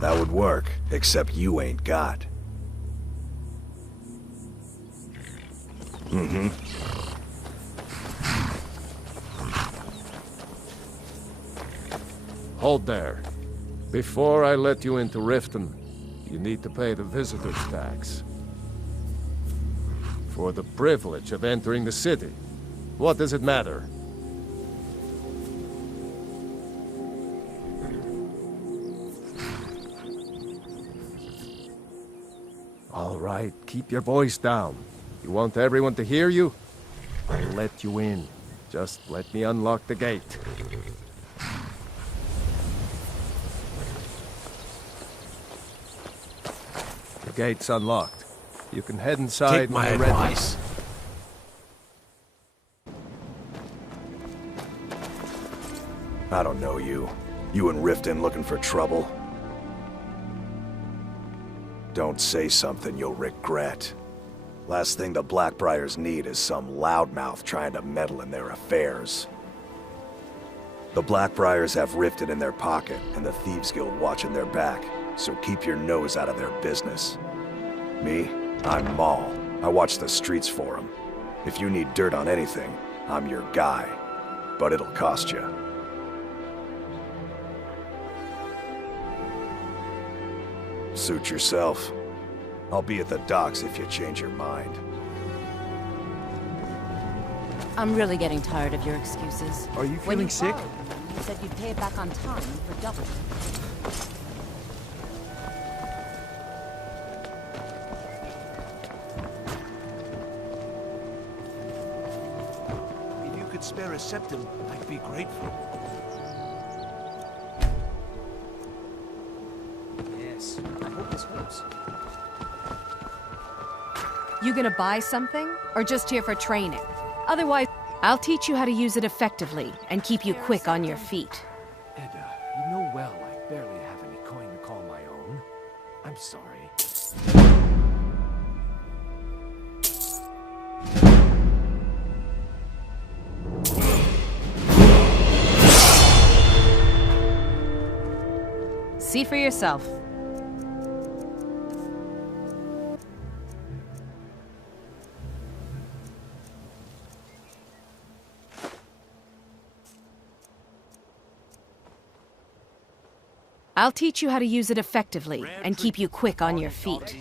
That would work, except you ain't God. Mm-hmm. Hold there. Before I let you into Riften, you need to pay the visitor's tax. For the privilege of entering the city. What does it matter? All right, keep your voice down. You want everyone to hear you? I'll let you in. Just let me unlock the gate. The gate's unlocked. You can head inside. Take my advice. I don't know you. You and Riften looking for trouble? Don't say something you'll regret. Last thing the Blackbriars need is some loudmouth trying to meddle in their affairs. The Blackbriars have Riften in their pocket and the Thieves Guild watching their back, so keep your nose out of their business. Me? I'm Maul. I watch the streets for them. If you need dirt on anything, I'm your guy. But it'll cost you. Suit yourself. I'll be at the docks if you change your mind. I'm really getting tired of your excuses. Are you feeling sick? You said you'd pay it back on time for double. If you could spare a septum, I'd be grateful. Yes, I hope this helps. You gonna buy something, or just here for training? Otherwise, I'll teach you how to use it effectively and keep you quick on your feet. Edda, you know well I barely have any coin to call my own. I'm sorry. See for yourself. I'll teach you how to use it effectively and keep you quick on your feet.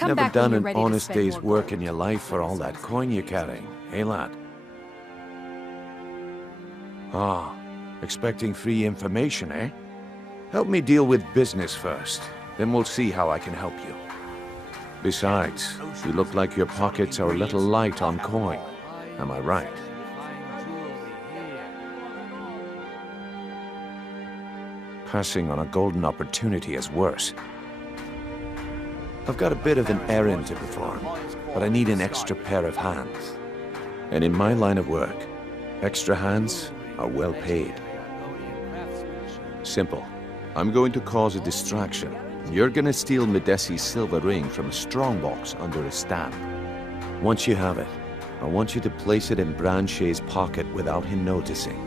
Never done an honest day's work in your life for all that coin you're carrying, eh, lad? Ah, expecting free information, eh? Help me deal with business first, then we'll see how I can help you. Besides, you look like your pockets are a little light on coin. Am I right? Passing on a golden opportunity is worse. I've got a bit of an errand to perform, but I need an extra pair of hands. And in my line of work, extra hands are well paid. Simple. I'm going to cause a distraction. You're gonna steal Medesi's silver ring from a strongbox under a stamp. Once you have it, I want you to place it in Branchet's pocket without him noticing.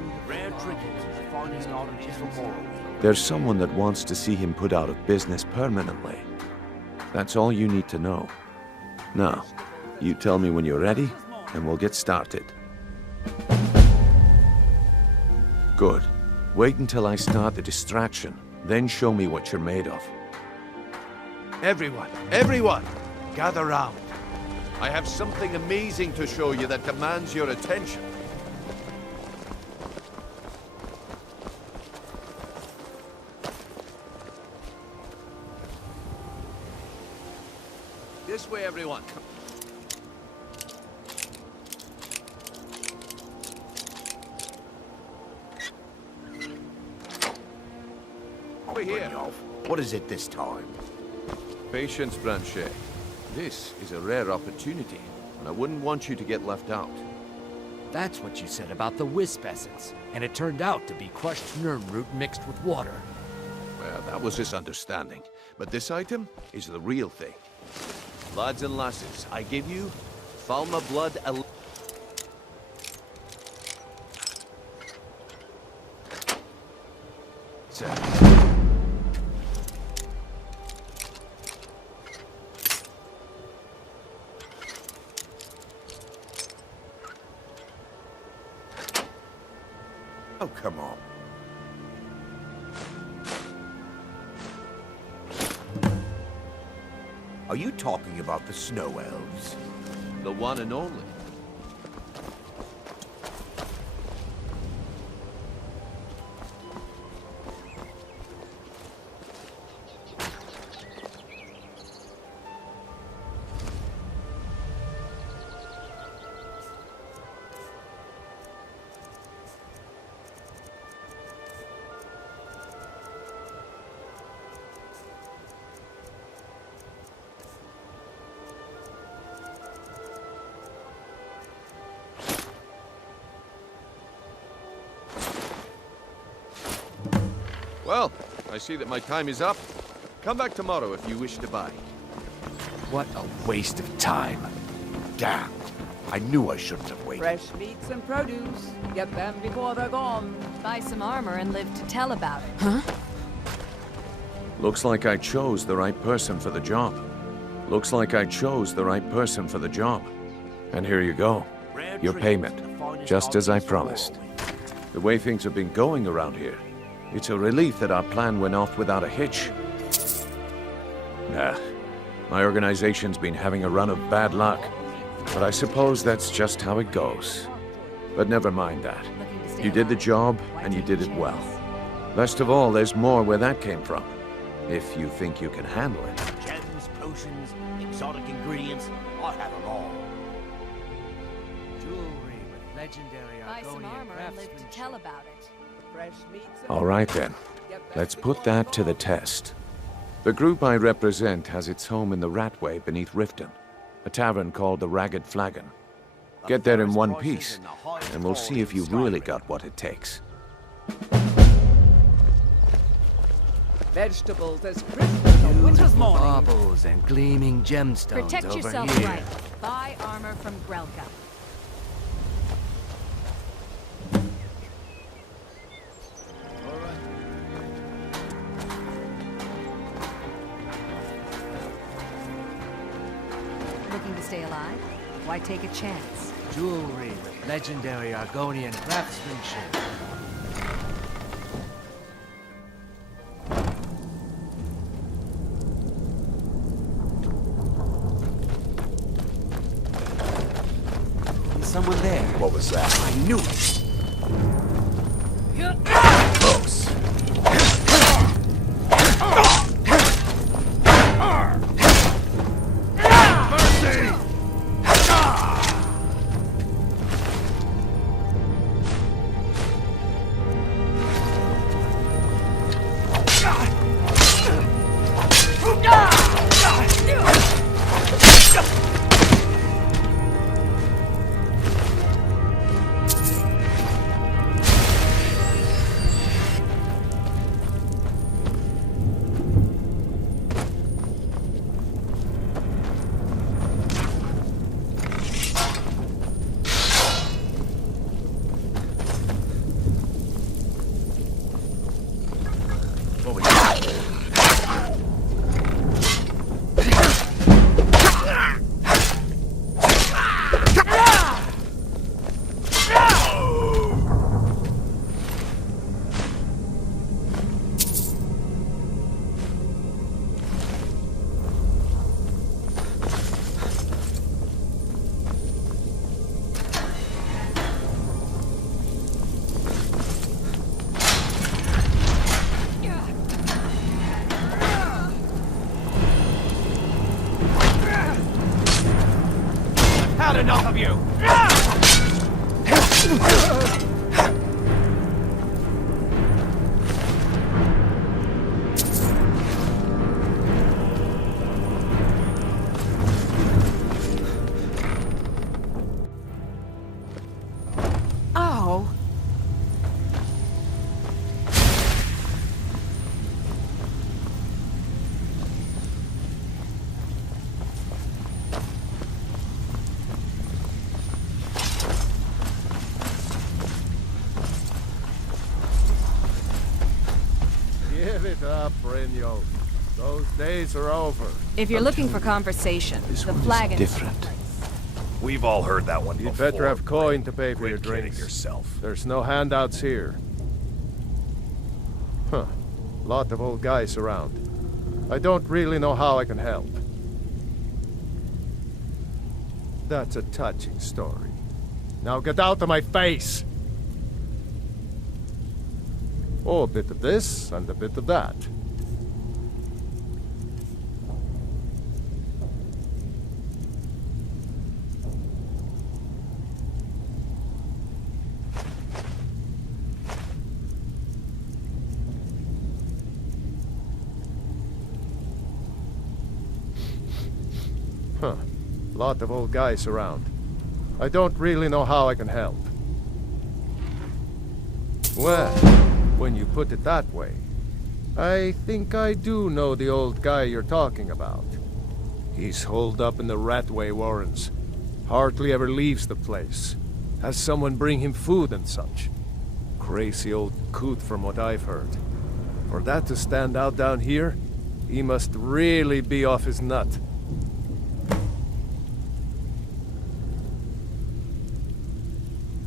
There's someone that wants to see him put out of business permanently. That's all you need to know. Now, you tell me when you're ready, and we'll get started. Good. Wait until I start the distraction, then show me what you're made of. Everyone, gather round. I have something amazing to show you that demands your attention. This way, everyone. Over here. What is it this time? Patience, Branchet. This is a rare opportunity, and I wouldn't want you to get left out. That's what you said about the wisp essence. And it turned out to be crushed nirnroot mixed with water. Well, that was his understanding. But this item is the real thing. Lads and lasses, I give you Falma Blood Oh, come on. Are you talking about the snow elves? the one and only. Well, I see that my time is up. Come back tomorrow if you wish to buy. What a waste of time. Damn. I knew I shouldn't have waited. Fresh meats and produce. Get them before they're gone. Buy some armor and live to tell about it. Huh? Looks like I chose the right person for the job. Looks like I chose the right person for the job. And here you go. Your payment. Just as I promised. The way things have been going around here, it's a relief that our plan went off without a hitch. Nah, my organization's been having a run of bad luck. But I suppose that's just how it goes. But never mind that. You did the job, and you did it well. Best of all, there's more where that came from. If you think you can handle it. Gems, potions, exotic ingredients, I have them all. Jewelry with legendary Buy some Argonian armor and live to craftsmanship. tell about it. Fresh meats and All right then. Let's put that to the test. The group I represent has its home in the Ratway beneath Riften, a tavern called the Ragged Flagon. Get there in one piece, and we'll see if you really got what it takes. vegetables as crisp as a winter's morning. Baubles and gleaming gemstones Protect over yourself here. right. Buy armor from Grelka. Looking to stay alive? Why take a chance? Jewelry with legendary Argonian craftsmanship. Someone there. What was that? I knew it. Close. Mercy! Had enough of you! it up, Brynjo. Those days are over. If you're looking for conversation, the flagon is different. We've all heard that one You'd before. better have coin to pay for your Quit kidding drinks. yourself. There's no handouts here. Huh. Lot of old guys around. I don't really know how I can help. That's a touching story. Now get out of my face! Oh, a bit of this and a bit of that. Huh. Lot of old guys around. I don't really know how I can help. Well, when you put it that way, I think I do know the old guy you're talking about. He's holed up in the Ratway Warrens. Hardly ever leaves the place. Has someone bring him food and such. Crazy old coot from what I've heard. For that to stand out down here, he must really be off his nut.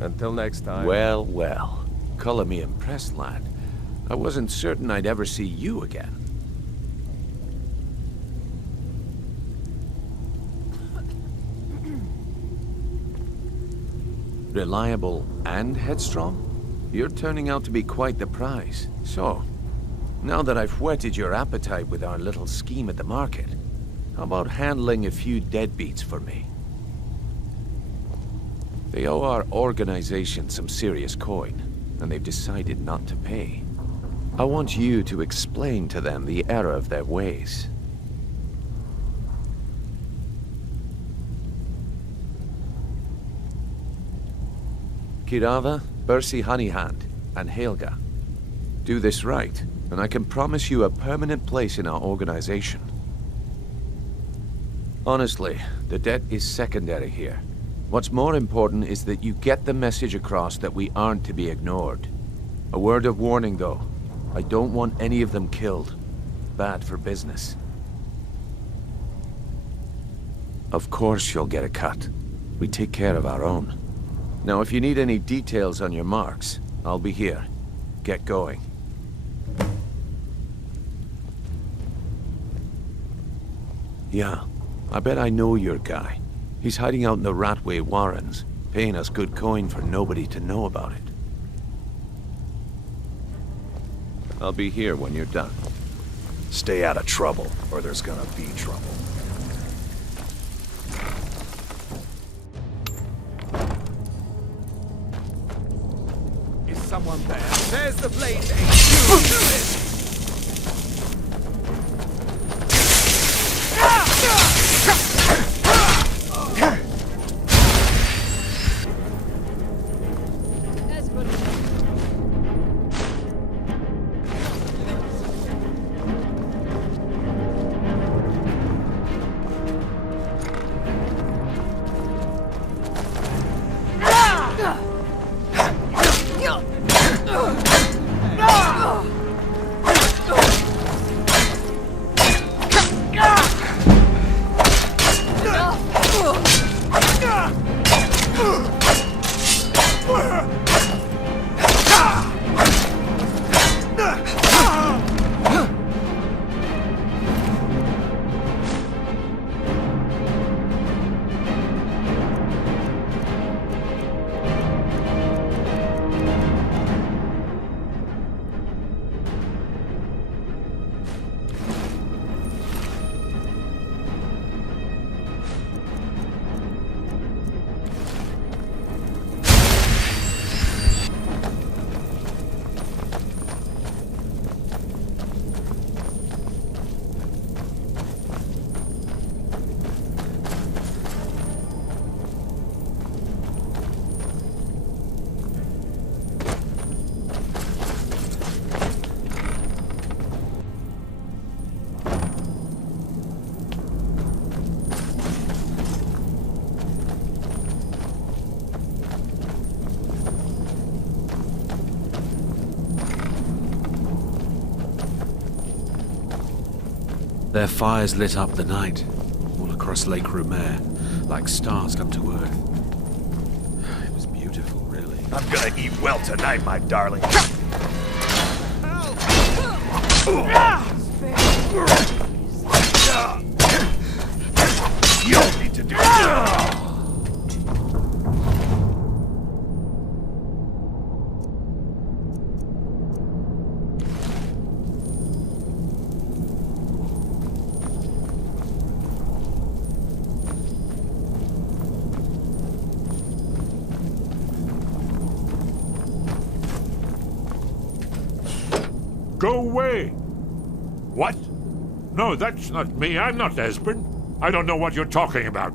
Until next time. Well, well. Color me impressed, lad. I wasn't certain I'd ever see you again. Reliable and headstrong? You're turning out to be quite the prize. So, now that I've whetted your appetite with our little scheme at the market, how about handling a few deadbeats for me? They owe our organization some serious coin, and they've decided not to pay. I want you to explain to them the error of their ways. Kirava, Bersi Honeyhand, and Helga. Do this right, and I can promise you a permanent place in our organization. Honestly, the debt is secondary here. What's more important is that you get the message across that we aren't to be ignored. A word of warning, though. I don't want any of them killed. Bad for business. Of course you'll get a cut. We take care of our own. Now, if you need any details on your marks, I'll be here. Get going. Yeah, I bet I know your guy. He's hiding out in the Ratway Warrens, paying us good coin for nobody to know about it. I'll be here when you're done. Stay out of trouble, or there's gonna be trouble. Is someone there? There's the blade to execute. Their fires lit up the night, all across Lake Rumer, like stars come to Earth. It was beautiful, really. I'm gonna eat well tonight, my darling. You don't need to do that. Go away! What? No, that's not me. I'm not Esbern. I don't know what you're talking about.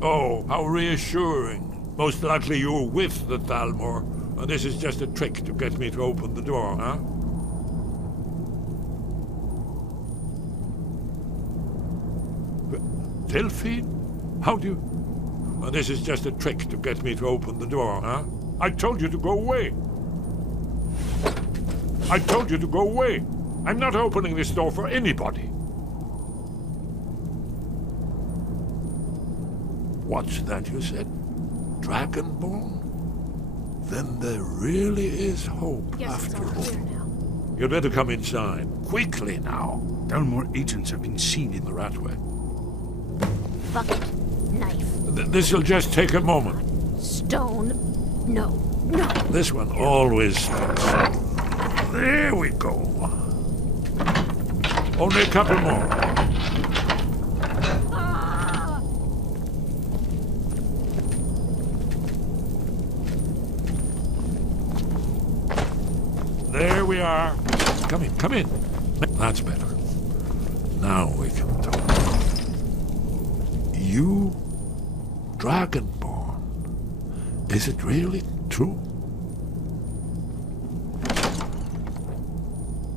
Oh, how reassuring. Most likely you're with the Thalmor, and this is just a trick to get me to open the door, huh? Delphine? How do you... This is just a trick to get me to open the door, huh? I told you to go away. I told you to go away. I'm not opening this door for anybody. What's that you said? Dragonborn? Then there really is hope after all. You'd better come inside. Quickly now. Thalmor agents have been seen in the Ratway. Bucket. Knife. This'll just take a moment. Stone. No. No. This one always starts. There we go. Only a couple more. There we are. Come in, come in. That's better. Now we can talk. You, Dragonborn. Is it really true?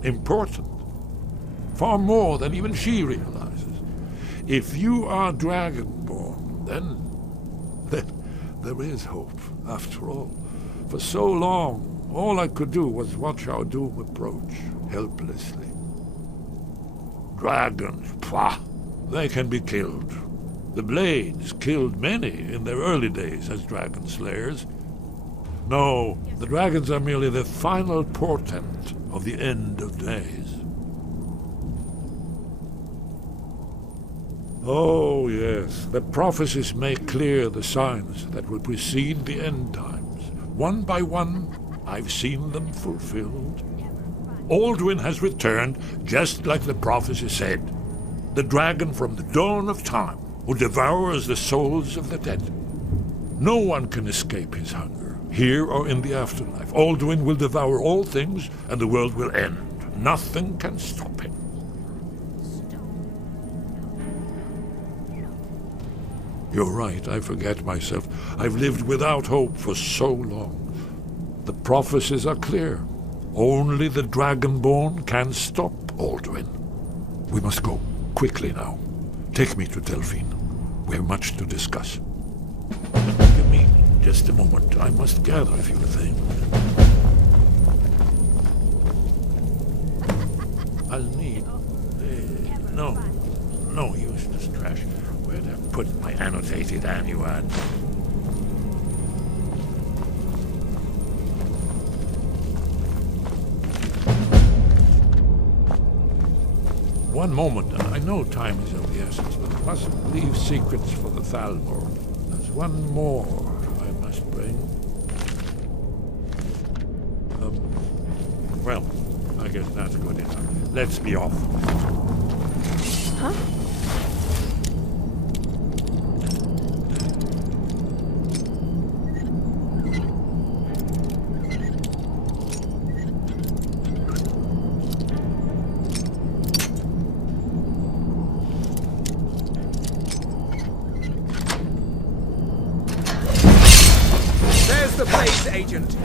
Important. Far more than even she realizes. If you are Dragonborn, then there is hope, after all. For so long, all I could do was watch our doom approach, helplessly. Dragons, pah, they can be killed. The Blades killed many in their early days as dragon slayers. No, the dragons are merely the final portent of the end of days. Oh, yes, the prophecies make clear the signs that will precede the end times. One by one, I've seen them fulfilled. Alduin has returned, just like the prophecy said. The dragon from the dawn of time, who devours the souls of the dead. No one can escape his hunger, here or in the afterlife. Alduin will devour all things, and the world will end. Nothing can stop him. You're right, I forget myself. I've lived without hope for so long. The prophecies are clear. Only the Dragonborn can stop Alduin. We must go, quickly now. Take me to Delphine. We have much to discuss. Give me just a moment. I must gather a few things. I'll need... No useless trash. Where'd I put my annotated annuad? One moment. I know time is of the essence, but I mustn't leave secrets for the Thalmor. There's one more I must bring. Well, I guess that's good enough. Let's be off. Huh? There's the Blades agent.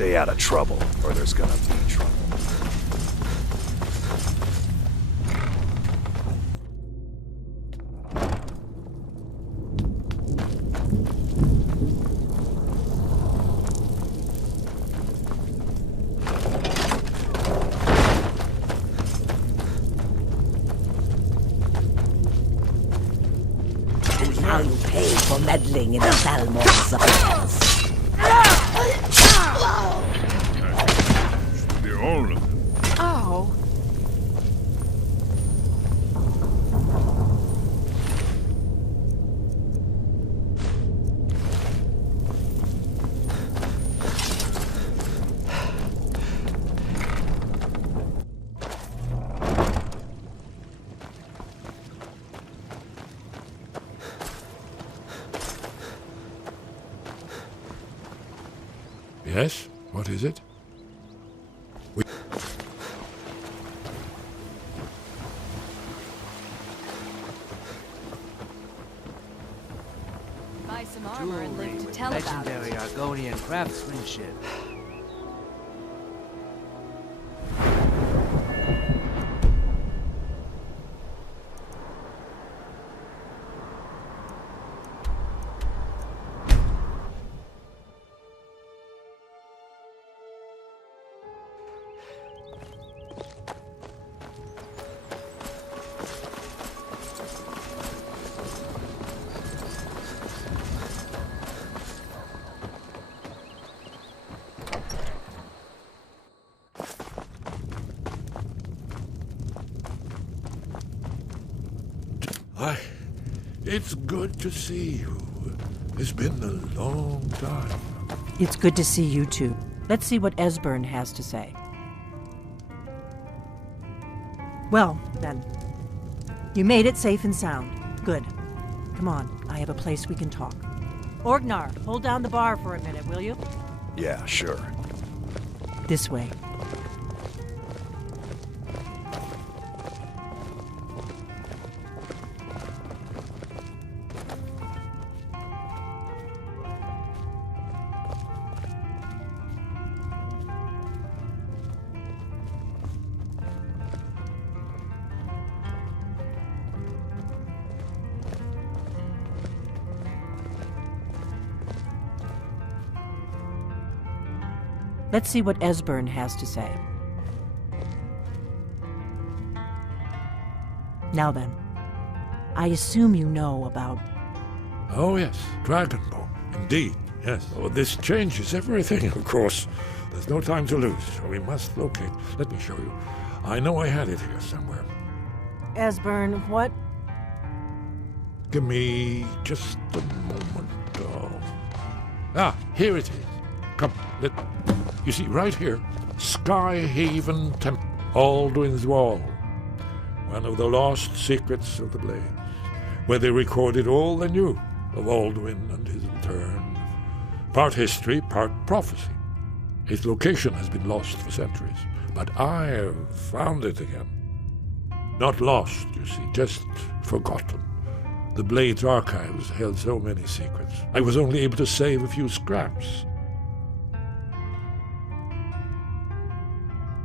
Stay out of trouble, or there's gonna be trouble. Now you pay for meddling in the Salmon's affairs. All of them. Oh. Yes? What is it? Buy some armor and live to tell about it. Legendary Argonian craftsmanship. Why, it's good to see you. It's been a long time. It's good to see you too. Let's see what Esbern has to say. Well, then. You made it safe and sound. Good. Come on, I have a place we can talk. Orgnar, hold down the bar for a minute, will you? Yeah, sure. This way. Let's see what Esbern has to say. Now then, I assume you know about... Oh yes, Dragonborn. Indeed, yes. Oh, this changes everything, of course. There's no time to lose, so we must locate. Let me show you. I know I had it here somewhere. Esbern, what? Give me just a moment. Ah, here it is. Come, you see, right here, Skyhaven Temple, Alduin's Wall. One of the lost secrets of the Blades, where they recorded all they knew of Alduin and his return. Part history, part prophecy. Its location has been lost for centuries, but I have found it again. Not lost, you see, just forgotten. The Blades archives held so many secrets. I was only able to save a few scraps.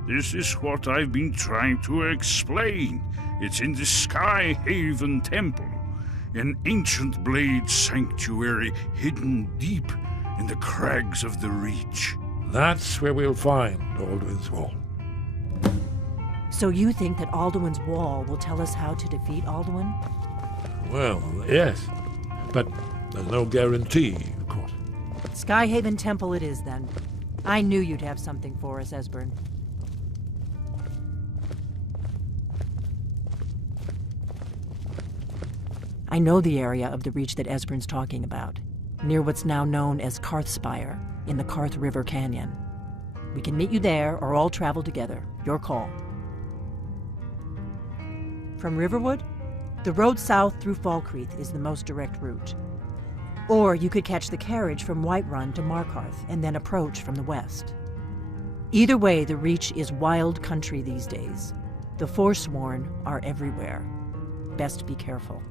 This is what I've been trying to explain. It's in the Skyhaven Temple, an ancient blade sanctuary hidden deep in the crags of the Reach. That's where we'll find Alduin's Wall. So you think that Alduin's Wall will tell us how to defeat Alduin? Well, yes, but there's no guarantee, of course. Skyhaven Temple it is, then. I knew you'd have something for us, Esbern. I know the area of the Reach that Esbern's talking about, near what's now known as Karthspire, in the Karth River Canyon. We can meet you there, or all travel together. Your call. From Riverwood? The road south through Falkreath is the most direct route. Or you could catch the carriage from Whiterun to Markarth and then approach from the west. Either way, the Reach is wild country these days. The Forsworn are everywhere. Best be careful.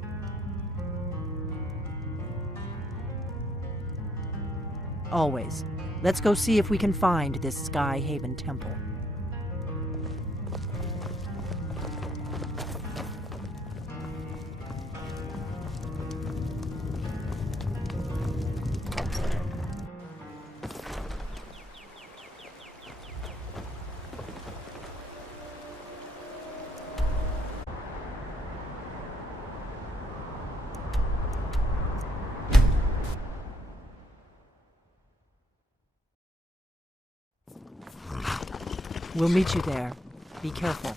Always. Let's go see if we can find this Sky Haven temple. We'll meet you there. Be careful.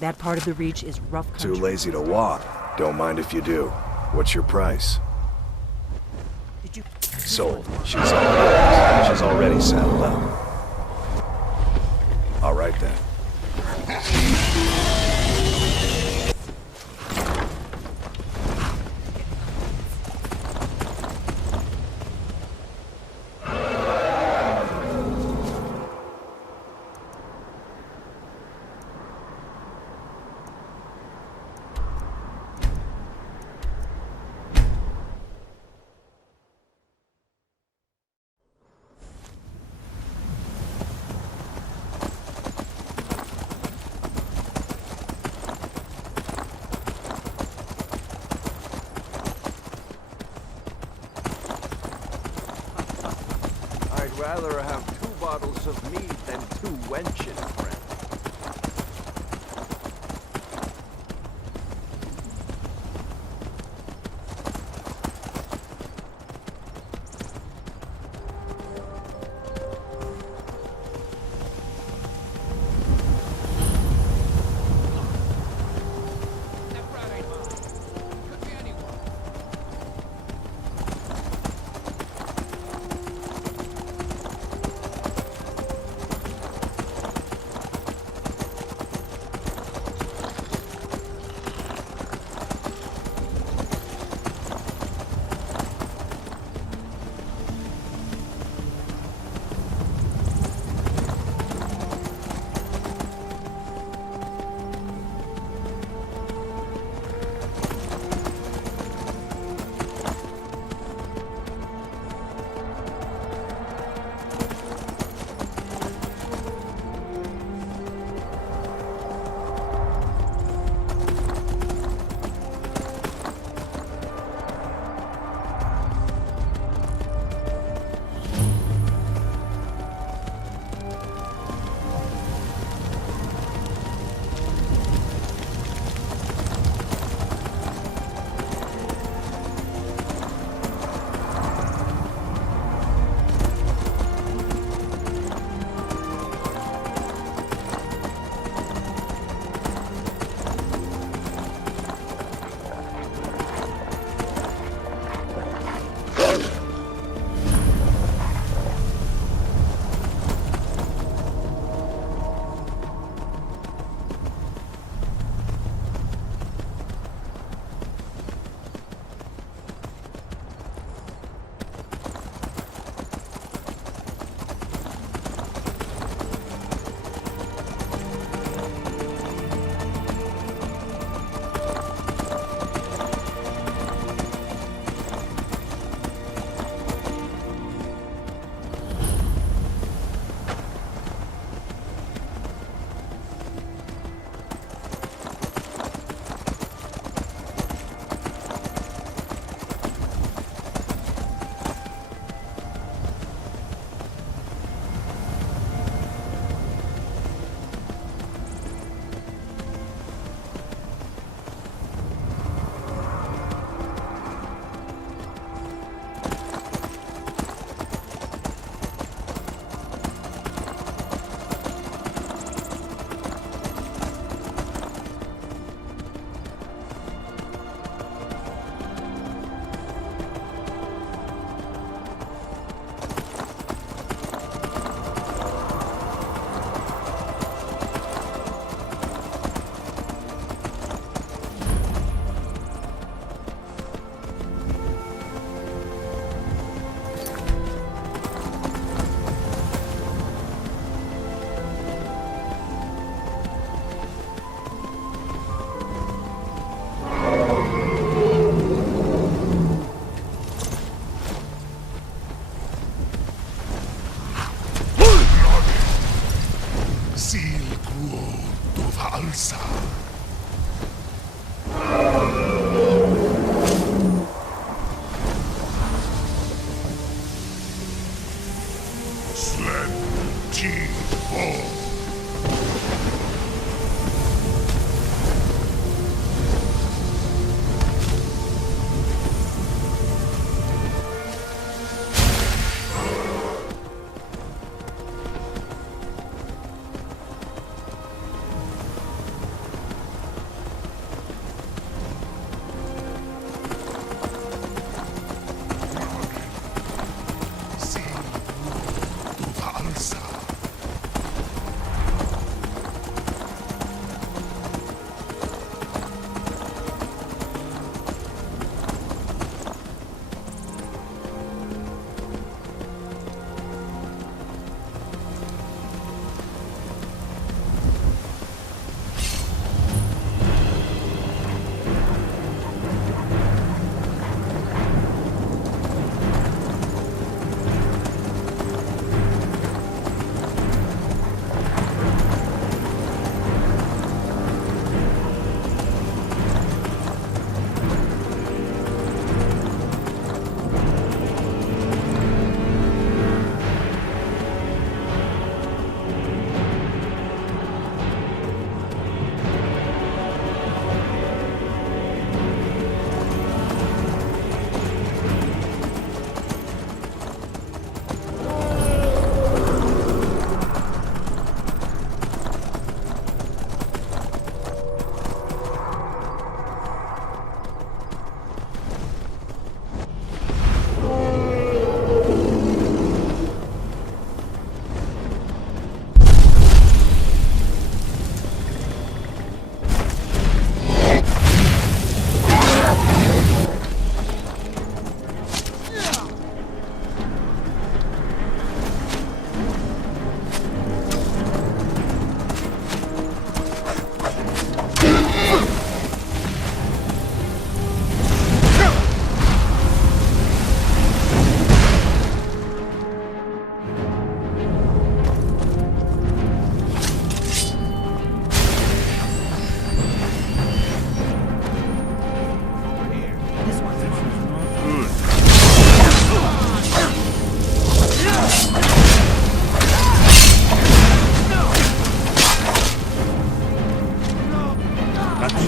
That part of the Reach is rough country. Too lazy to walk. Don't mind if you do. What's your price? Sold. She's already saddled up. All right then. I'd rather have 2 bottles of mead than 2 wenches, friend.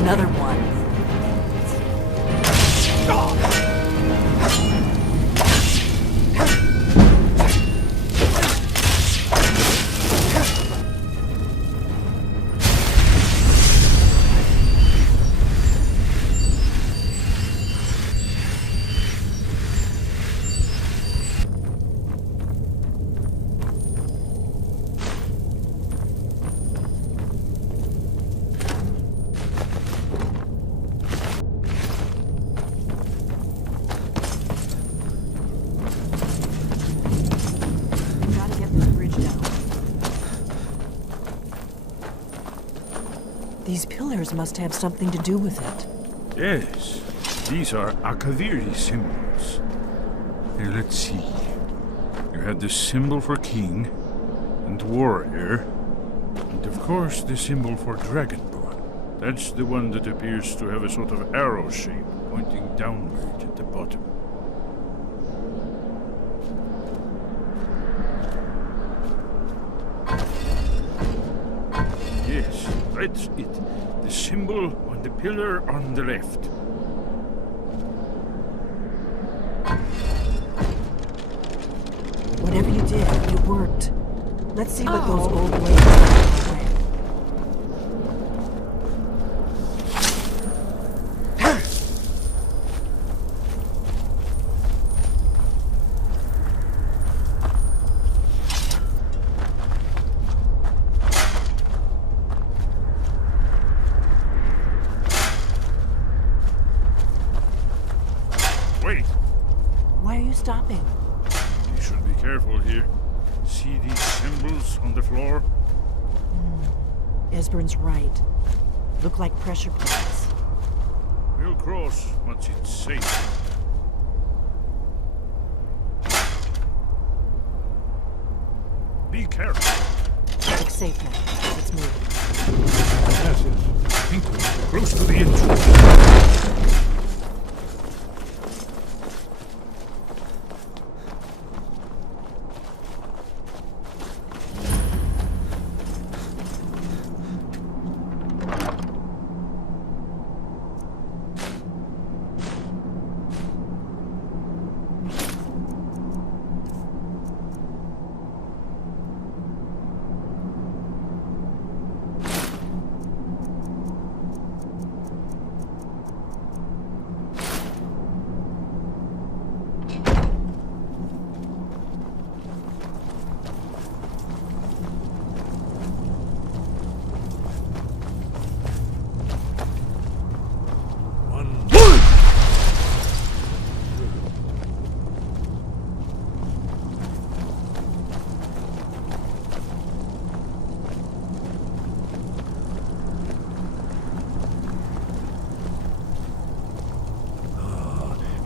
Another one. These pillars must have something to do with it. Yes, these are Akaviri symbols. Here, let's see. You had the symbol for king and warrior, and of course the symbol for dragonborn. That's the one that appears to have a sort of arrow shape pointing downward at the bottom. Yes, that's it. The symbol on the pillar on the left. Whatever you did, it worked. Let's see what those old ways are. Wait! Why are you stopping? You should be careful here. See these symbols on the floor? Esbern's right. Look like pressure plates. We'll cross once it's safe. Be careful. It's safe now. Let's move. Yes, yes. I think we're close to the entrance.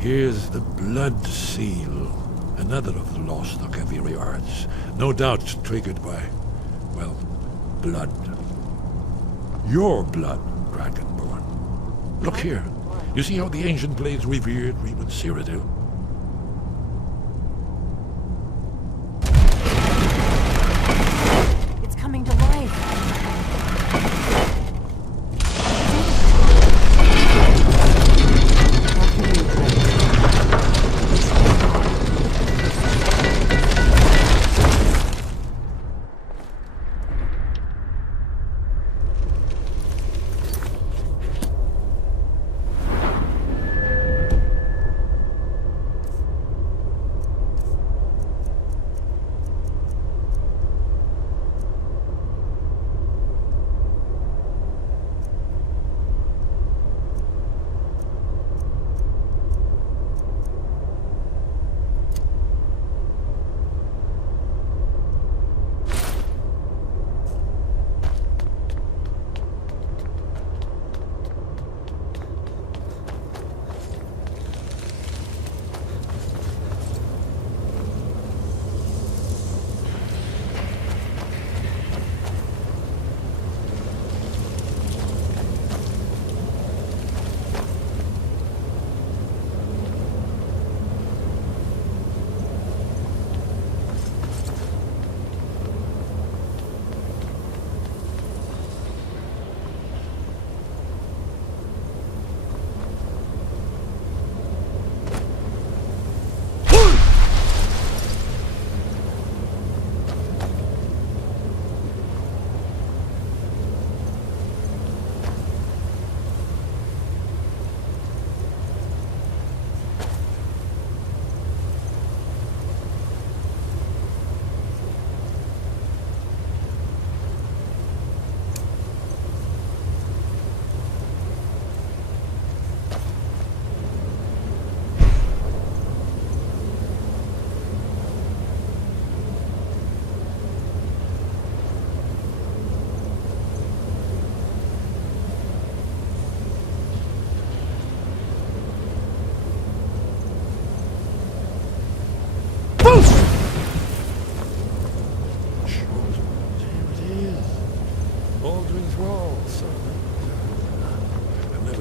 Here's the blood seal, another of the lost Akaviri arts, no doubt triggered by, well, blood. Your blood, Dragonborn. Look here. You see how the ancient blades revered Reman Cyrodiil? It's coming to life.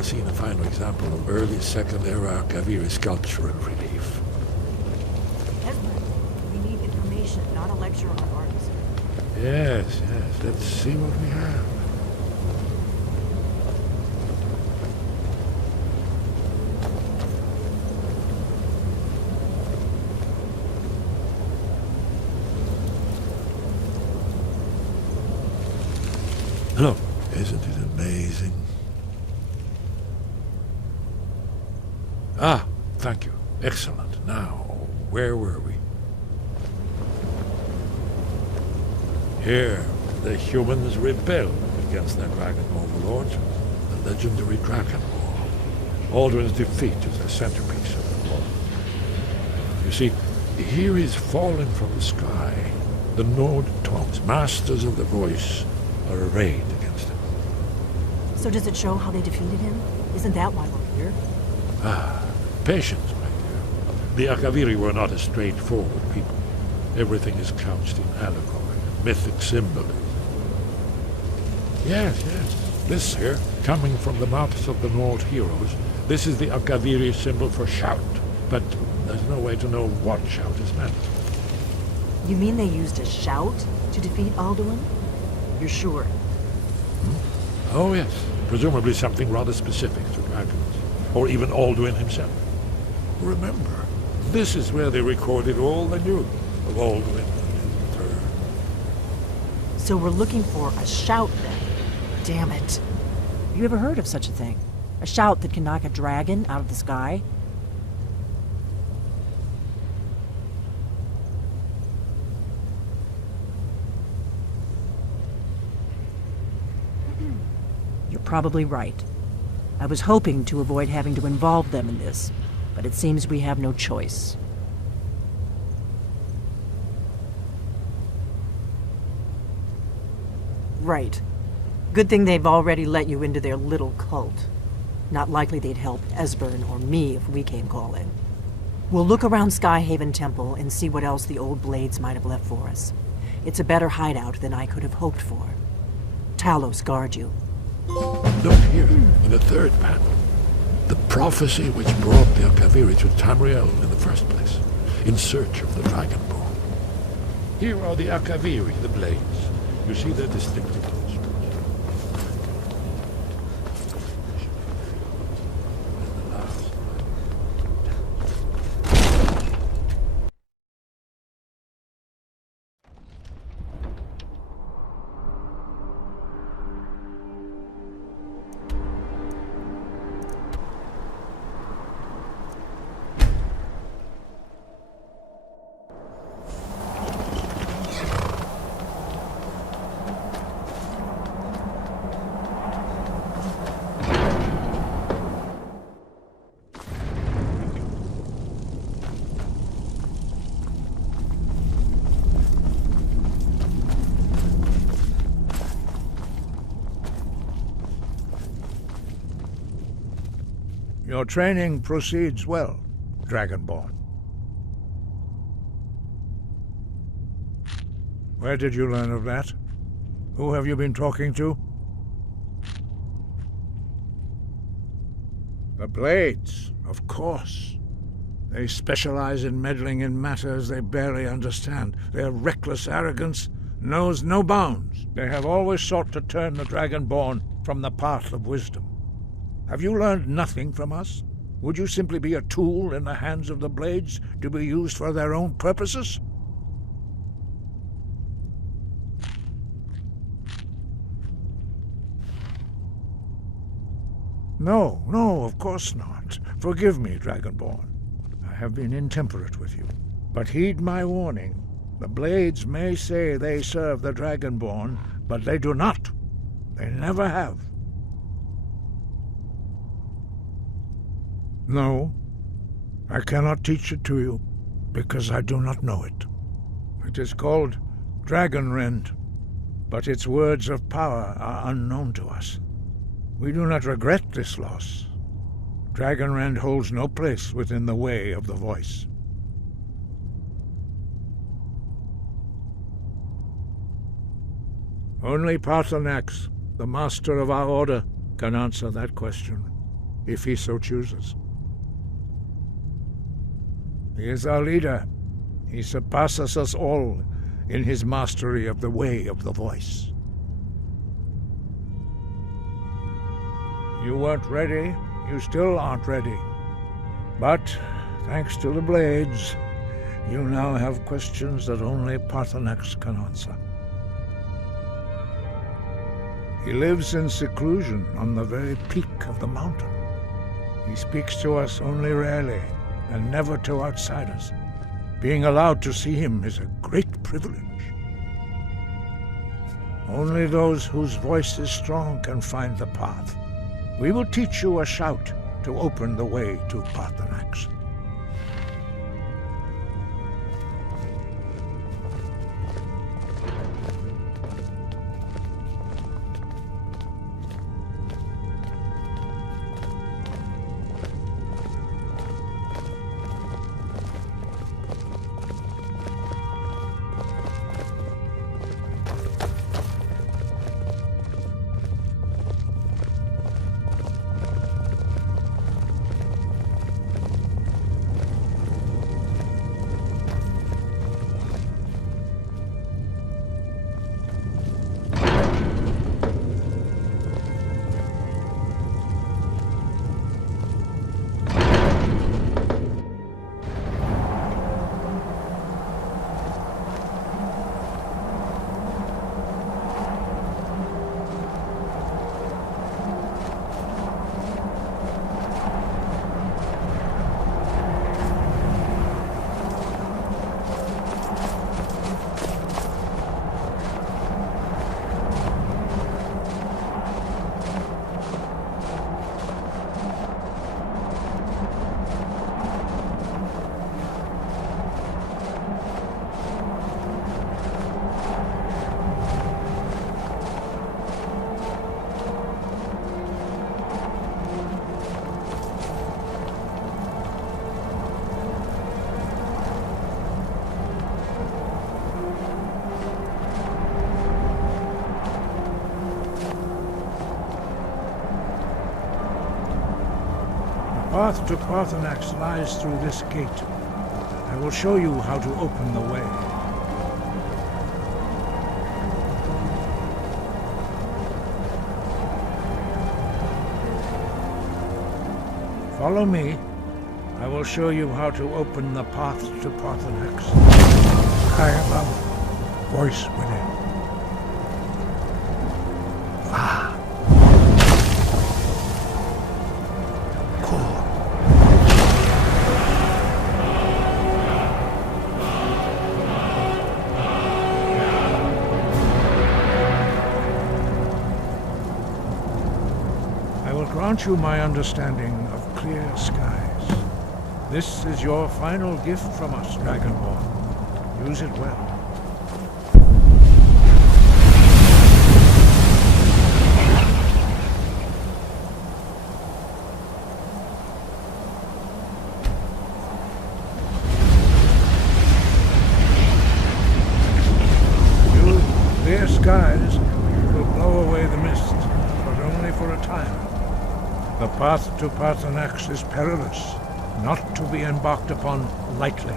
Seen a final example of early Second Era Kaviri sculpture and relief. Esmond, we need information, not a lecture on arts. Yes, yes. Let's see what we have. Look, isn't it amazing? Ah, thank you. Excellent. Now, where were we? Here, the humans rebelled against their dragon overlords, the legendary Dragon War. Aldrin's defeat is the centerpiece of the war. You see, here he's fallen from the sky. The Nord tongues, masters of the voice, are arrayed against him. So does it show how they defeated him? Isn't that why we're here? Ah, patience, my dear. The Akaviri were not a straightforward people. Everything is couched in allegory, mythic symbolism. Yes, yes. This here, coming from the mouths of the Nord heroes, this is the Akaviri symbol for shout. But there's no way to know what shout is meant. You mean they used a shout to defeat Alduin? You're sure? Oh, yes. Presumably something rather specific to dragons. Or even Alduin himself. Remember, this is where they recorded all the news of Alduin and his return. So we're looking for a shout then? Damn it. You ever heard of such a thing? A shout that can knock a dragon out of the sky? You're probably right. I was hoping to avoid having to involve them in this, but it seems we have no choice. Right. Good thing they've already let you into their little cult. Not likely they'd help Esbern or me if we came calling. We'll look around Skyhaven Temple and see what else the old blades might have left for us. It's a better hideout than I could have hoped for. Talos guard you. Look here, in the third panel. The prophecy which brought the Akaviri to Tamriel in the first place, in search of the Dragonborn. Here are the Akaviri, the blades. You see their distinctive postures. Your training proceeds well, Dragonborn. Where did you learn of that? Who have you been talking to? The Blades, of course. They specialize in meddling in matters they barely understand. Their reckless arrogance knows no bounds. They have always sought to turn the Dragonborn from the path of wisdom. Have you learned nothing from us? Would you simply be a tool in the hands of the Blades to be used for their own purposes? No, of course not. Forgive me, Dragonborn. I have been intemperate with you. But heed my warning. The Blades may say they serve the Dragonborn, but they do not. They never have. No, I cannot teach it to you, because I do not know it. It is called Dragonrend, but its words of power are unknown to us. We do not regret this loss. Dragonrend holds no place within the way of the voice. Only Paarthurnax, the master of our order, can answer that question, if he so chooses. He is our leader. He surpasses us all in his mastery of the way of the voice. You weren't ready. You still aren't ready. But, thanks to the Blades, you now have questions that only Paarthurnax can answer. He lives in seclusion on the very peak of the mountain. He speaks to us only rarely, and never to outsiders. Being allowed to see him is a great privilege. Only those whose voice is strong can find the path. We will teach you a shout to open the way to Paarthurnax. path to Parthenax lies through this gate. I will show you how to open the way. Follow me. I will show you how to open the path to Parthenax. Sky above, voice within. Grant you my understanding of clear skies. This is your final gift from us, Dragonborn. Use it well. Use clear skies will blow away the mist, but only for a time. The path to Parthenax is perilous, not to be embarked upon lightly.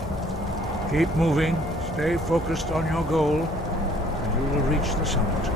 Keep moving, stay focused on your goal, and you will reach the summit.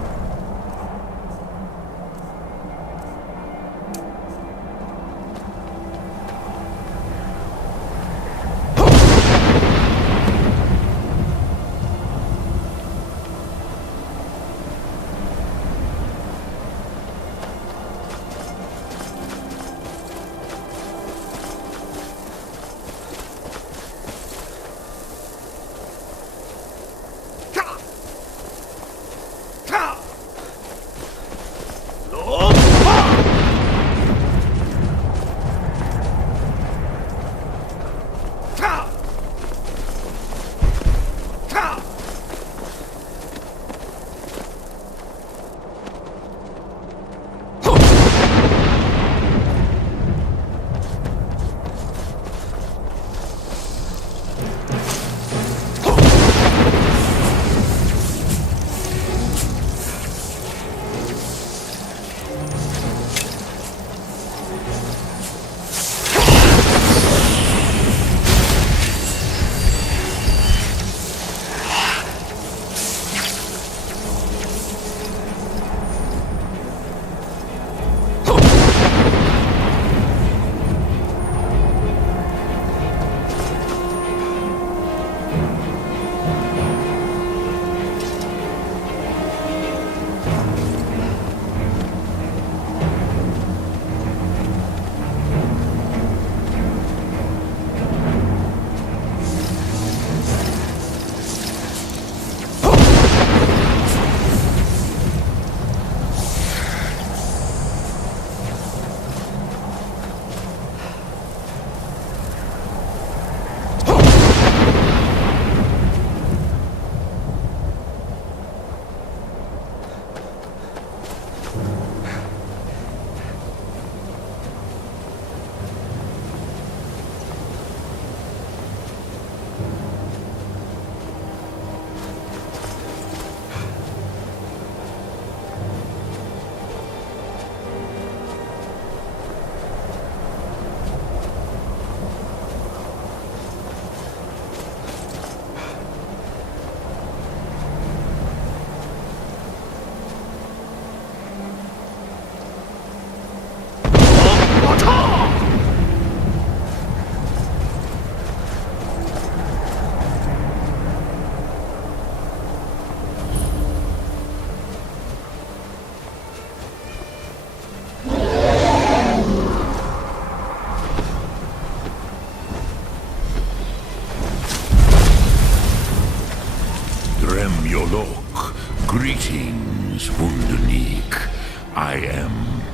Greetings, Wunderneek. I am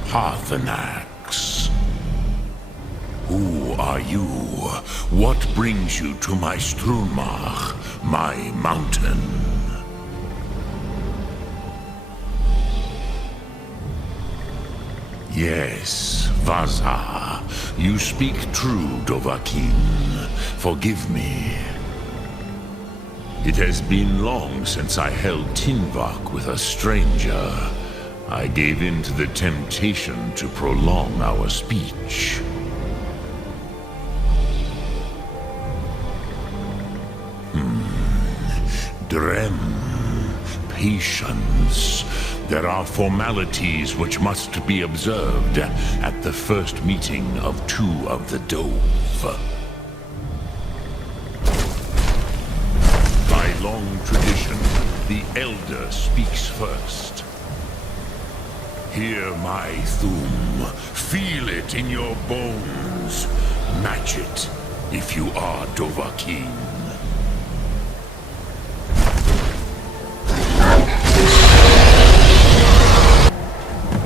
Parthenax. Who are you? What brings you to my Strunmach, my mountain? Yes, Vaza. You speak true, Dovahkiin. Forgive me. It has been long since I held Tinvak with a stranger. I gave in to the temptation to prolong our speech. Drem. Patience. There are formalities which must be observed at the first meeting of two of the Dove. By long tradition, the elder speaks first. Hear my Thum. Feel it in your bones. Match it if you are Dovahkiin.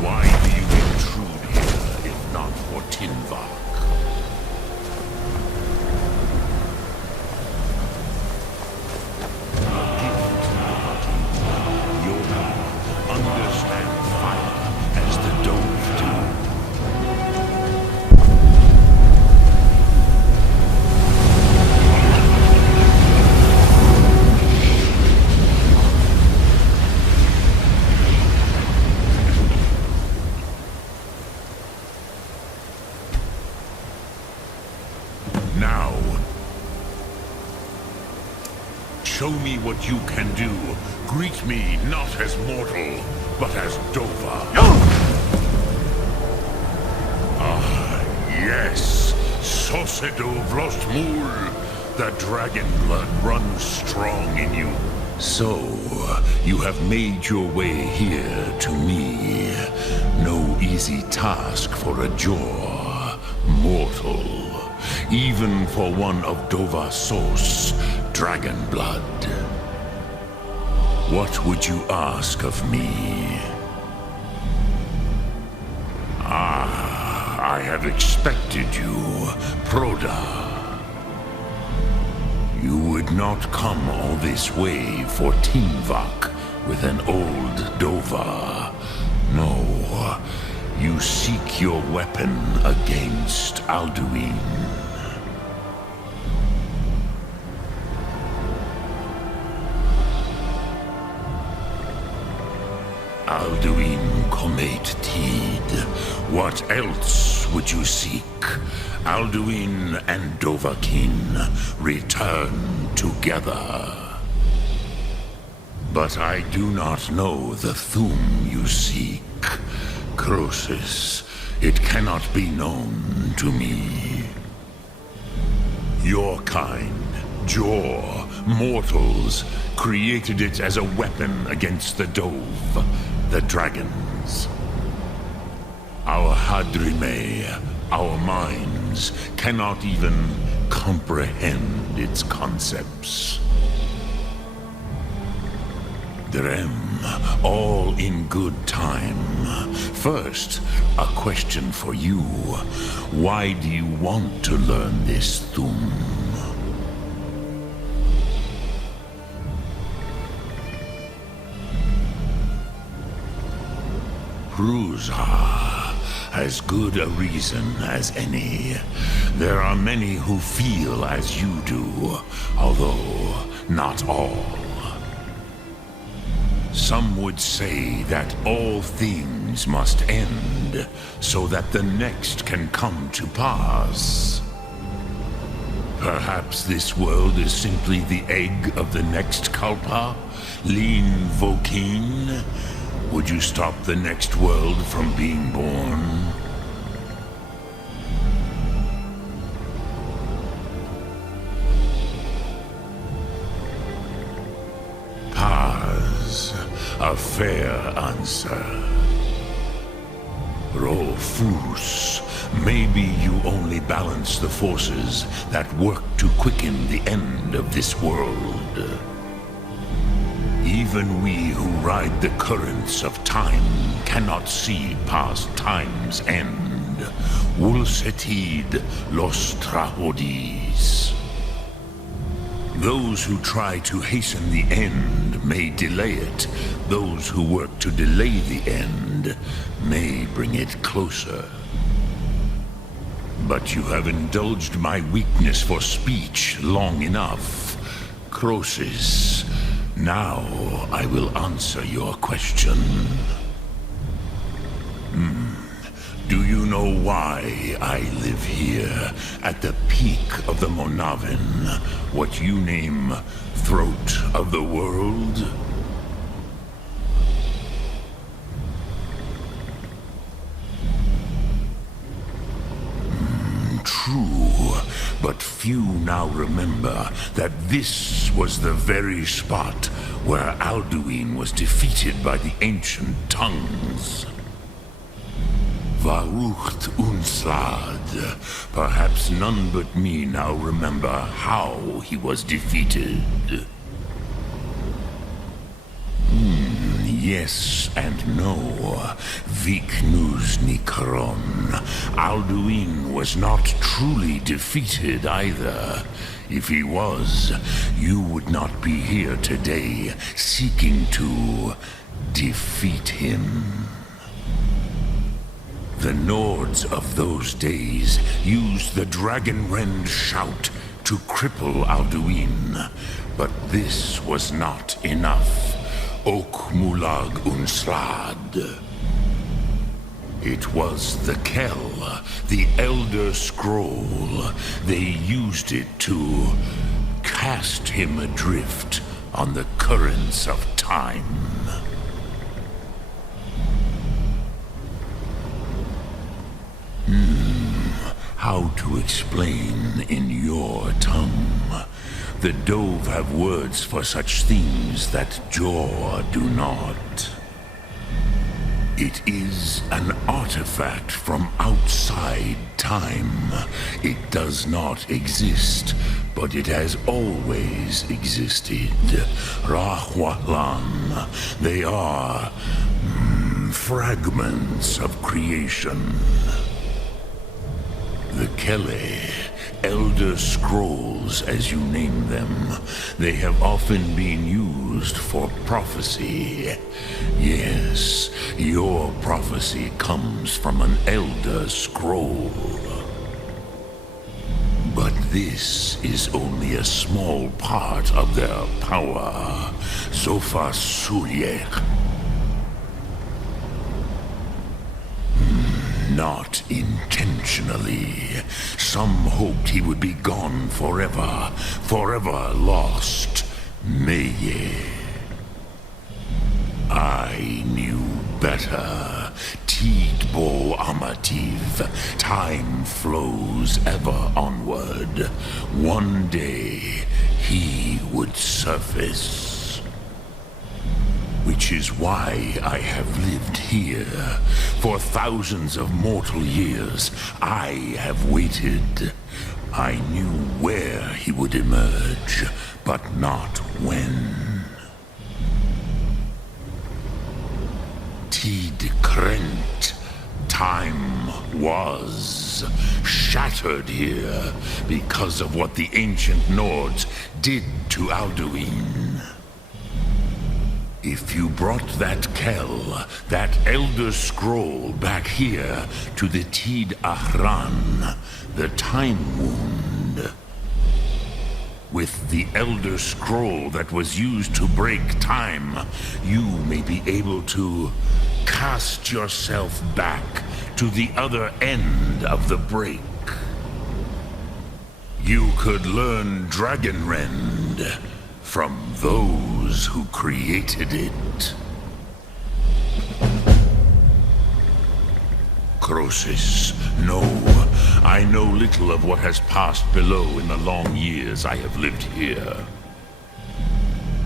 Why do you intrude here if not for Tinvak? Understand fire as the Dove do. Now, show me what you can do. Greet me not as mortal, but as Dova. Ah, yes, Sosedo Vlostmul. The dragon blood runs strong in you. So, you have made your way here to me. No easy task for a jaw, mortal. Even for one of Dova Sos, dragon blood. What would you ask of me? Ah, I have expected you, Proda. You would not come all this way for Tinvak with an old Dova. No, you seek your weapon against Alduin. Alduin Comet Tid. What else would you seek? Alduin and Dovahkiin return together. But I do not know the Thum you seek. Croesus, it cannot be known to me. Your kind, Jor, mortals, created it as a weapon against the Dove, the dragons. Our Hadrime, our minds, cannot even comprehend its concepts. Drem, all in good time. First, a question for you. Why do you want to learn this Thum? Ruza, as good a reason as any. There are many who feel as you do, although not all. Some would say that all things must end, so that the next can come to pass. Perhaps this world is simply the egg of the next Kalpa, Lin Vokin. Would you stop the next world from being born? Paz, a fair answer. Rofus, maybe you only balance the forces that work to quicken the end of this world. Even we who ride the currents of time cannot see past time's end. Wulsetid los trahodis. Those who try to hasten the end may delay it. Those who work to delay the end may bring it closer. But you have indulged my weakness for speech long enough. Croesus, now I will answer your question. Do you know why I live here, at the peak of the Monavin, what you name throat of the world? True, but few now remember that this was the very spot where Alduin was defeated by the ancient tongues. Varucht Unslad. Perhaps none but me now remember how he was defeated. Yes and no. Viknus Nikron. Alduin was not truly defeated either. If he was, you would not be here today seeking to defeat him. The Nords of those days used the Dragonrend shout to cripple Alduin, but this was not enough. Ok Mulag Unslad. It was the Kell, the Elder Scroll. They used it to cast him adrift on the currents of time. How to explain in your tongue? The Dove have words for such things that Jor do not. It is an artifact from outside time. It does not exist, but it has always existed. Rahwalan. They are fragments of creation. The Kele, Elder Scrolls as you name them, they have often been used for prophecy. Yes, your prophecy comes from an Elder Scroll. But this is only a small part of their power. Zofa Suryek. Not intentionally. Some hoped he would be gone forever, forever lost. Meye. I knew better. Tidbo Amativ. Time flows ever onward. One day, he would surface. Which is why I have lived here. For thousands of mortal years, I have waited. I knew where he would emerge, but not when. Tid Krent. Time was shattered here because of what the ancient Nords did to Alduin. If you brought that Kell, that Elder Scroll back here to the Tid Ahran, the Time Wound, with the Elder Scroll that was used to break time, you may be able to cast yourself back to the other end of the break. You could learn Dragonrend from those who created it. Croesus, no. I know little of what has passed below in the long years I have lived here.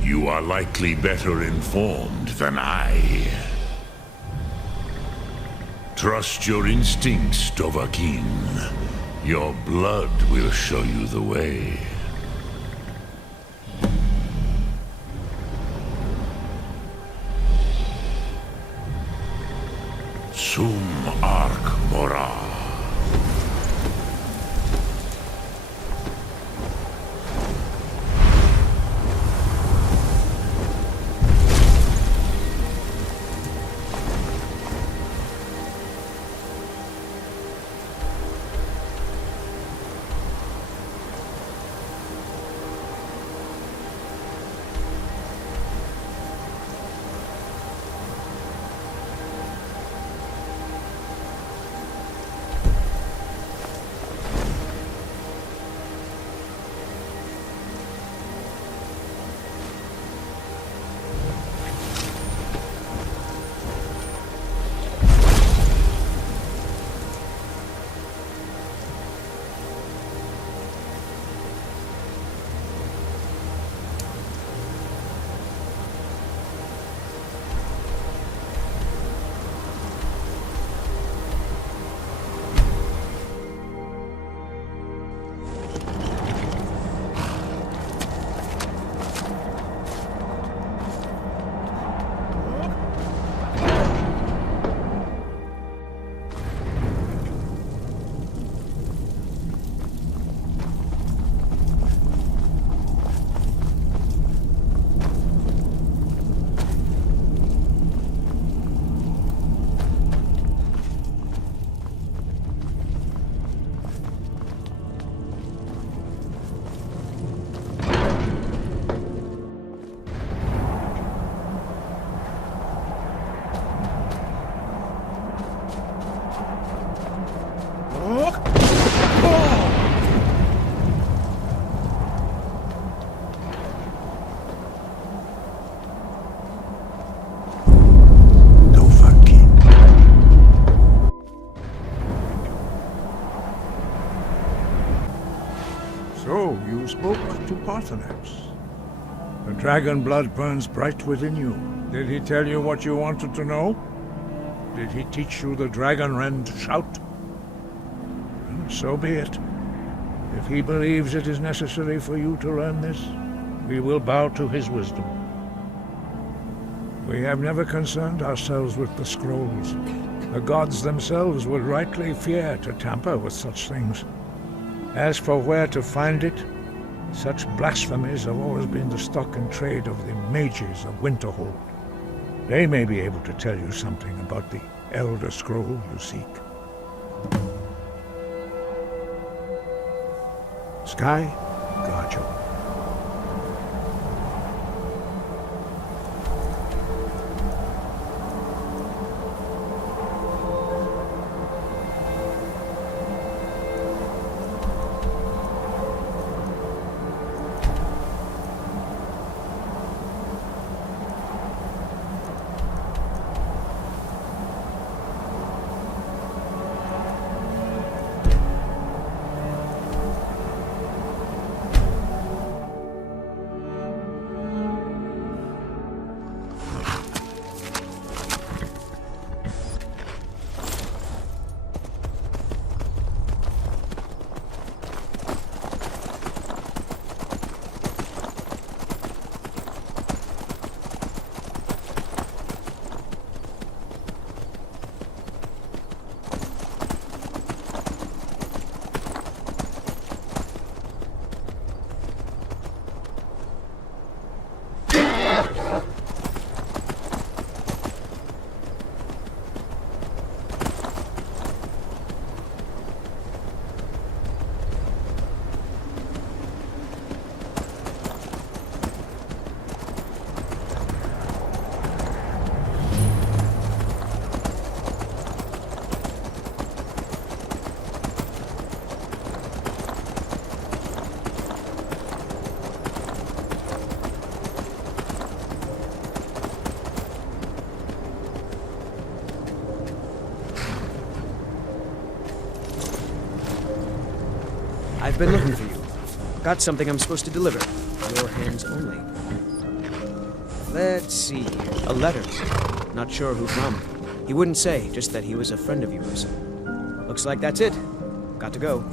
You are likely better informed than I. Trust your instincts, Dovahkiin. Your blood will show you the way. Sum Ark Mora. Paarthurnax. The dragon blood burns bright within you. Did he tell you what you wanted to know? Did he teach you the dragon rend shout? Well, so be it. If he believes it is necessary for you to learn this, we will bow to his wisdom. We have never concerned ourselves with the scrolls. The gods themselves would rightly fear to tamper with such things. As for where to find it, such blasphemies have always been the stock and trade of the mages of Winterhold. They may be able to tell you something about the Elder Scroll you seek. Sky, guard you. I've been looking for you. Got something I'm supposed to deliver. Your hands only. Let's see. A letter. Not sure who from. He wouldn't say, just that he was a friend of yours. Looks like that's it. Got to go.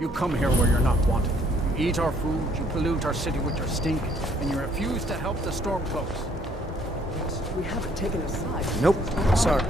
You come here where you're not wanted. You eat our food, you pollute our city with your stink, and you refuse to help the stormcloaks. We haven't taken a side. Nope. Sorry.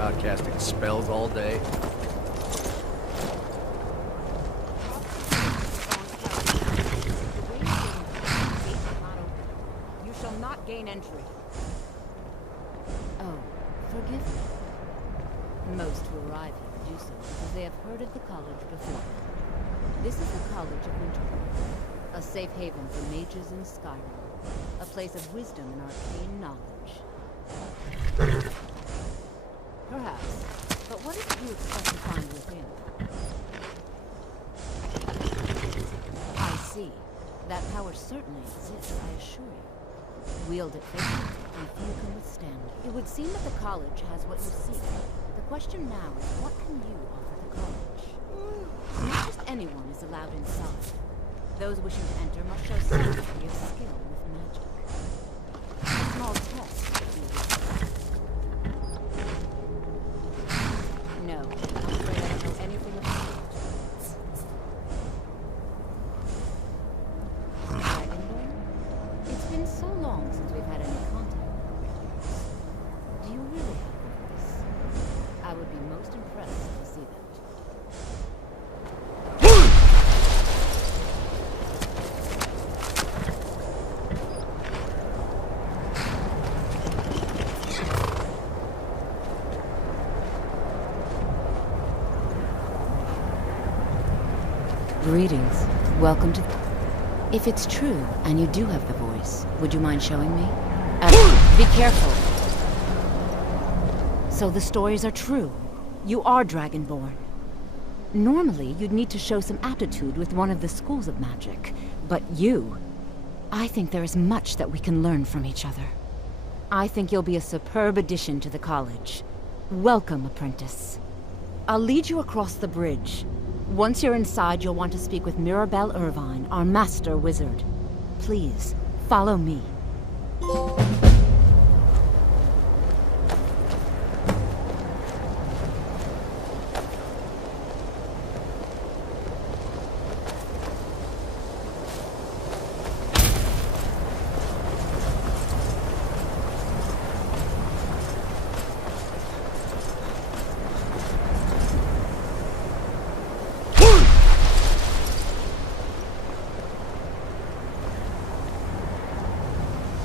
about casting spells all day? You shall not gain entry. Oh, forgive me. Most who arrive here do so because they have heard of the college before. This is the College of Winter, a safe haven for mages in Skyrim, a place of wisdom and arcane knowledge. Perhaps, but what is it you expect to find within? I see. That power certainly exists, I assure you. Wield it faithfully, and few can withstand. It would seem that the college has what you seek. The question now is, what can you offer the college? Not just anyone is allowed inside. Those wishing to enter must show some degree of skill with magic. A small test, if you will. No, I'm afraid I don't know anything about it. Dragonborn? It's been so long since we've had any contact. Do you really have a voice? I would be most impressed to see that. Greetings. Welcome to... If it's true, and you do have the voice, would you mind showing me? Be careful. So the stories are true. You are Dragonborn. Normally, you'd need to show some aptitude with one of the schools of magic. But you... I think there is much that we can learn from each other. I think you'll be a superb addition to the college. Welcome, apprentice. I'll lead you across the bridge. Once you're inside, you'll want to speak with Mirabelle Irvine, our master wizard. Please, follow me.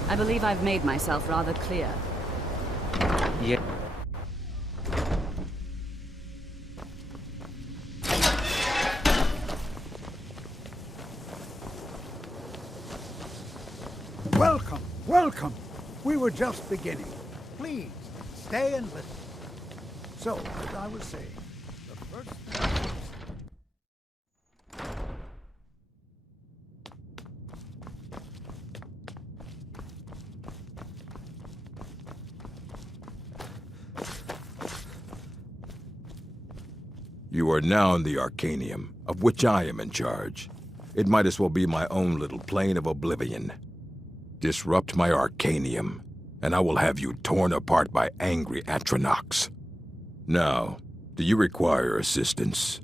I believe I've made myself rather clear. Yeah. Welcome, welcome. We were just beginning. Please, stay and listen. So, as I was saying, the first thing... You are now in the Arcanium, of which I am in charge. It might as well be my own little plane of oblivion. Disrupt my Arcanium, and I will have you torn apart by angry Atronachs. Now, do you require assistance?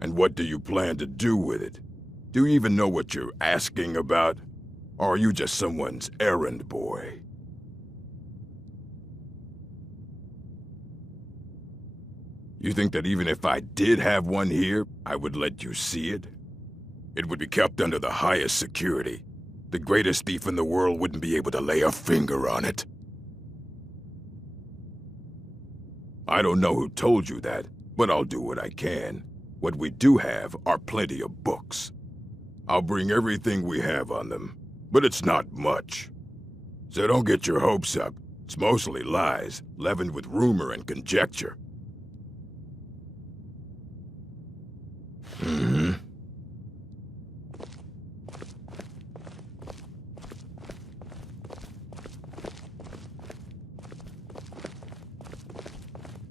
And what do you plan to do with it? Do you even know what you're asking about? Or are you just someone's errand boy? You think that even if I did have one here, I would let you see it? It would be kept under the highest security. The greatest thief in the world wouldn't be able to lay a finger on it. I don't know who told you that, but I'll do what I can. What we do have are plenty of books. I'll bring everything we have on them, but it's not much. So don't get your hopes up. It's mostly lies, leavened with rumor and conjecture.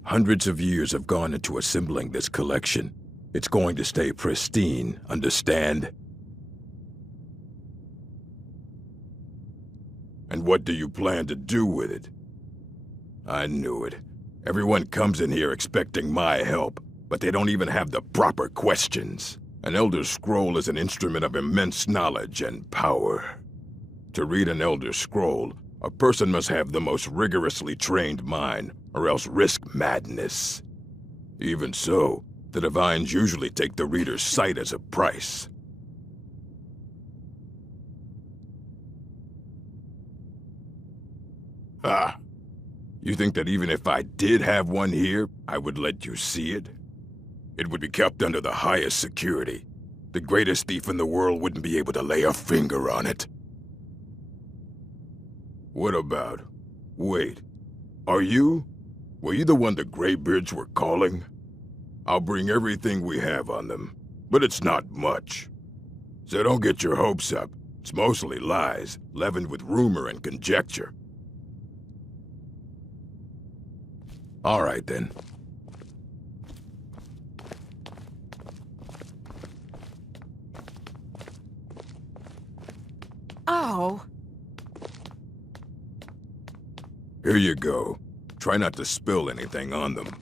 Hundreds of years have gone into assembling this collection. It's going to stay pristine, understand? And what do you plan to do with it? I knew it. Everyone comes in here expecting my help, but they don't even have the proper questions. An Elder Scroll is an instrument of immense knowledge and power. To read an Elder Scroll, a person must have the most rigorously trained mind, or else risk madness. Even so, the Divines usually take the reader's sight as a price. Ah, you think that even if I did have one here, I would let you see it? It would be kept under the highest security. The greatest thief in the world wouldn't be able to lay a finger on it. What about... Wait, were you the one the Greybeards were calling? I'll bring everything we have on them, but it's not much. So don't get your hopes up. It's mostly lies, leavened with rumor and conjecture. All right, then. Oh. Here you go. Try not to spill anything on them.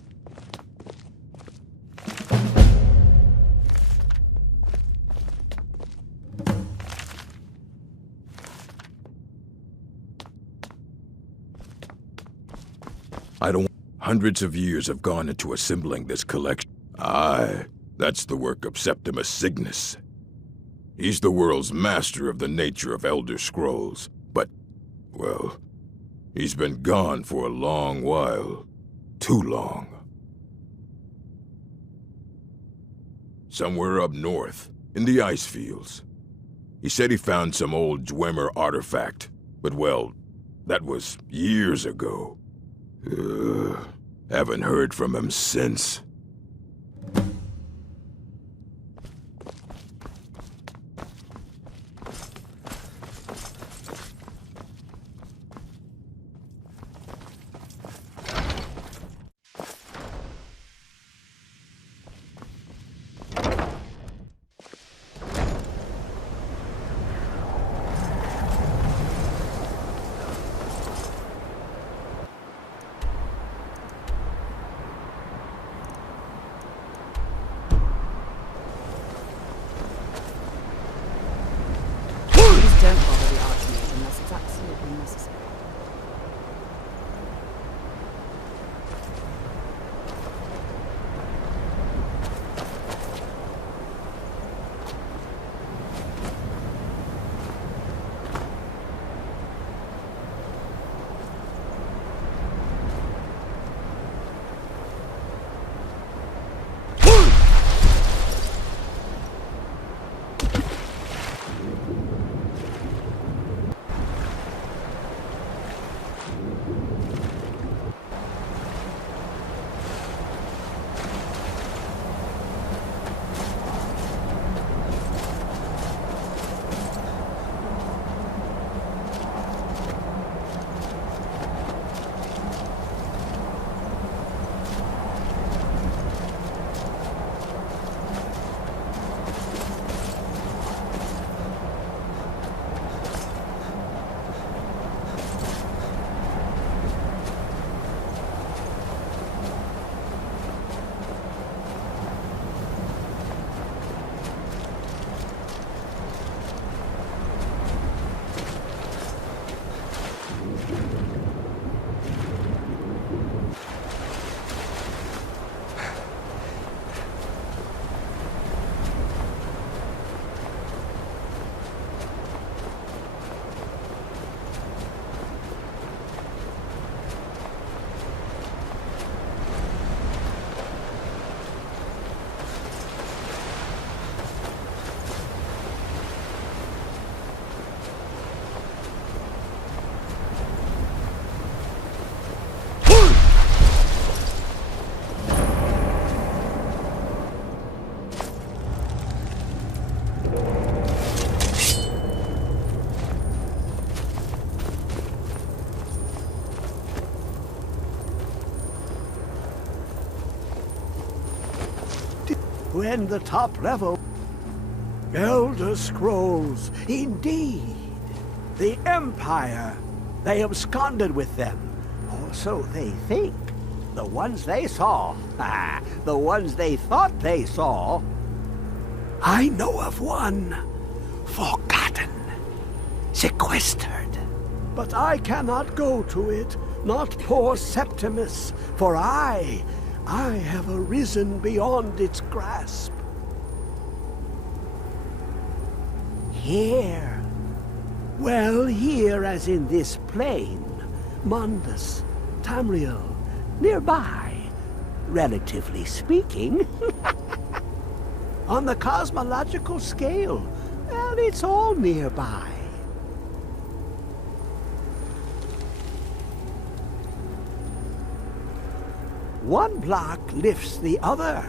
Hundreds of years have gone into assembling this collection. Aye, that's the work of Septimus Cygnus. He's the world's master of the nature of Elder Scrolls, but, well, he's been gone for a long while. Too long. Somewhere up north, in the ice fields. He said he found some old Dwemer artifact, but well, that was years ago. Haven't heard from him since. Don't bother the Archmage unless it's absolutely necessary. When the top level... Elder Scrolls, indeed. The Empire. They absconded with them. Or so they think. The ones they saw. The ones they thought they saw. I know of one. Forgotten. sequestered. But I cannot go to it, not poor Septimus, for I have arisen beyond its grasp. Here. Well, here as in this plain, Mundus, Tamriel, nearby, relatively speaking. On the cosmological scale, well, it's all nearby. One block lifts the other.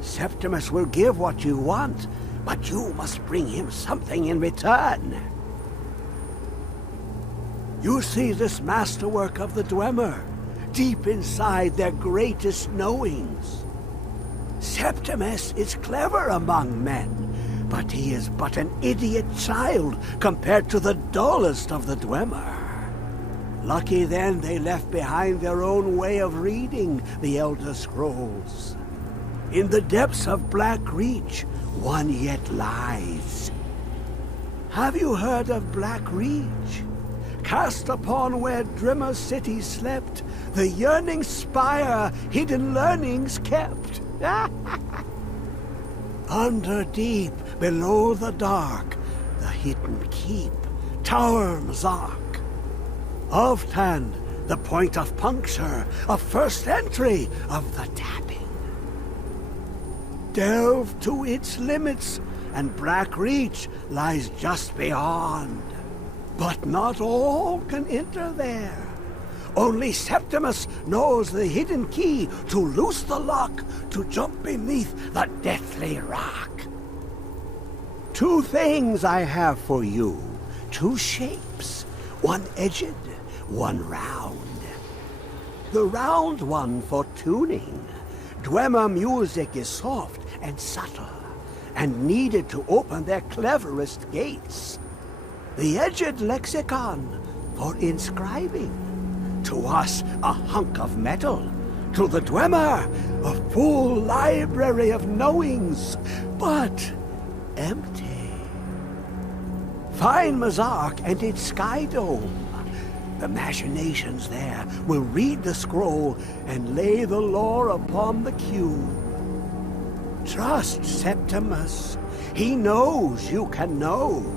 Septimus will give what you want, but you must bring him something in return. You see this masterwork of the Dwemer, deep inside their greatest knowings. Septimus is clever among men, but he is but an idiot child compared to the dullest of the Dwemer. Lucky then they left behind their own way of reading the Elder Scrolls. In the depths of Black Reach, one yet lies. Have you heard of Black Reach? Cast upon where Drimmer City slept, the yearning spire hidden learnings kept. Under deep, below the dark, the hidden keep, Tower Mazark. Of Tand, the point of puncture, of first entry of the tapping. Delve to its limits, and Black Reach lies just beyond. But not all can enter there. Only Septimus knows the hidden key to loose the lock, to jump beneath the deathly rock. Two things I have for you, two shapes, one edged, one round. The round one for tuning. Dwemer music is soft and subtle, and needed to open their cleverest gates. The edged lexicon for inscribing. To us, a hunk of metal. To the Dwemer, a full library of knowings, but empty. Find Mazark and its sky dome. The machinations there will read the scroll and lay the lore upon the cube. Trust Septimus. He knows you can know.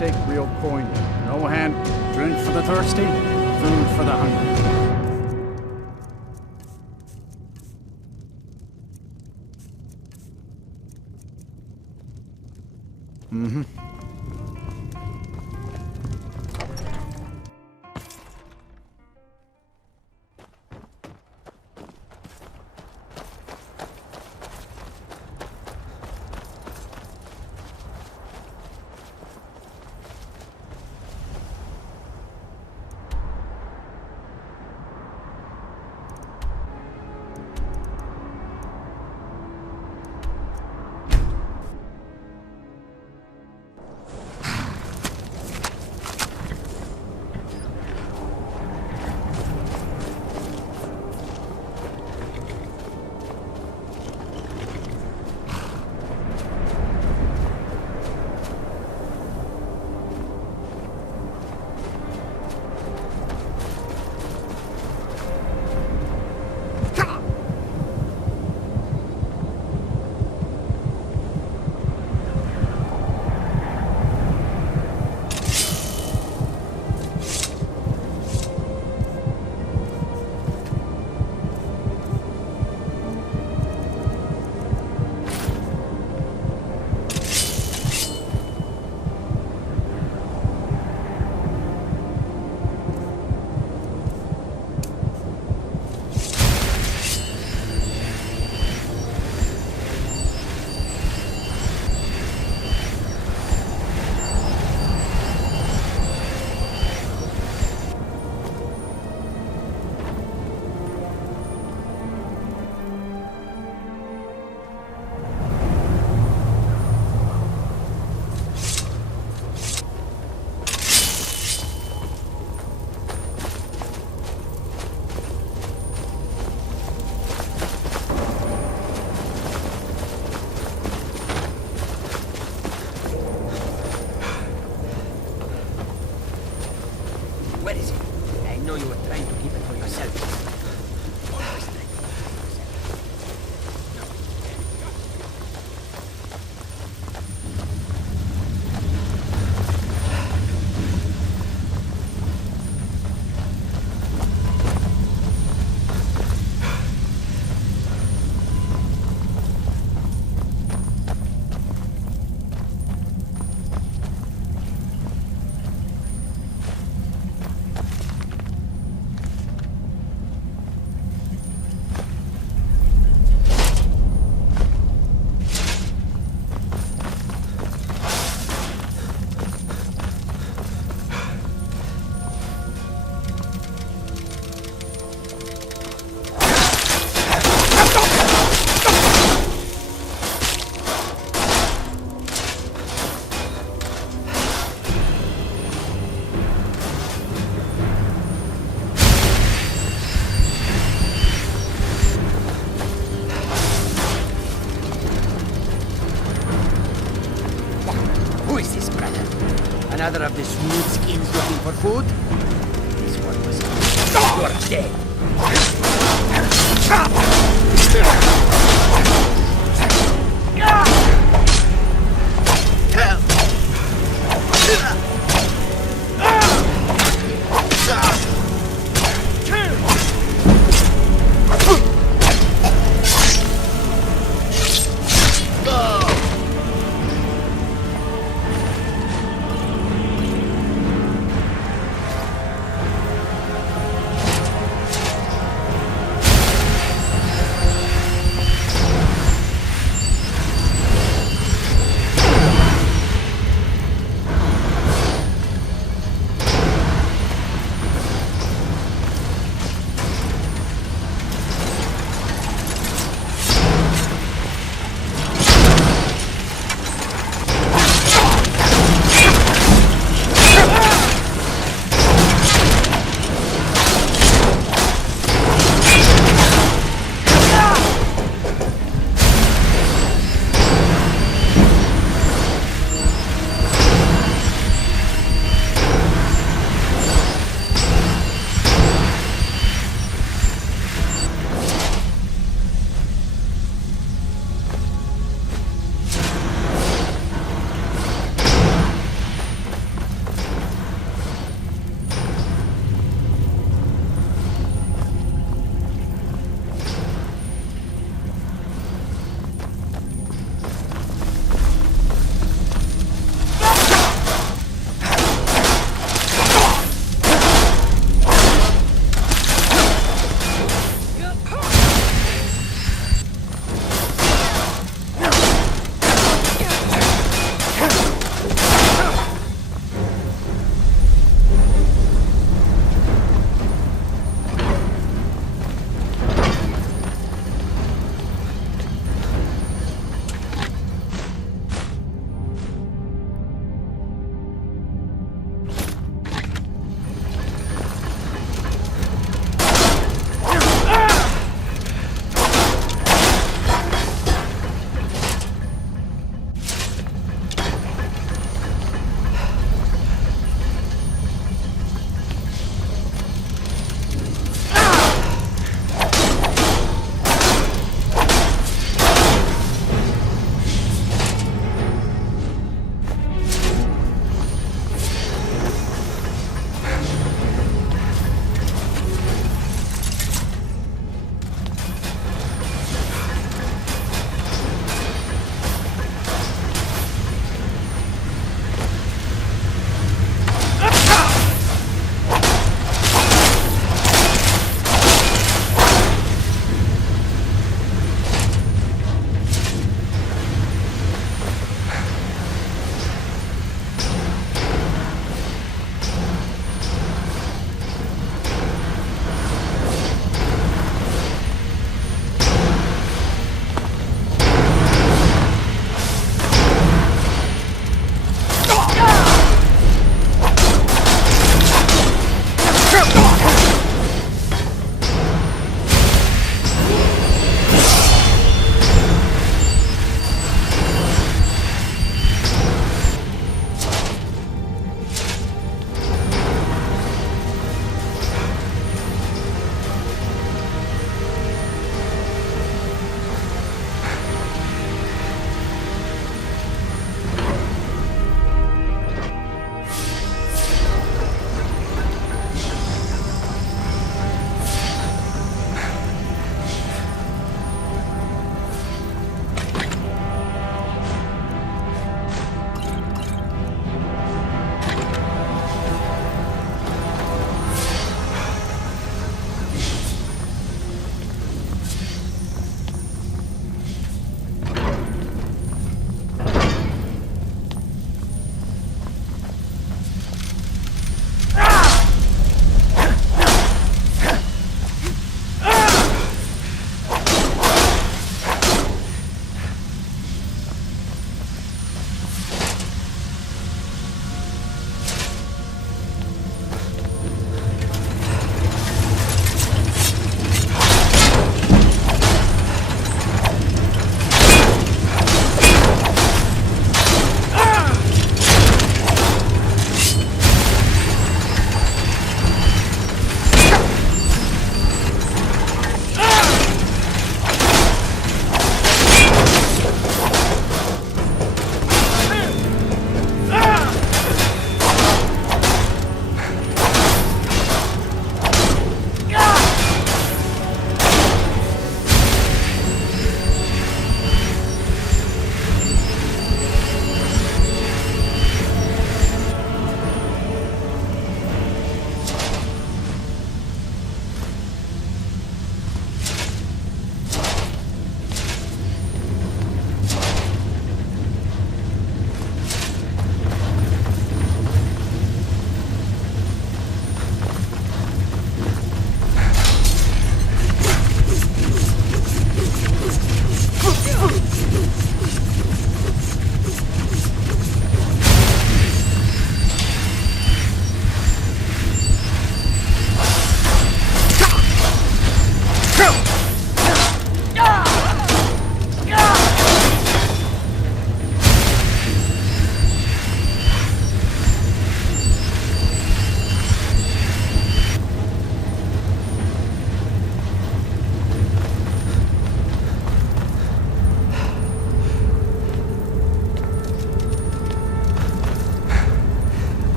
take real coin. No hand, drink for the thirsty, food for the hungry. Mm-hmm. Where is it? I know you were trying to keep it for yourself. Another of the smooth skins looking for food? This one was... You're dead.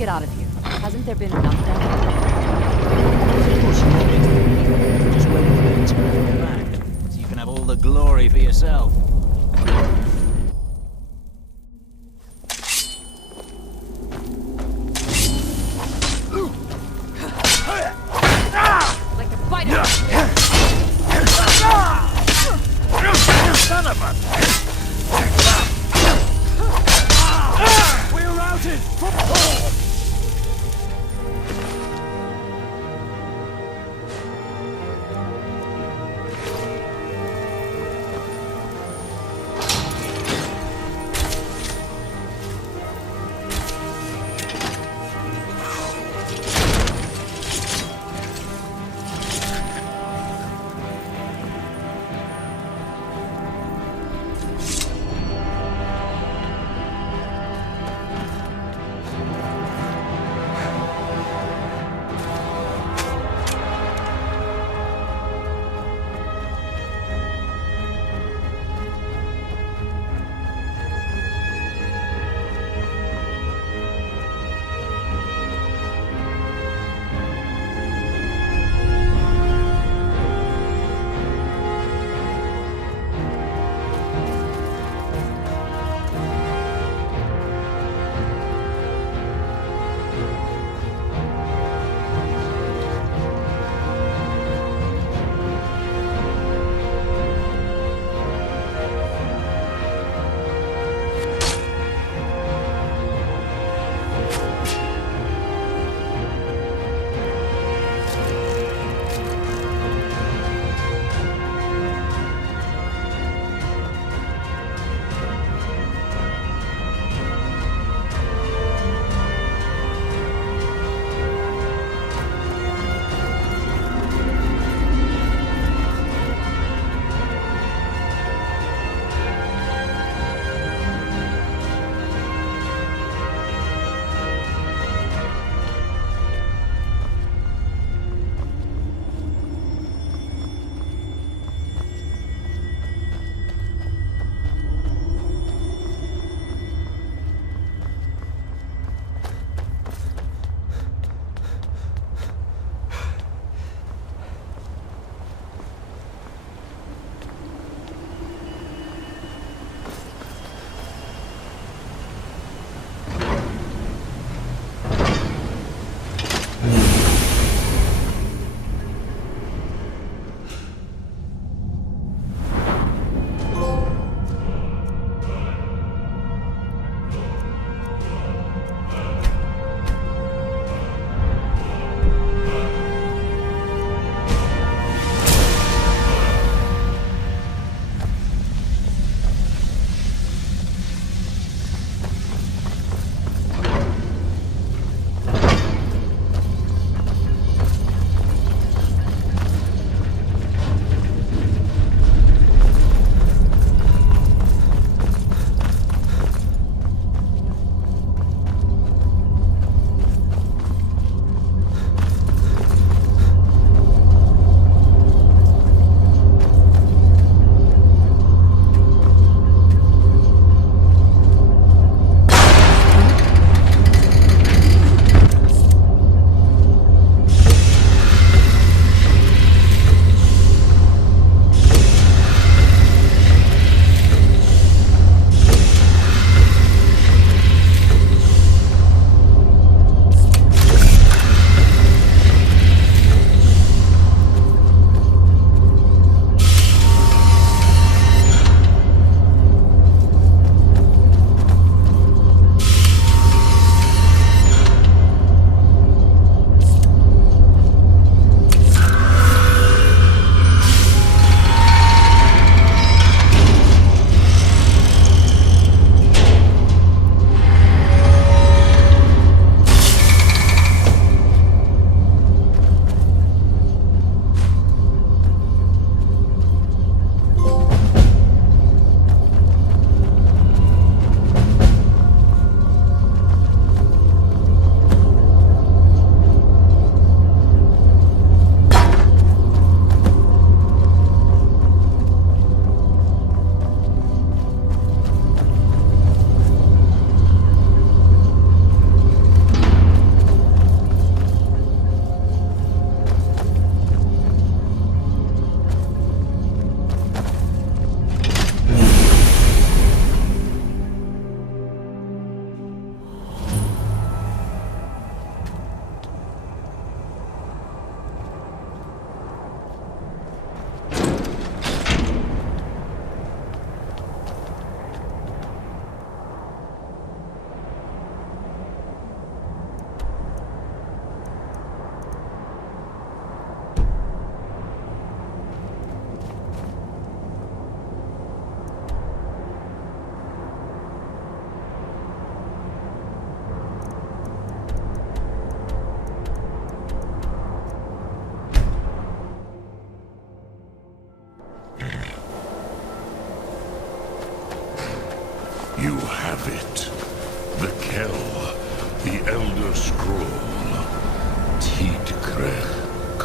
get out of here. Hasn't there been enough down here? Of course not. Just waiting for them to come back, so you can have all the glory for yourself. Like a fighter! Son of a... We're routed!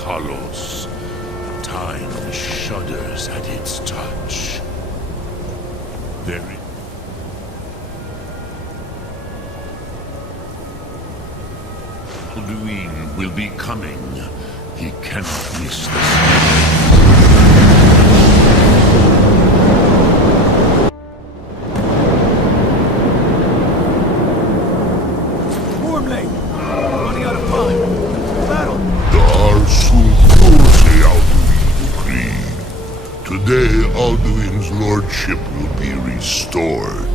Kalos. Time shudders at its touch. Very. Alduin will be coming. He cannot miss this. Today, Alduin's lordship will be restored.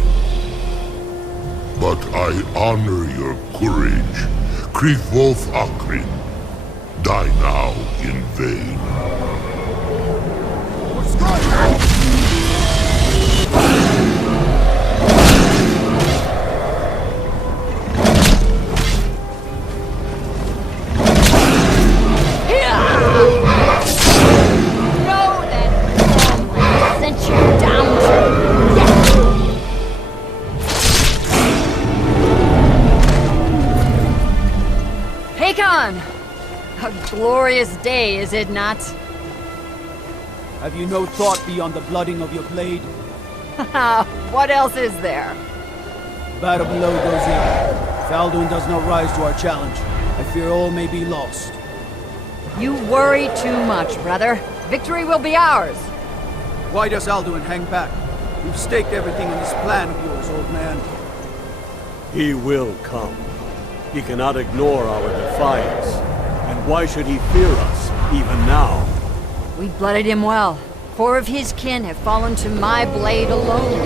But I honor your courage. Krithwolf Akrin. Die now in vain. A glorious day, is it not? Have you no thought beyond the blooding of your blade? What else is there? Battle below goes in. If Alduin does not rise to our challenge, I fear all may be lost. You worry too much, brother. Victory will be ours. Why does Alduin hang back? We've staked everything in this plan of yours, old man. He will come. He cannot ignore our defiance. And why should he fear us, even now? We blooded him well. 4 of his kin have fallen to my blade alone.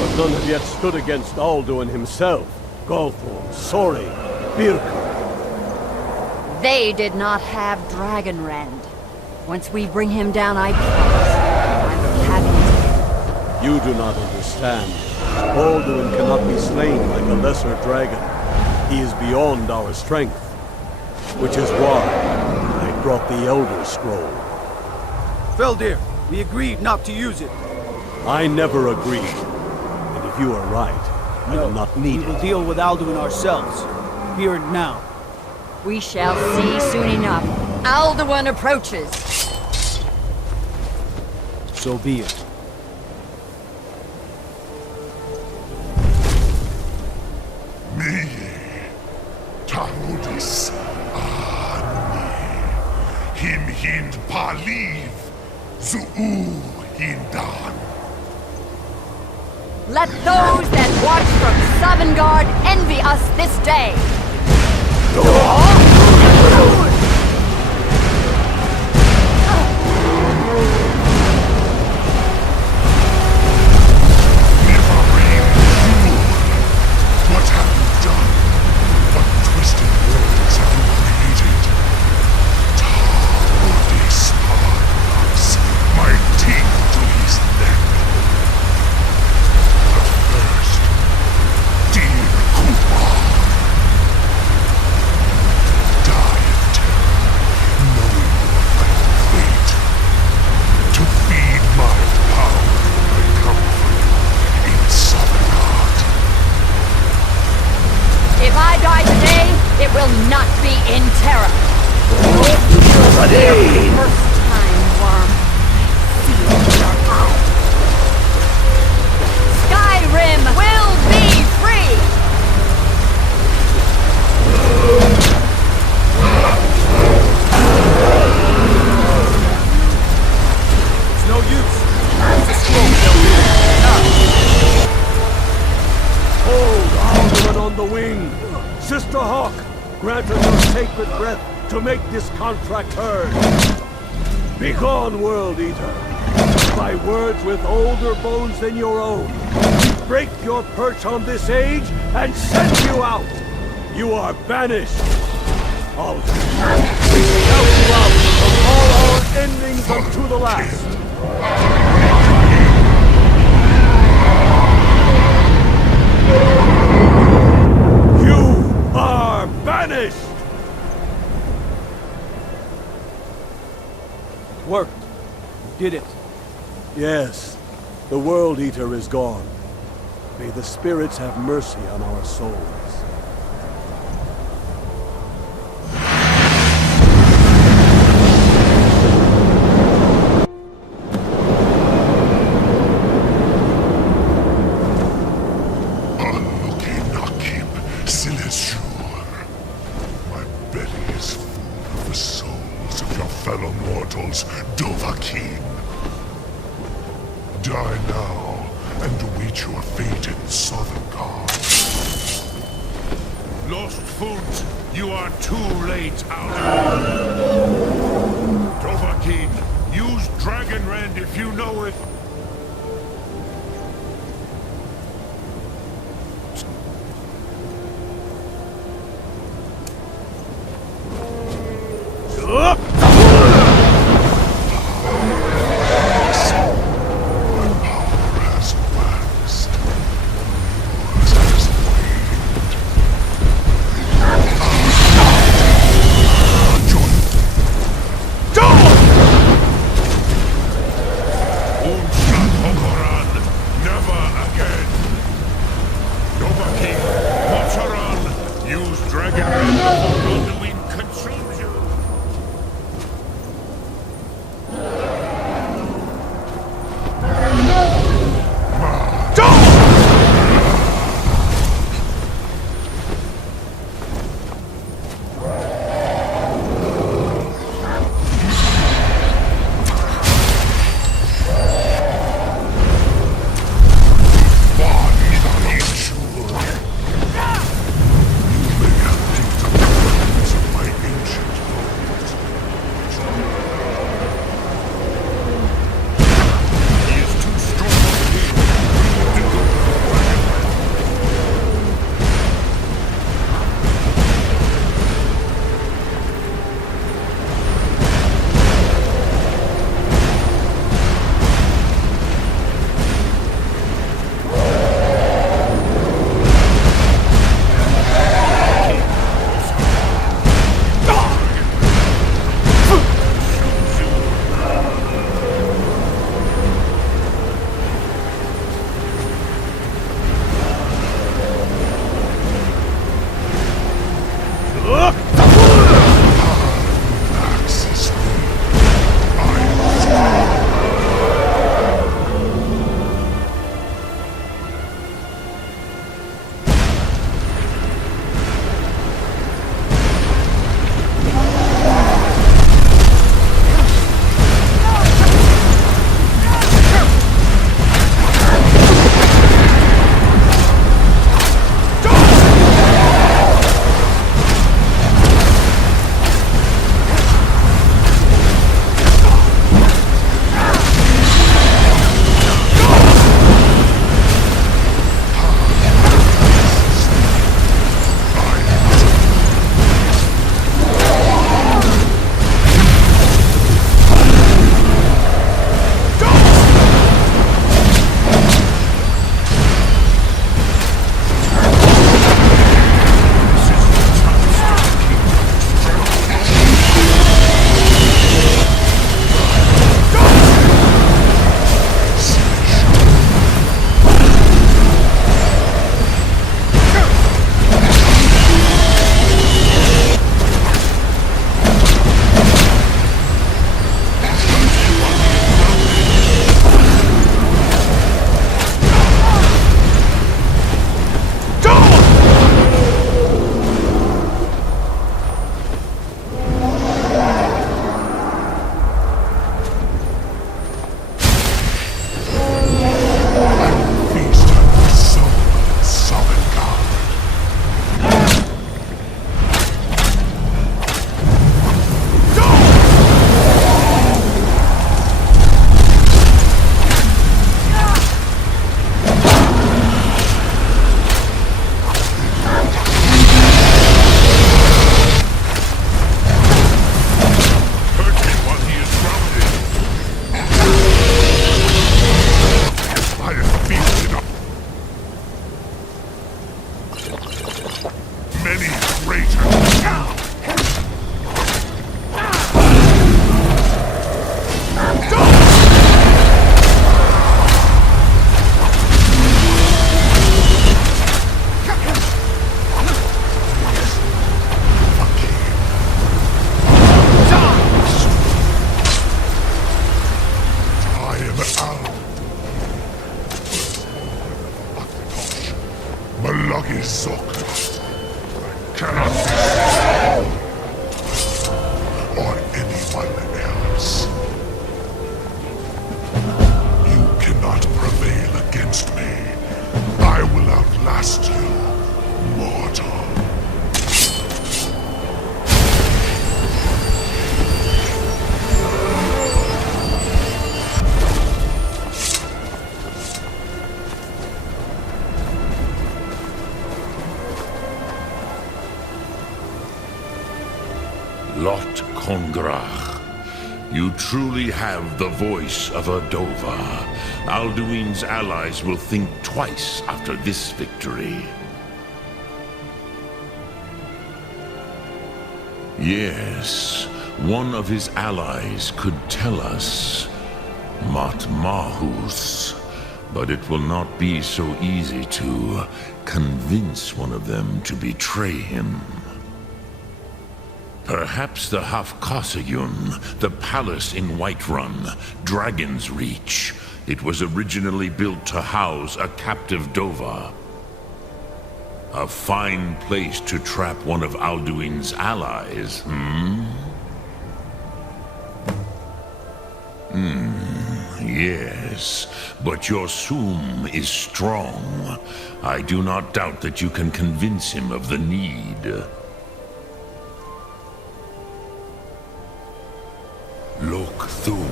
But none have yet stood against Alduin himself. Gulthorn, Sori, Birka. They did not have Dragonrend. Once we bring him down, I promise I will have him. You do not understand. Alduin cannot be slain like a lesser dragon. He is beyond our strength. Which is why I brought the Elder Scroll. Feldir, we agreed not to use it. I never agreed. And if you are right, I will not need it. We will deal with Alduin ourselves. Here and now. We shall see soon enough. Alduin approaches. So be it. Me, Tarudis, Him hind paliv, Zuu hindan. Let those that watch from Savangard envy us this day. What have you done? What twisted worlds have you created? Tarudis Parnas, my teeth to his neck. But first, dear Kumar, die of terror, knowing your final fate. To feed my power, I come for you in Savangard. If I die today, it will not be in terror. First time, worm. See it in your eye. Skyrim will be free! It's no use. Hold Alduin on the wing! Sister Hawk, grant us your sacred breath to make this contract heard. Begone, World Eater! By words with older bones than your own, we break your perch on this age and send you out! You are banished! Alduin, we shout you out from all our endings unto the last! You are banished! It worked. You did it. Yes, the World Eater is gone. May the spirits have mercy on our souls. bellies full of the souls of your fellow mortals, Dovahkiin. Die now and await your fate in Sovngarde. Lost Foot, you are too late out. Dovahkiin, use Dragonrend if you know it. Lot Kongrach. You truly have the voice of a Dova. Alduin's allies will think twice after this victory. Yes, one of his allies could tell us. Matmahus. But it will not be so easy to convince one of them to betray him. Perhaps the Hafkasayun, the palace in Whiterun, Dragon's Reach. It was originally built to house a captive Dova. A fine place to trap one of Alduin's allies, Yes, but your Sum is strong. I do not doubt that you can convince him of the need. Lok Thum.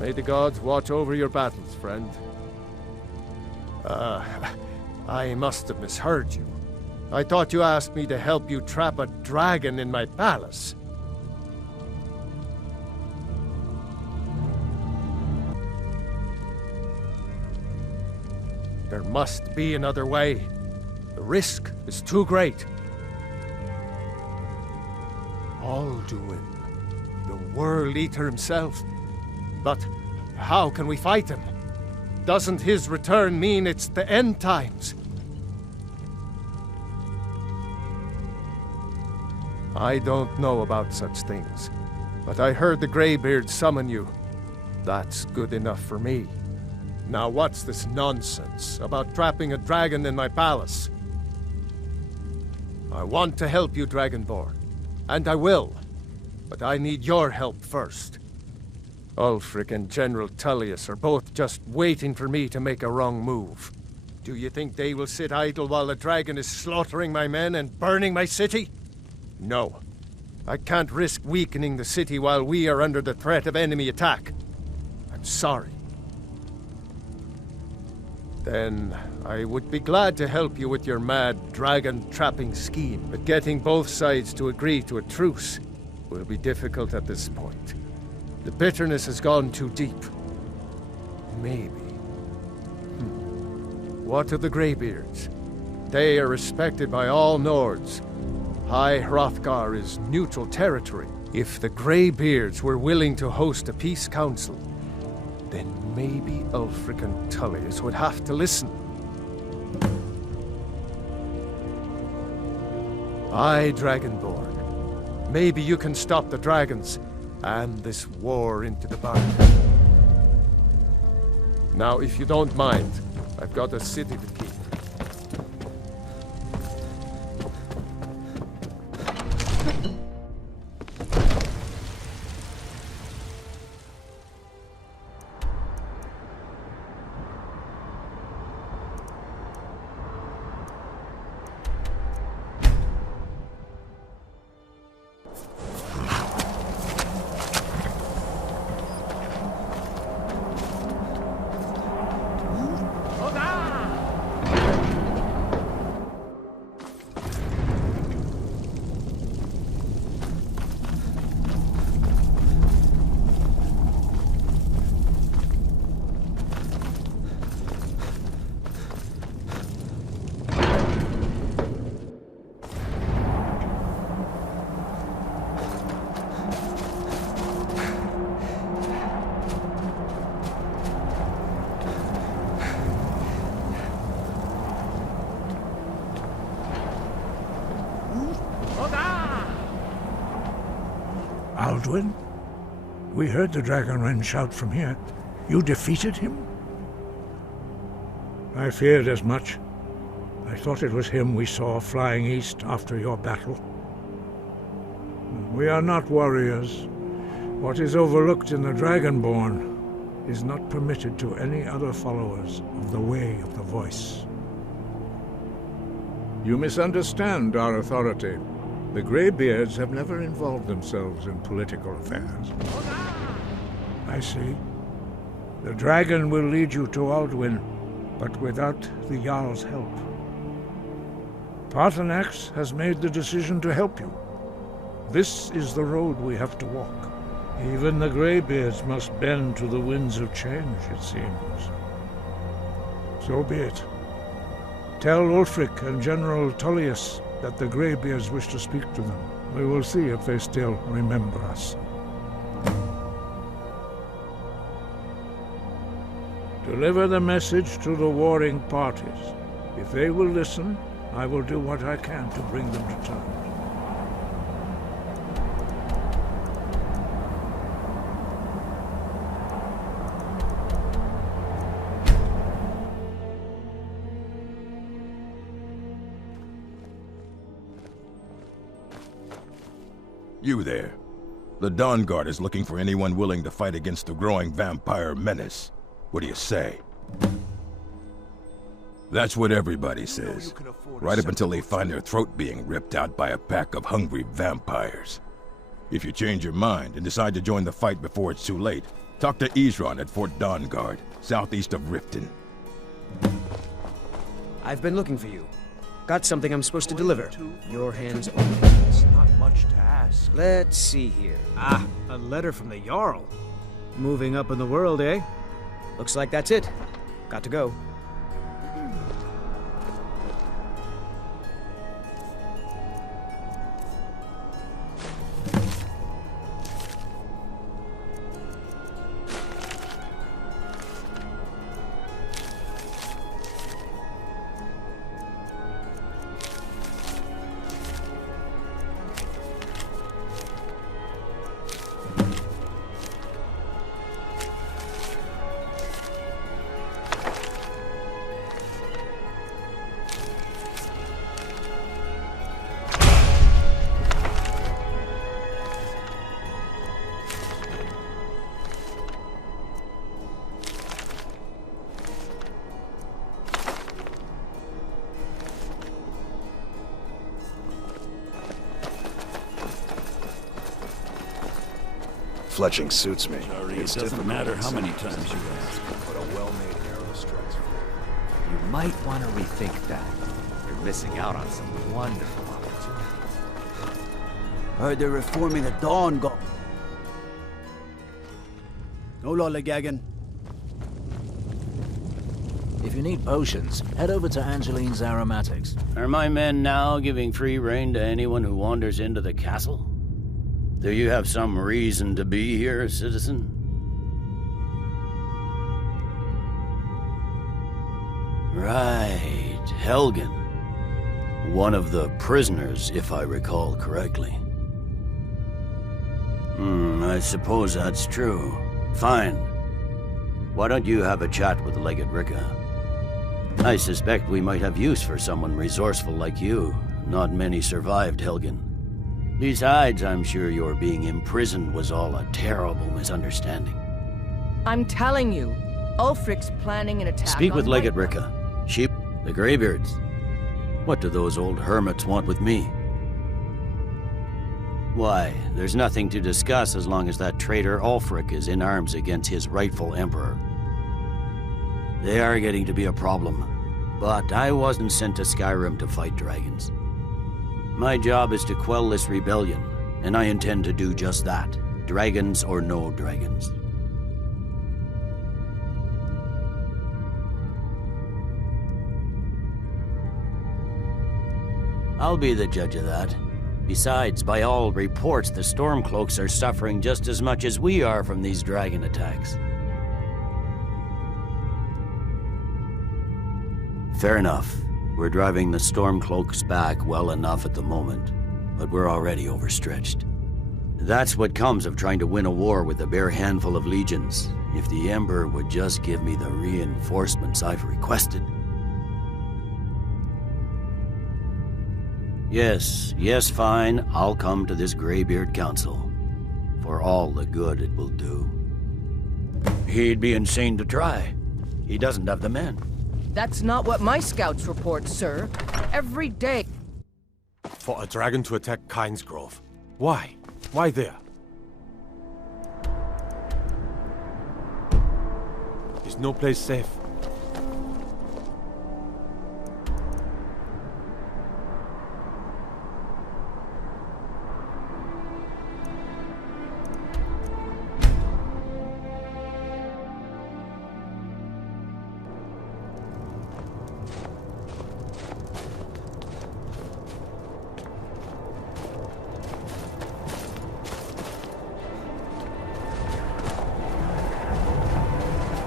May the gods watch over your battles, friend. I must have misheard you. I thought you asked me to help you trap a dragon in my palace. There must be another way. The risk is too great. Alduin, the World Eater himself. But how can we fight him? Doesn't his return mean it's the end times? I don't know about such things, but I heard the Greybeard summon you. That's good enough for me. Now what's this nonsense about trapping a dragon in my palace? I want to help you, Dragonborn, and I will, but I need your help first. Ulfric and General Tullius are both just waiting for me to make a wrong move. Do you think they will sit idle while the dragon is slaughtering my men and burning my city? No. I can't risk weakening the city while we are under the threat of enemy attack. I'm sorry. Then I would be glad to help you with your mad dragon-trapping scheme, but getting both sides to agree to a truce will be difficult at this point. The bitterness has gone too deep. Maybe. What of the Greybeards? They are respected by all Nords. High Hrothgar is neutral territory. If the Greybeards were willing to host a peace council, then maybe Ulfric and Tullius would have to listen. Aye, Dragonborn. Maybe you can stop the dragons and this war into the bargain. Now, if you don't mind, I've got a city to keep. Alduin? We heard the Dragonren shout from here. You defeated him? I feared as much. I thought it was him we saw flying east after your battle. We are not warriors. What is overlooked in the Dragonborn is not permitted to any other followers of the Way of the Voice. You misunderstand our authority. The Greybeards have never involved themselves in political affairs. I see. The dragon will lead you to Alduin, but without the Jarl's help. Paarthurnax has made the decision to help you. This is the road we have to walk. Even the Greybeards must bend to the winds of change, it seems. So be it. Tell Ulfric and General Tullius that the Greybeards wish to speak to them. We will see if they still remember us. Deliver the message to the warring parties. If they will listen, I will do what I can to bring them to terms. You there. The Dawn Guard is looking for anyone willing to fight against the growing vampire menace. What do you say? That's what everybody says. Right up until they find their throat being ripped out by a pack of hungry vampires. If you change your mind and decide to join the fight before it's too late, talk to Isran at Fort Dawn Guard, southeast of Riften. I've been looking for you. Got something I'm supposed to deliver. Your hands open. It's not much to ask. Let's see here. Ah, a letter from the Jarl. Moving up in the world, eh? Looks like that's it. Got to go. Fletching suits me. Sorry, it doesn't matter how many times you ask. But a well-made arrow strikes. You might want to rethink that. You're missing out on some wonderful opportunities. Heard they're reforming the Dawn Guard. No lollygagging. If you need potions, head over to Angeline's Aromatics. Are my men now giving free rein to anyone who wanders into the castle? Do you have some reason to be here, citizen? Right, Helgen. One of the prisoners, if I recall correctly. I suppose that's true. Fine. Why don't you have a chat with Legate Ricka? I suspect we might have use for someone resourceful like you. Not many survived, Helgen. Besides, I'm sure your being imprisoned was all a terrible misunderstanding. I'm telling you, Ulfric's planning an attack. Speak with Legate Ricka. She... the Greybeards. What do those old hermits want with me? Why, there's nothing to discuss as long as that traitor Ulfric is in arms against his rightful emperor. They are getting to be a problem, but I wasn't sent to Skyrim to fight dragons. My job is to quell this rebellion, and I intend to do just that, dragons or no dragons. I'll be the judge of that. Besides, by all reports, the Stormcloaks are suffering just as much as we are from these dragon attacks. Fair enough. We're driving the Stormcloaks back well enough at the moment, but we're already overstretched. That's what comes of trying to win a war with a bare handful of legions. If the Emperor would just give me the reinforcements I've requested. Yes, fine, I'll come to this Greybeard Council. for all the good it will do. He'd be insane to try. He doesn't have the men. That's not what my scouts report, sir. Every day. For a dragon to attack Kyne's Grove. Why? Why there? Is no place safe?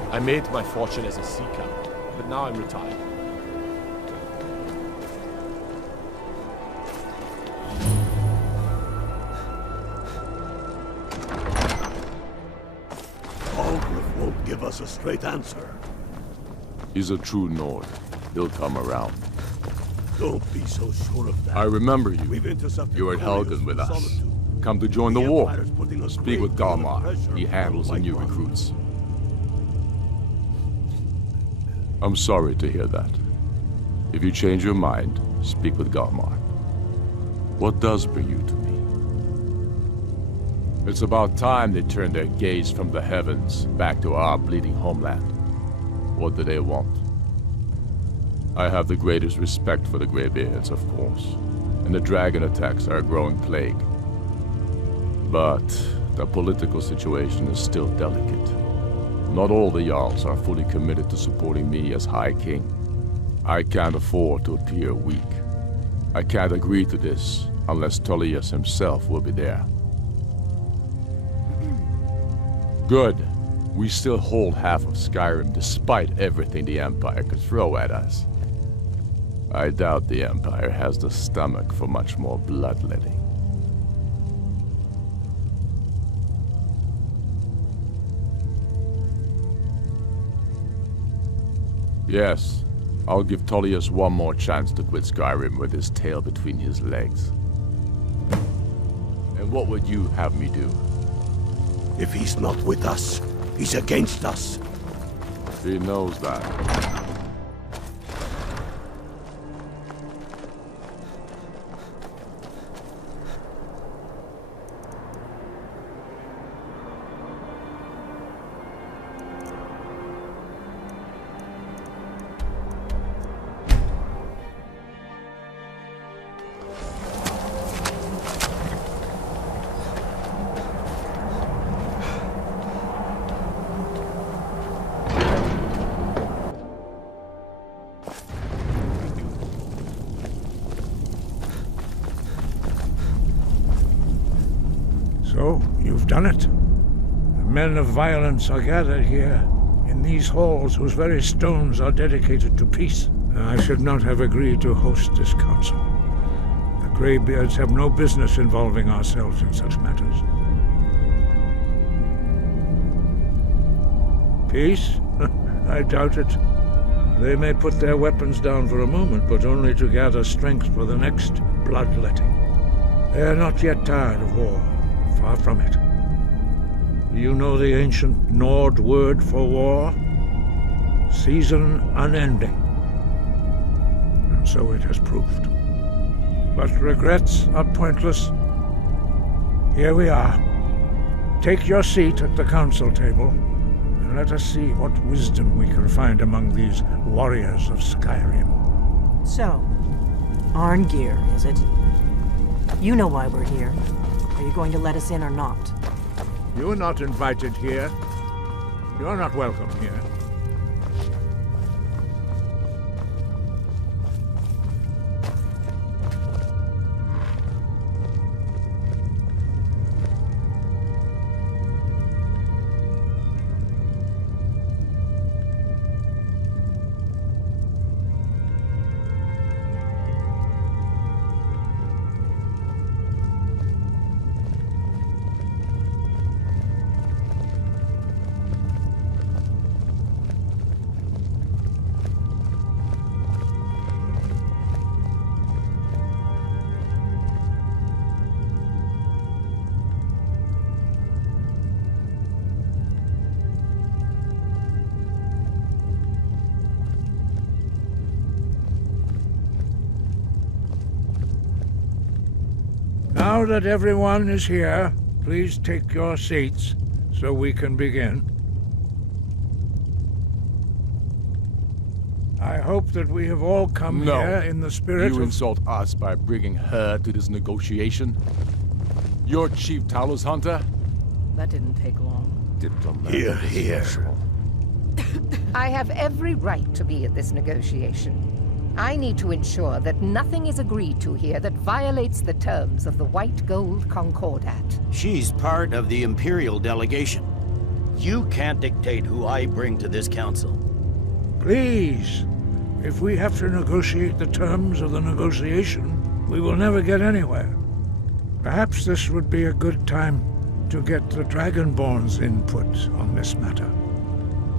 I made my fortune as a seeker, but now I'm retired. Algriff won't give us a straight answer. He's a true Nord. He'll come around. Don't be so sure of that. I remember you. We've intercepted You were at Helgen with us. Come to join the war. Speak with Galmar. He handles the new recruits. I'm sorry to hear that. If you change your mind, speak with Galmar. What does bring you to me? It's about time they turned their gaze from the heavens back to our bleeding homeland. What do they want? I have the greatest respect for the Greybeards, of course, and the dragon attacks are a growing plague. But the political situation is still delicate. Not all the Jarls are fully committed to supporting me as High King. I can't afford to appear weak. I can't agree to this unless Tullius himself will be there. Good. We still hold half of Skyrim despite everything the Empire could throw at us. I doubt the Empire has the stomach for much more bloodletting. Yes, I'll give Tullius one more chance to quit Skyrim with his tail between his legs. And what would you have me do? If he's not with us, he's against us. He knows that. So, you've done it. The men of violence are gathered here, in these halls whose very stones are dedicated to peace. I should not have agreed to host this council. The Greybeards have no business involving ourselves in such matters. Peace? I doubt it. They may put their weapons down for a moment, but only to gather strength for the next bloodletting. They are not yet tired of war. Far from it. Do you know the ancient Nord word for war? Season unending. And so it has proved. But regrets are pointless. Here we are. Take your seat at the council table, and let us see what wisdom we can find among these warriors of Skyrim. So, Arngeir, is it? You know why we're here. Are you going to let us in or not? You're not invited here. You're not welcome here. Now that everyone is here, please take your seats so we can begin. I hope that we have all come here in the spirit You of... insult us by bringing her to this negotiation? You're Chief Talos Hunter? That didn't take long. Here, here. I have every right to be at this negotiation. I need to ensure that nothing is agreed to here that violates the terms of the White Gold Concordat. She's part of the Imperial delegation. You can't dictate who I bring to this council. Please, if we have to negotiate the terms of the negotiation, we will never get anywhere. Perhaps this would be a good time to get the Dragonborn's input on this matter.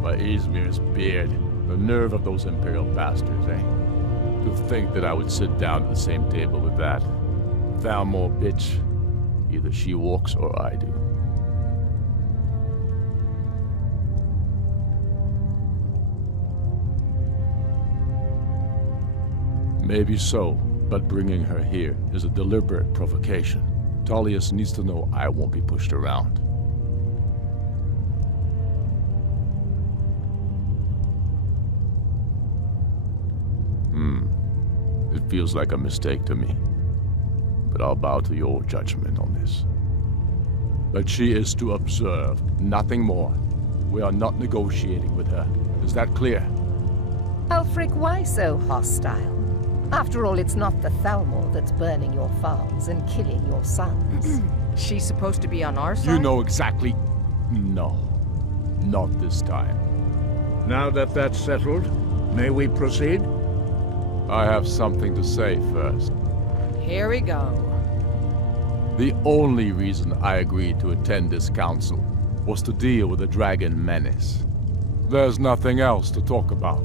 By Izmir's beard, the nerve of those Imperial bastards, eh? To think that I would sit down at the same table with that. Thalmor bitch. Either she walks or I do. Maybe so, but bringing her here is a deliberate provocation. Tullius needs to know I won't be pushed around. It feels like a mistake to me, but I'll bow to your judgment on this. But she is to observe, nothing more. We are not negotiating with her. Is that clear? Ulfric, why so hostile? After all, it's not the Thalmor that's burning your farms and killing your sons. She's supposed to be on our side? You know exactly... No. Not this time. Now that that's settled, may we proceed? I have something to say first. Here we go. The only reason I agreed to attend this council was to deal with the dragon menace. There's nothing else to talk about.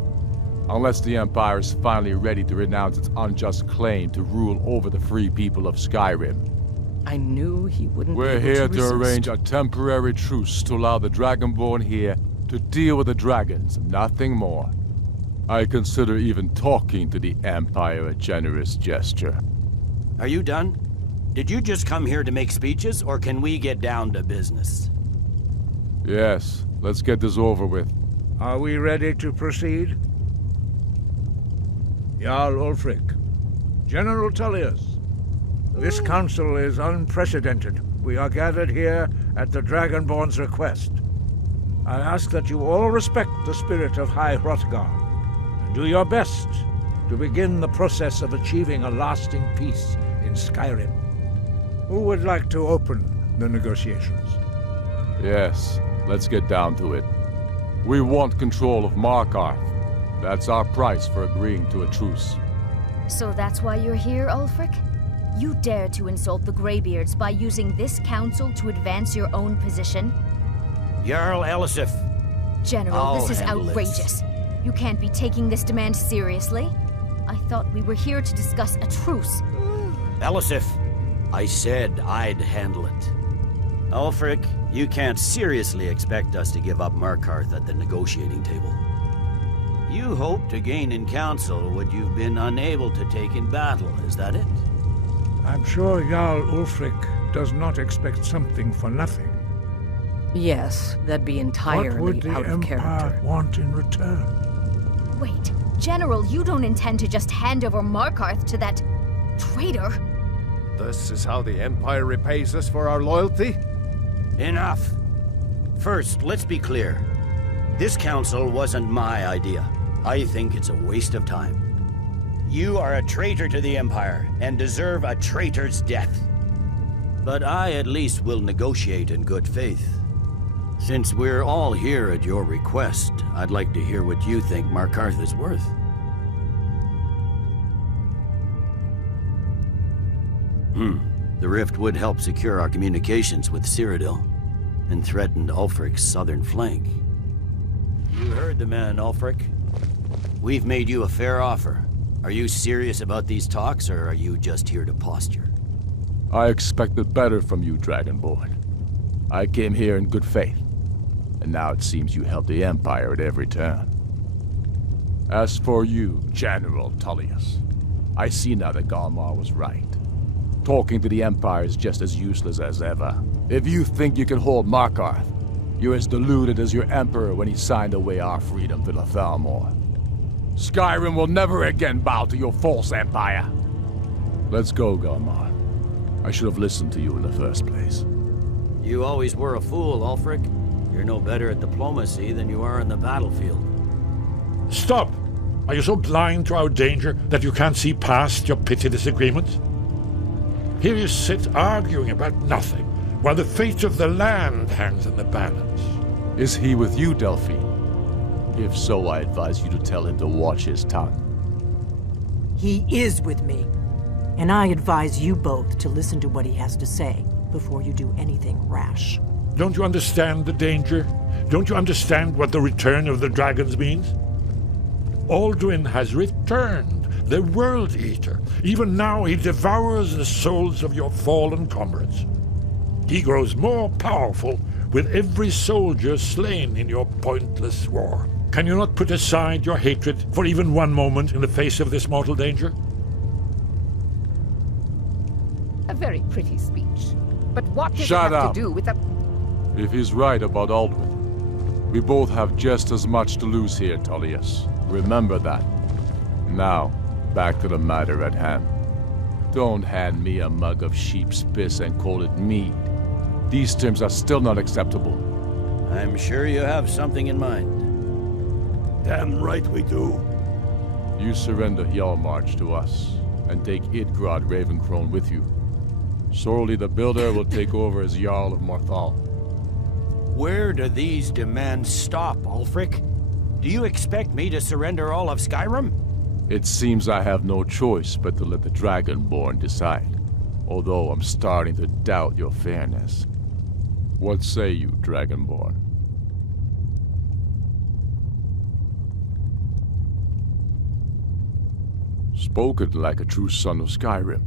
Unless the Empire is finally ready to renounce its unjust claim to rule over the free people of Skyrim. I knew he wouldn't We're be able here to to resist. arrange a temporary truce to allow the Dragonborn here to deal with the dragons, nothing more. I consider even talking to the Empire a generous gesture. Are you done? Did you just come here to make speeches, or can we get down to business? Yes, let's get this over with. Are we ready to proceed? Jarl Ulfric, General Tullius, this council is unprecedented. We are gathered here at the Dragonborn's request. I ask that you all respect the spirit of High Hrothgar, and do your best to begin the process of achieving a lasting peace in Skyrim. Who would like to open the negotiations? Yes, let's get down to it. We want control of Markarth. That's our price for agreeing to a truce. So that's why you're here, Ulfric? You dare to insult the Greybeards by using this council to advance your own position? Jarl Elisif. General, this is outrageous. You can't be taking this demand seriously. I thought we were here to discuss a truce. Elisif, I said I'd handle it. Ulfric, you can't seriously expect us to give up Markarth at the negotiating table. You hope to gain in council what you've been unable to take in battle, is that it? I'm sure Jarl Ulfric does not expect something for nothing. Yes, that'd be entirely What would the out of Empire character. want in return? Wait, General, you don't intend to just hand over Markarth to that traitor? This is how the Empire repays us for our loyalty? Enough. First, let's be clear. This council wasn't my idea. I think it's a waste of time. You are a traitor to the Empire and deserve a traitor's death. But I at least will negotiate in good faith. Since we're all here at your request, I'd like to hear what you think Markarth is worth. The rift would help secure our communications with Cyrodiil and threatened Ulfric's southern flank. You heard the man, Ulfric. We've made you a fair offer. Are you serious about these talks, or are you just here to posture? I expected better from you, Dragonborn. I came here in good faith, and now it seems you help the Empire at every turn. As for you, General Tullius, I see now that Galmar was right. Talking to the Empire is just as useless as ever. If you think you can hold Markarth, you're as deluded as your Emperor when he signed away our freedom to the Thalmor. Skyrim will never again bow to your false empire. Let's go, Galmar. I should have listened to you in the first place. You always were a fool, Ulfric. You're no better at diplomacy than you are in the battlefield. Stop! Are you so blind to our danger that you can't see past your petty disagreements? Here you sit arguing about nothing, while the fate of the land hangs in the balance. Is he with you, Delphine? If so, I advise you to tell him to watch his tongue. He is with me. And I advise you both to listen to what he has to say before you do anything rash. Don't you understand the danger? Don't you understand what the return of the dragons means? Alduin has returned, the World Eater. Even now he devours the souls of your fallen comrades. He grows more powerful with every soldier slain in your pointless war. Can you not put aside your hatred for even one moment in the face of this mortal danger? A very pretty speech. But what does Shut it have up. to do with the... If he's right about Alduin, we both have just as much to lose here, Tullius. Remember that. Now, back to the matter at hand. Don't hand me a mug of sheep's piss and call it mead. These terms are still not acceptable. I'm sure you have something in mind. Damn right we do. You surrender Hjalmarch to us, and take Idgrod Ravencrone with you. Sorli the Builder will take over as Jarl of Morthal. Where do these demands stop, Ulfric? Do you expect me to surrender all of Skyrim? It seems I have no choice but to let the Dragonborn decide, although I'm starting to doubt your fairness. What say you, Dragonborn? Spoken like a true son of Skyrim.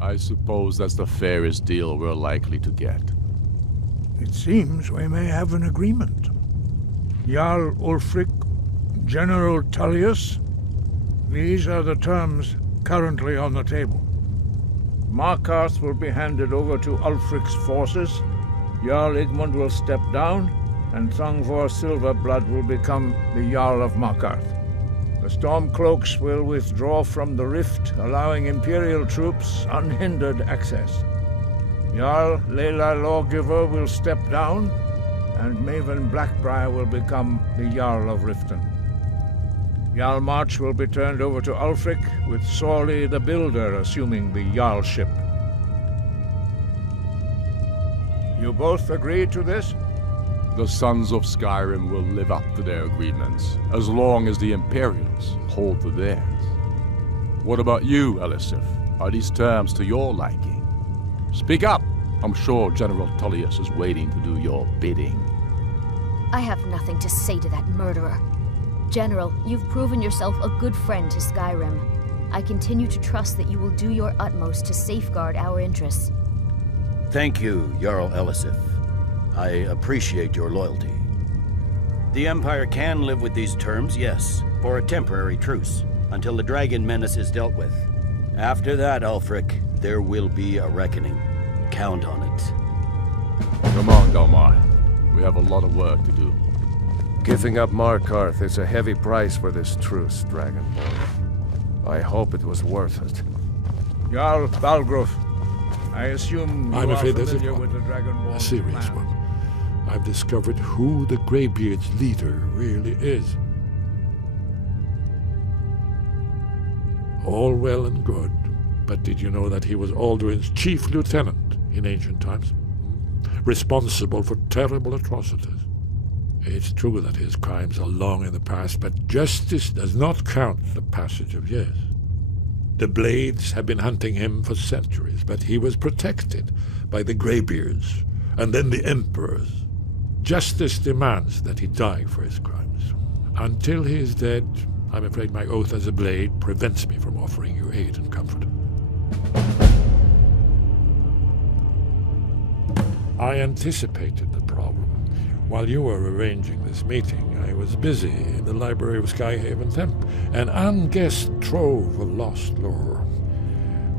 I suppose that's the fairest deal we're likely to get. It seems we may have an agreement. Jarl Ulfric, General Tullius, these are the terms currently on the table. Markarth will be handed over to Ulfric's forces, Jarl Igmund will step down, and Thongvor Silverblood will become the Jarl of Markarth. The Stormcloaks will withdraw from the rift, allowing Imperial troops unhindered access. Jarl Leila Lawgiver will step down, and Maven Blackbriar will become the Jarl of Riften. Hjalmarch will be turned over to Ulfric, with Sorli the Builder assuming the Jarlship. You both agree to this? The Sons of Skyrim will live up to their agreements, as long as the Imperials hold to theirs. What about you, Elisif? Are these terms to your liking? Speak up! I'm sure General Tullius is waiting to do your bidding. I have nothing to say to that murderer. General, you've proven yourself a good friend to Skyrim. I continue to trust that you will do your utmost to safeguard our interests. Thank you, Jarl Elisif. I appreciate your loyalty. The Empire can live with these terms, yes, for a temporary truce, until the dragon menace is dealt with. After that, Ulfric, there will be a reckoning. Count on it. Come on, Galmar. We have a lot of work to do. Giving up Markarth is a heavy price for this truce, Dragonborn. I hope it was worth it. Jarl Balgruf, I assume you I'm are afraid there's familiar with the Dragonborn a serious plan. one. I've discovered who the Greybeard's leader really is. All well and good, but did you know that he was Alduin's chief lieutenant in ancient times? Responsible for terrible atrocities. It's true that his crimes are long in the past, but justice does not count the passage of years. The Blades have been hunting him for centuries, but he was protected by the Greybeards, and then the Emperors. Justice demands that he die for his crimes. Until he is dead, I'm afraid my oath as a Blade prevents me from offering you aid and comfort. I anticipated the problem. While you were arranging this meeting, I was busy in the library of Skyhaven Temp, an unguessed trove of lost lore.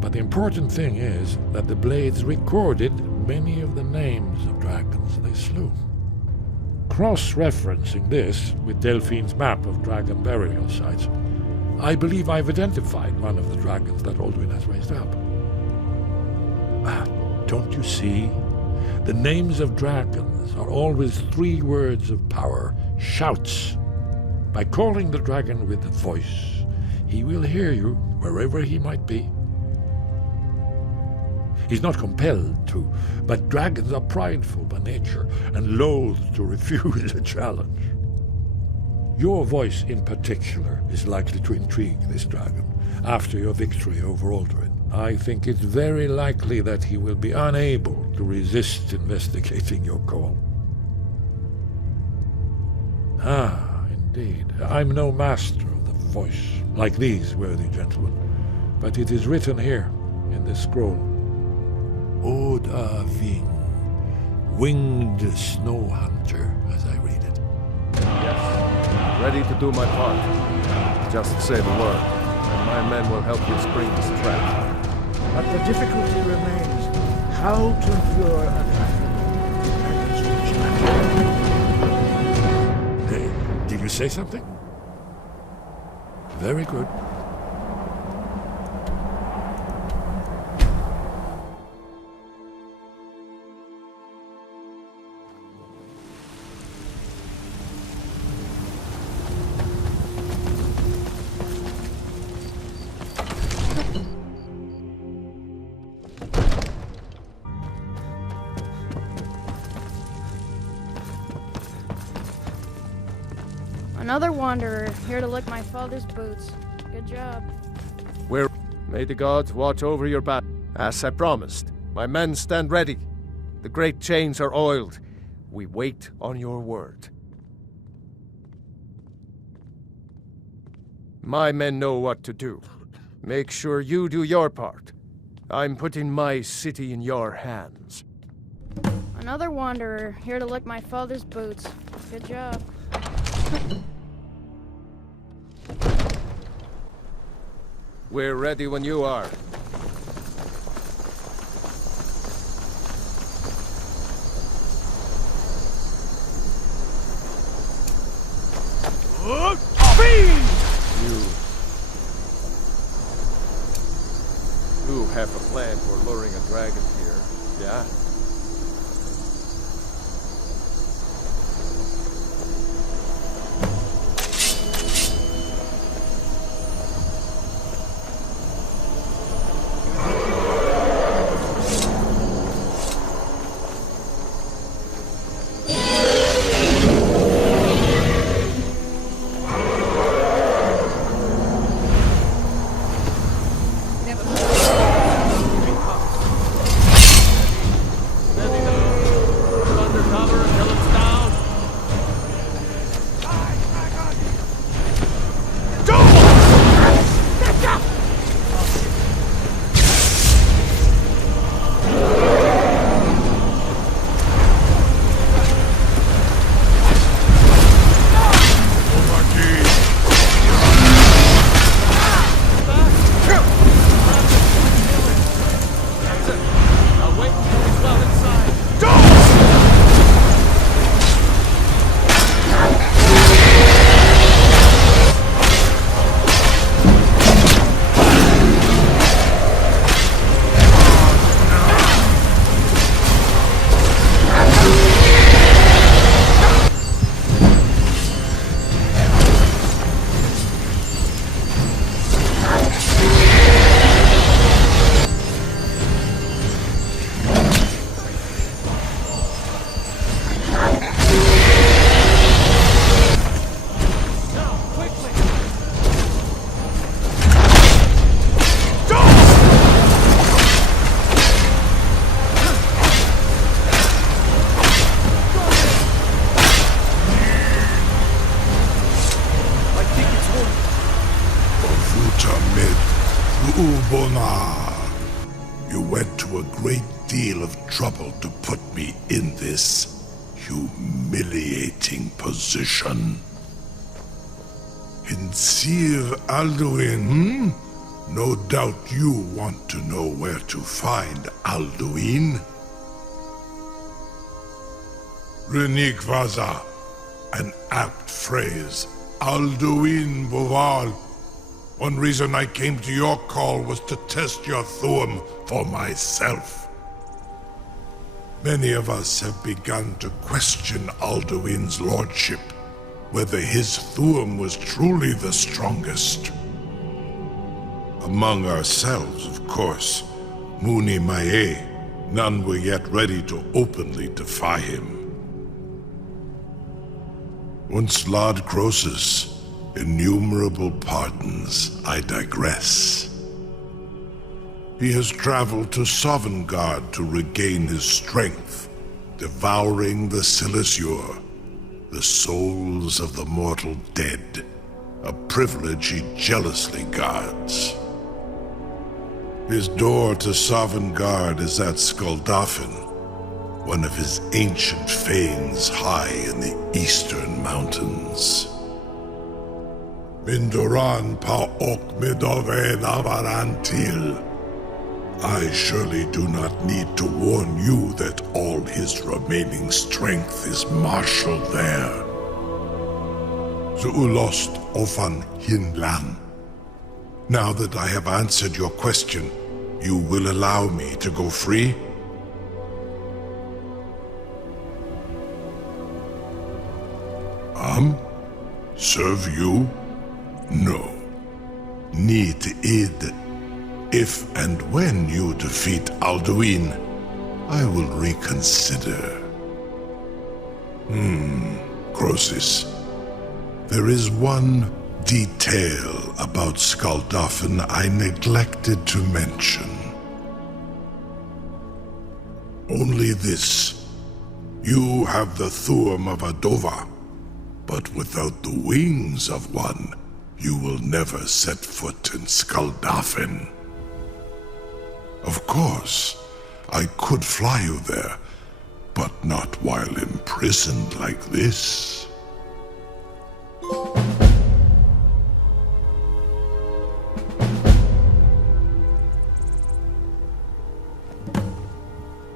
But the important thing is that the blades recorded many of the names of dragons they slew. Cross-referencing this with Delphine's map of dragon burial sites, I believe I've identified one of the dragons that Alduin has raised up. Don't you see? The names of dragons are always 3 words of power, shouts. By calling the dragon with a voice, he will hear you wherever he might be. He's not compelled to, but dragons are prideful by nature and loath to refuse a challenge. Your voice in particular is likely to intrigue this dragon after your victory over Alduin. I think it's very likely that he will be unable to resist investigating your call. Indeed. I'm no master of the voice, like these worthy gentlemen, but it is written here in this scroll. Oda Ving, winged snow hunter, as I read it. Yes, ready to do my part. Just say the word, and my men will help you spring this trap. But the difficulty remains how to lure a dragon. Hey, did you say something? Very good. Another wanderer, here to lick my father's boots. Good job. May the gods watch over your back. As I promised, my men stand ready. The great chains are oiled. We wait on your word. My men know what to do. Make sure you do your part. I'm putting my city in your hands. Another wanderer, here to lick my father's boots. Good job. We're ready when you are. You have a plan for luring a dragon here, yeah? You went to a great deal of trouble to put me in this humiliating position. In Sir Alduin, No doubt you want to know where to find Alduin? Renikvaza, an apt phrase. Alduin Boval. One reason I came to your call was to test your Thuum for myself. Many of us have begun to question Alduin's lordship, whether his Thuum was truly the strongest. Among ourselves, of course, Muni Mae, none were yet ready to openly defy him. Once Lord Croesus, innumerable pardons, I digress. He has traveled to Sovngarde to regain his strength, devouring the Silesure, the souls of the mortal dead, a privilege he jealously guards. His door to Sovngarde is at Skuldafn, one of his ancient fanes high in the eastern mountains. Mindoran pa ok midove navarantil. I surely do not need to warn you that all his remaining strength is marshaled there. Zuulost ofan hinlan. Now that I have answered your question, you will allow me to go free? Serve you? No. Need id. If and when you defeat Alduin, I will reconsider. Croesus. There is one detail about Skuldafn I neglected to mention. Only this. You have the Thuum of a Dova, but without the wings of one, you will never set foot in Skuldafn. Of course, I could fly you there, but not while imprisoned like this.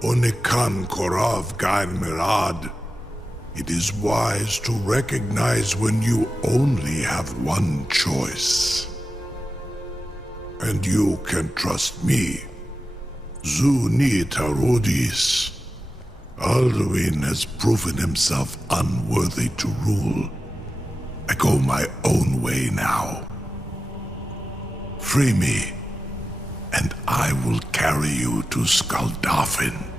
Onikan Korav Gain Mirad. It is wise to recognize when you only have one choice. And you can trust me. Zuni Tarodis. Alduin has proven himself unworthy to rule. I go my own way now. Free me, and I will carry you to Skuldafn.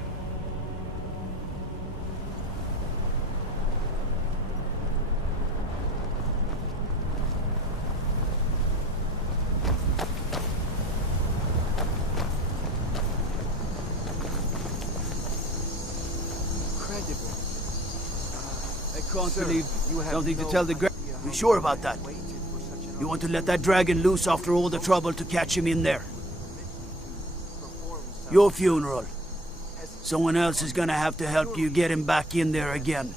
Can't believe something to tell the gra- You sure about that? You want to let that dragon loose after all the trouble to catch him in there? Your funeral. Someone else is gonna have to help you get him back in there again.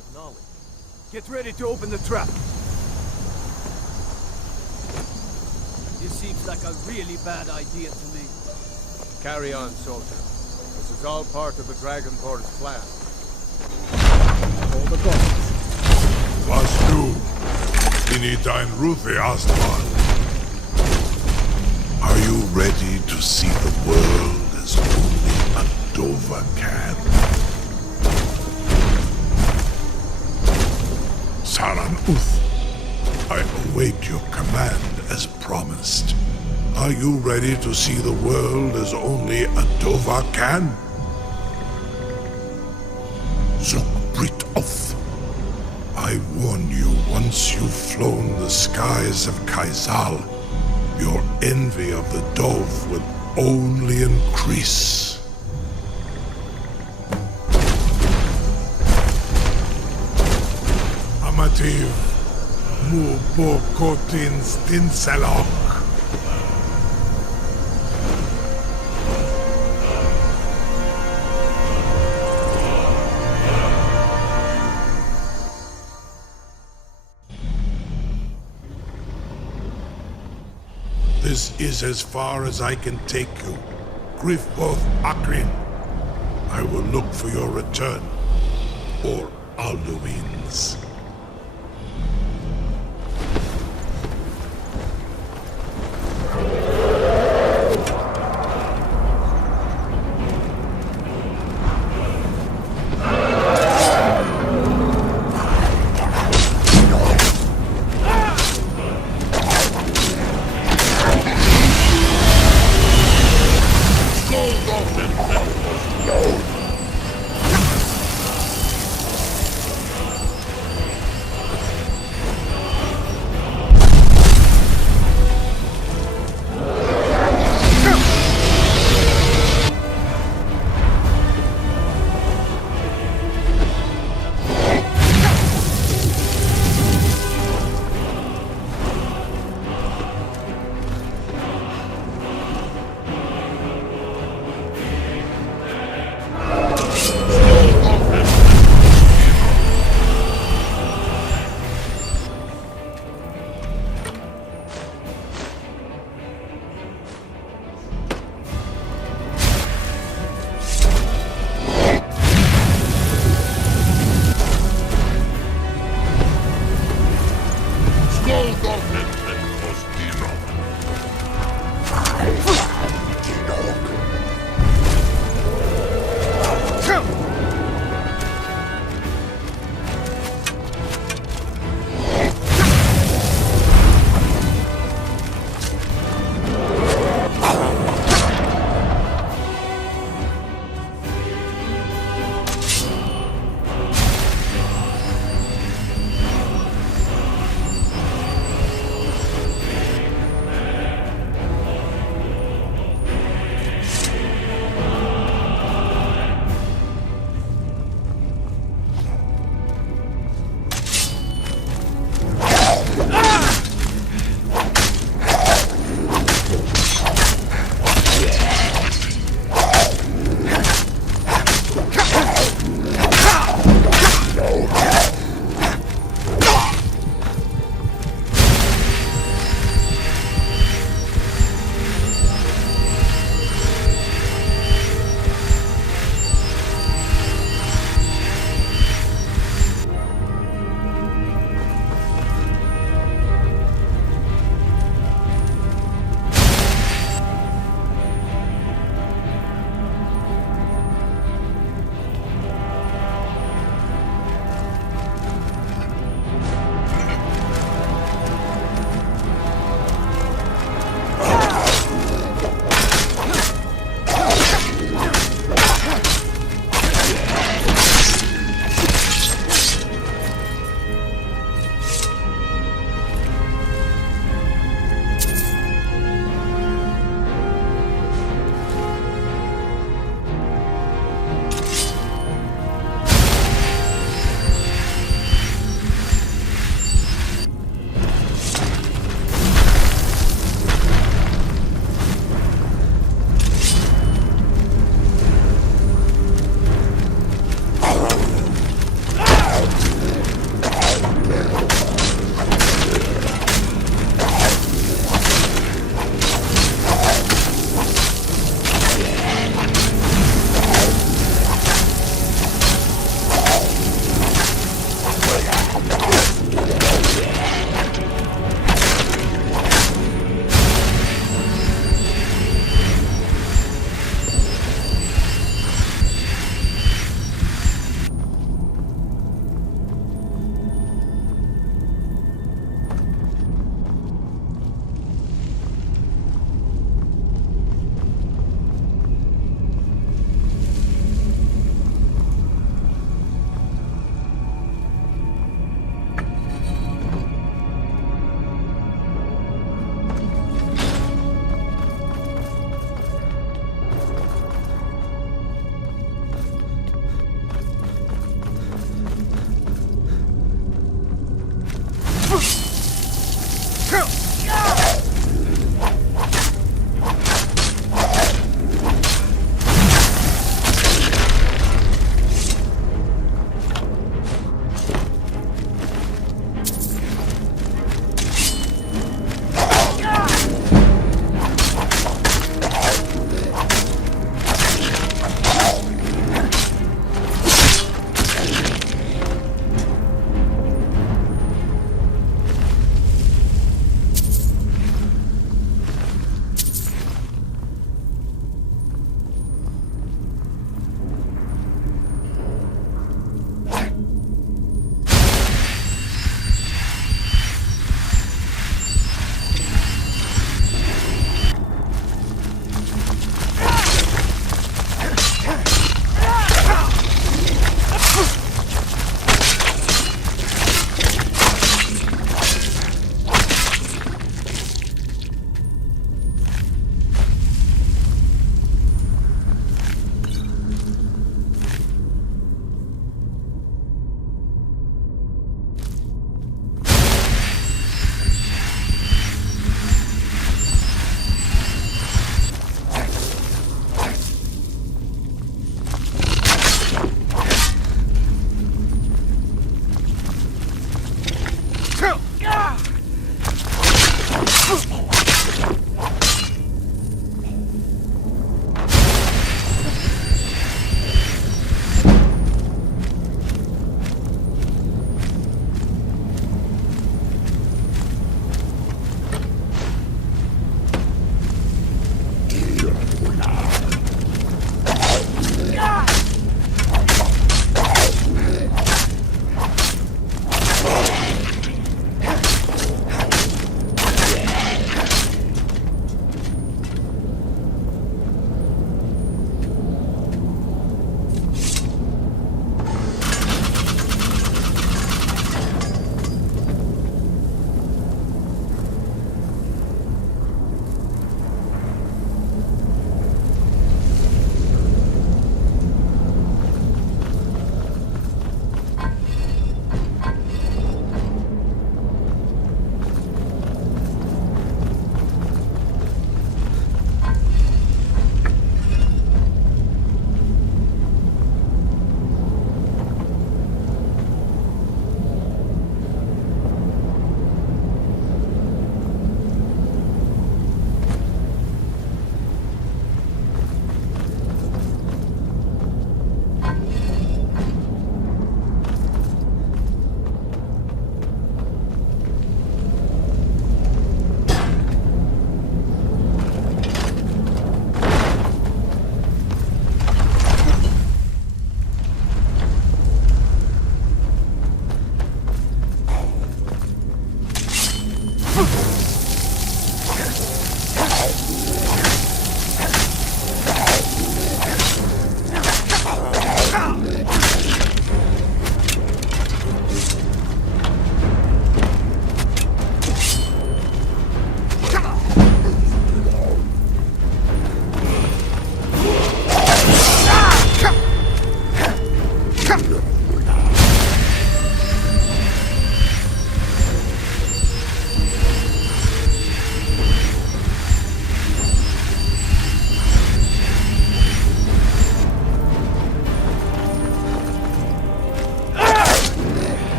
Get ready to open the trap. This seems like a really bad idea to me. Carry on, soldier. This is all part of the Dragonborn's plan. All the guns. Was du? Initein Ruthi Astval. Are you ready to see the world as only a Dova can? Saran Uth, I await your command as promised. Are you ready to see the world as only a Dova can? Zukbrit Oth. I warn you, once you've flown the skies of Kaisal, your envy of the Dove will only increase. Amativ, mu bokotin stinselok. This is as far as I can take you. Griffboth Akrin. I will look for your return. Or Alduin's.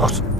What?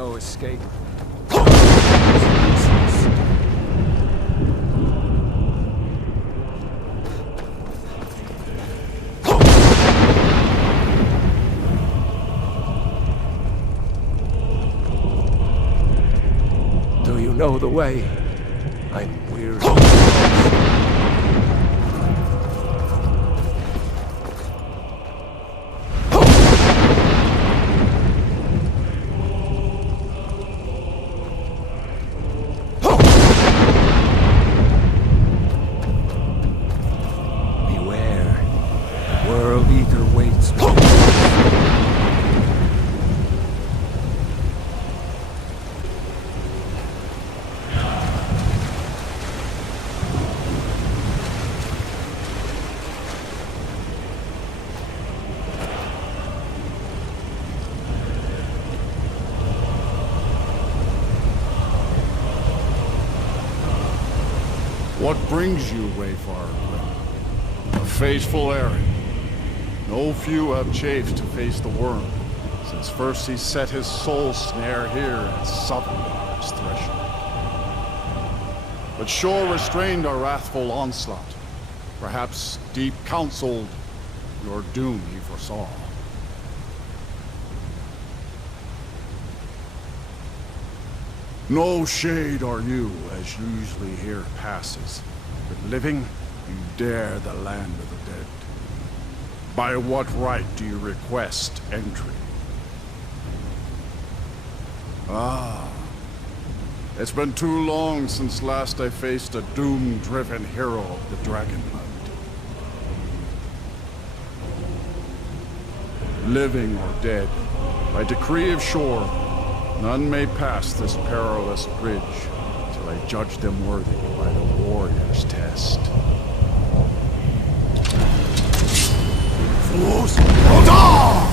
no escape. Do you know the way? I'm weary. What brings you, Wayfarer? A faithful errand. No few have chafed to face the worm, since first he set his soul snare here at Sovngar's threshold. But sure restrained our wrathful onslaught. Perhaps deep counseled your doom he foresaw. No shade are you, as usually here passes, but living, you dare the land of the dead. By what right do you request entry? Ah, it's been too long since last I faced a doom-driven hero of the Dragonland. Living or dead, by decree of shore, none may pass this perilous bridge till I judge them worthy by the warrior's test. Fools, hold on!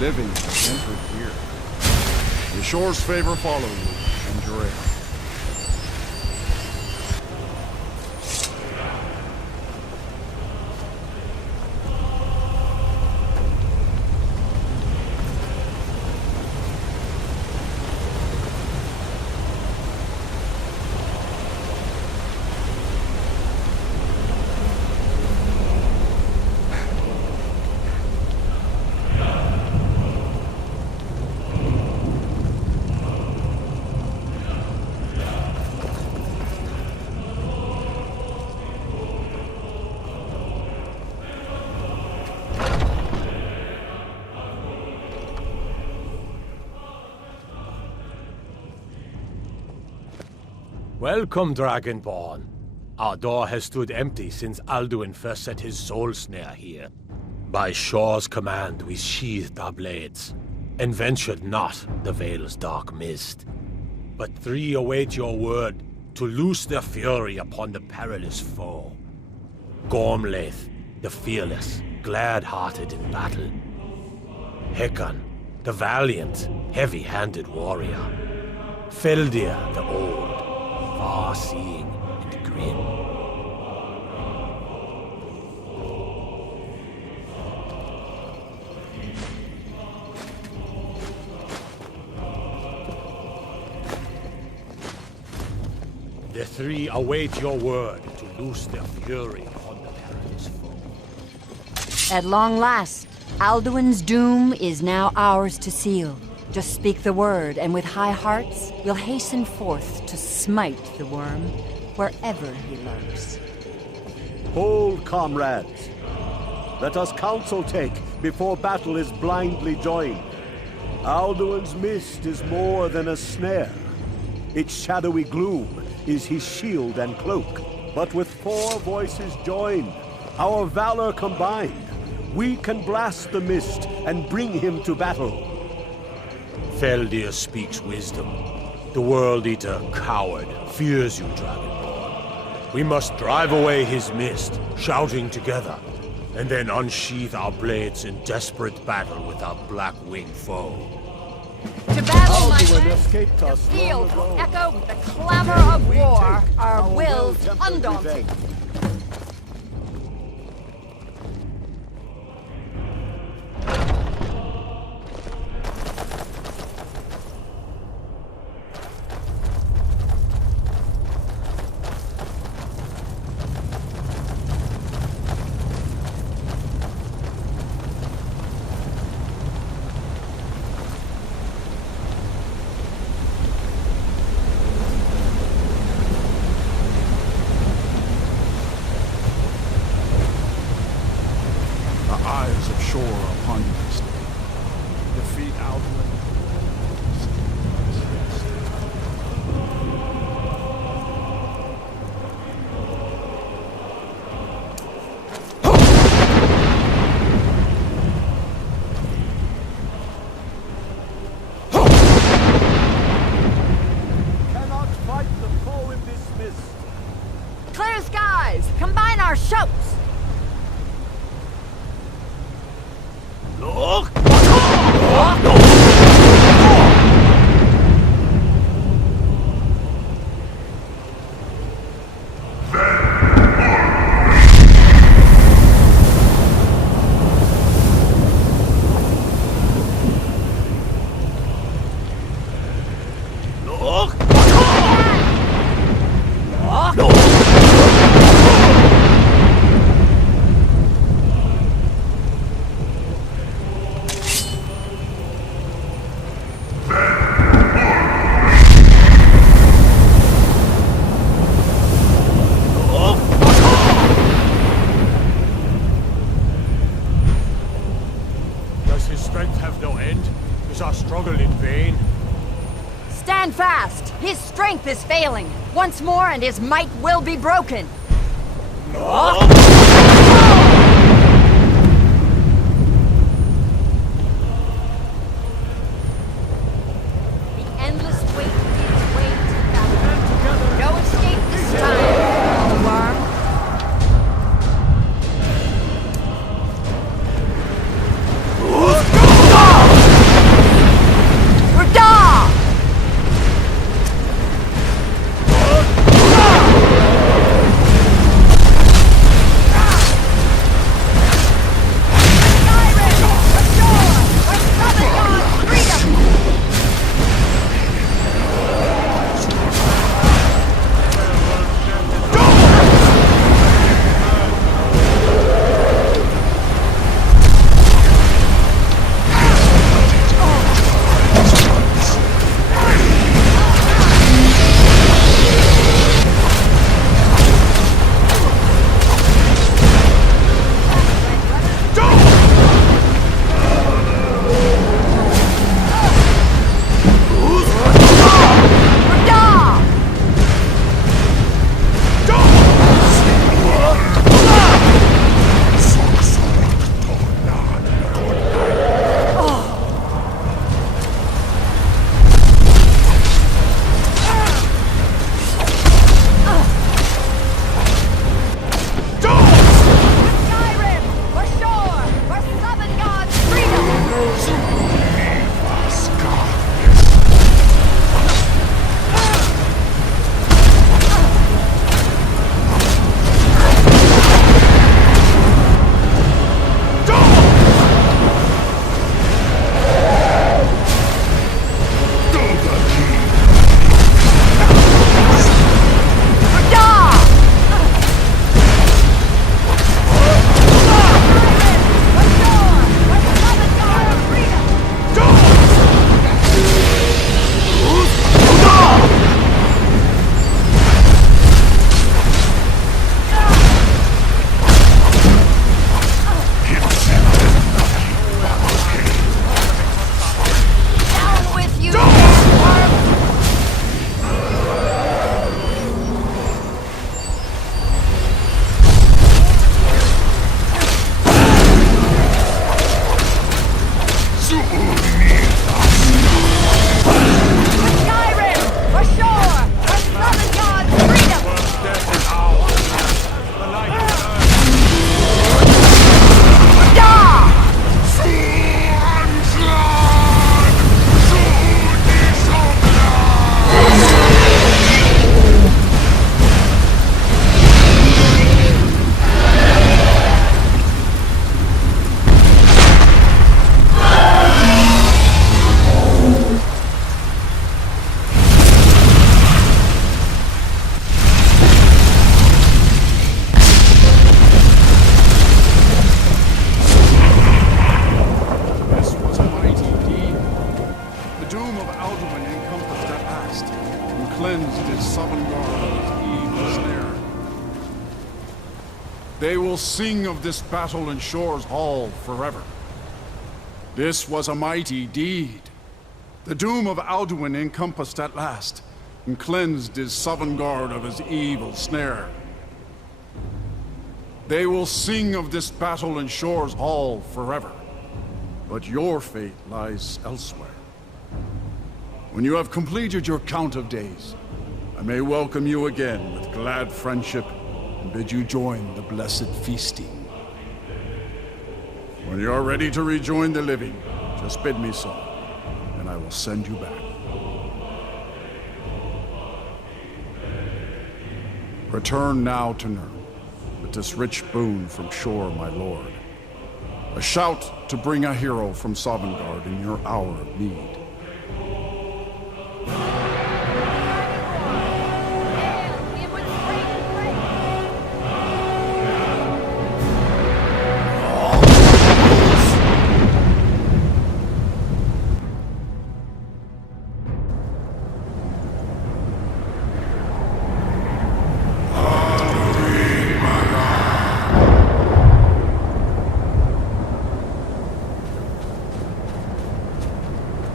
Living has entered here. The shores favor follow you, and your air. Welcome, Dragonborn. Our door has stood empty since Alduin first set his soul snare here. By Shor's command, we sheathed our blades, and ventured not the Vale's dark mist. But three await your word to loose their fury upon the perilous foe. Gormlaith, the fearless, glad-hearted in battle. Hekon, the valiant, heavy-handed warrior. Feldir, the old, far-seeing and grim. The three await your word to loose their fury upon the perilous foe. At long last, Alduin's doom is now ours to seal. Just speak the word, and with high hearts, we'll hasten forth to smite the worm wherever he lurks. Hold, comrades. Let us counsel take before battle is blindly joined. Alduin's mist is more than a snare. Its shadowy gloom is his shield and cloak. But with four voices joined, our valor combined, we can blast the mist and bring him to battle. Feldir speaks wisdom. The World Eater, coward, fears you, Dragonborn. We must drive away his mist, shouting together, and then unsheath our blades in desperate battle with our black-winged foe. To battle, my Alduin friends! escaped The us long field ago. will echo with the clamor of We war, take our our wills well-tempered undaunted. revenge. Is our struggle in vain? Stand fast! His strength is failing. Once more and his might will be broken. The endless wait gives way to battle. No escape this time, the worm. They will sing of this battle in Shore's Hall forever. This was a mighty deed. The doom of Alduin encompassed at last, and cleansed his Sovngarde of his evil snare. They will sing of this battle in Shore's Hall forever. But your fate lies elsewhere. When you have completed your count of days, I may welcome you again with glad friendship and bid you join the blessed feasting. When you are ready to rejoin the living, just bid me so, and I will send you back. Return now to Nurn, with this rich boon from Shore, my lord. A shout to bring a hero from Sovngarde in your hour of need.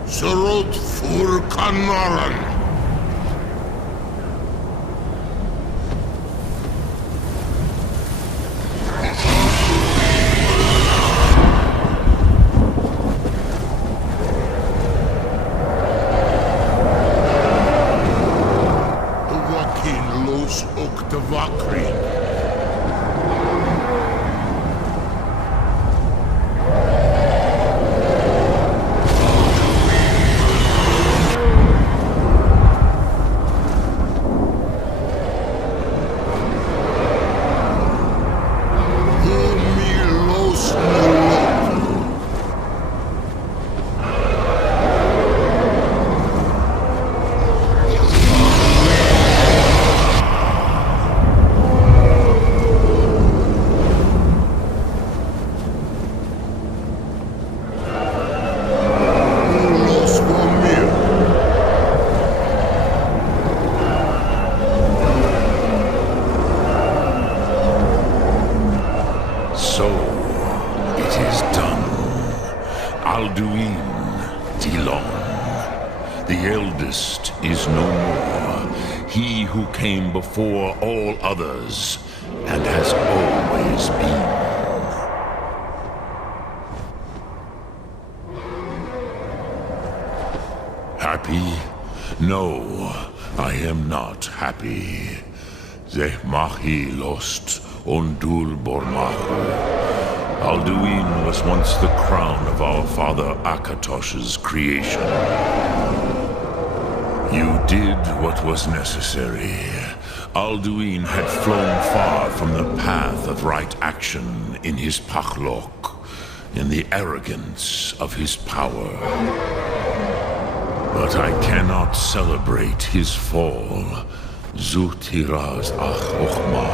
Surut fur kanaran. Came before all others, and has always been. Happy? No, I am not happy. Zeh mahi lost ondul bormahu. Alduin was once the crown of our father Akatosh's creation. You did what was necessary. Alduin had flown far from the path of right action in his pachlok, in the arrogance of his power. But I cannot celebrate his fall. Zutiraz ach ochma.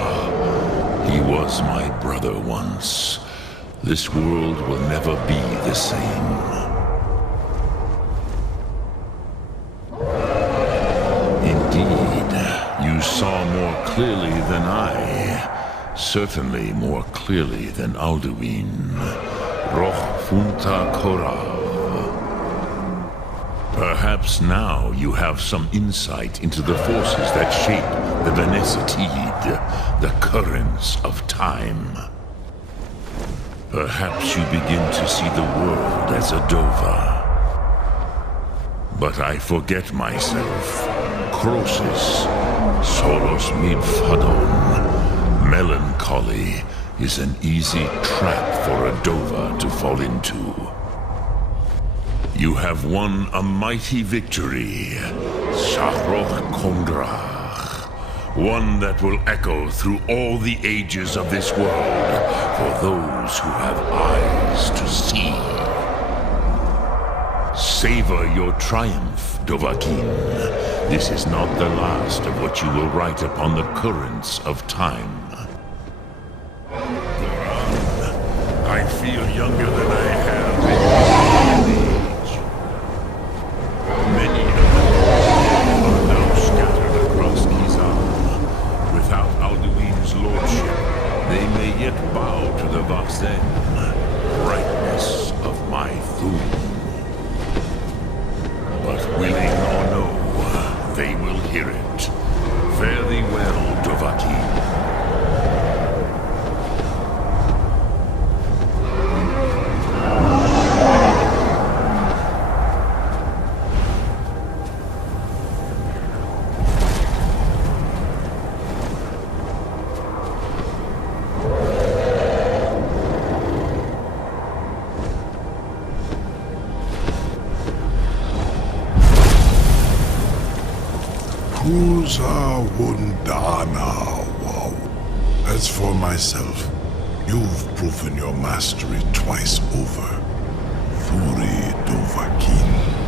He was my brother once. This world will never be the same. You saw more clearly than I. Certainly more clearly than Alduin. Roch funta korav. Perhaps now you have some insight into the forces that shape the Venesitid, the currents of time. Perhaps you begin to see the world as a Dova. But I forget myself. Crosis, solos midfadon. Melancholy is an easy trap for a Dova to fall into. You have won a mighty victory, Shahroch Kondrach. One that will echo through all the ages of this world for those who have eyes to see. Savor your triumph, Dovahkiin. This is not the last of what you will write upon the currents of time. I feel younger than I have in age. Many of them are now scattered across Kizan. Without Alduin's lordship, they may yet bow to the Vaxen, brightness of my Thum. But willing or no, they will hear it. Fare thee well, Dovahkiin. As for myself, you've proven your mastery twice over. Thuri Dovahkiin.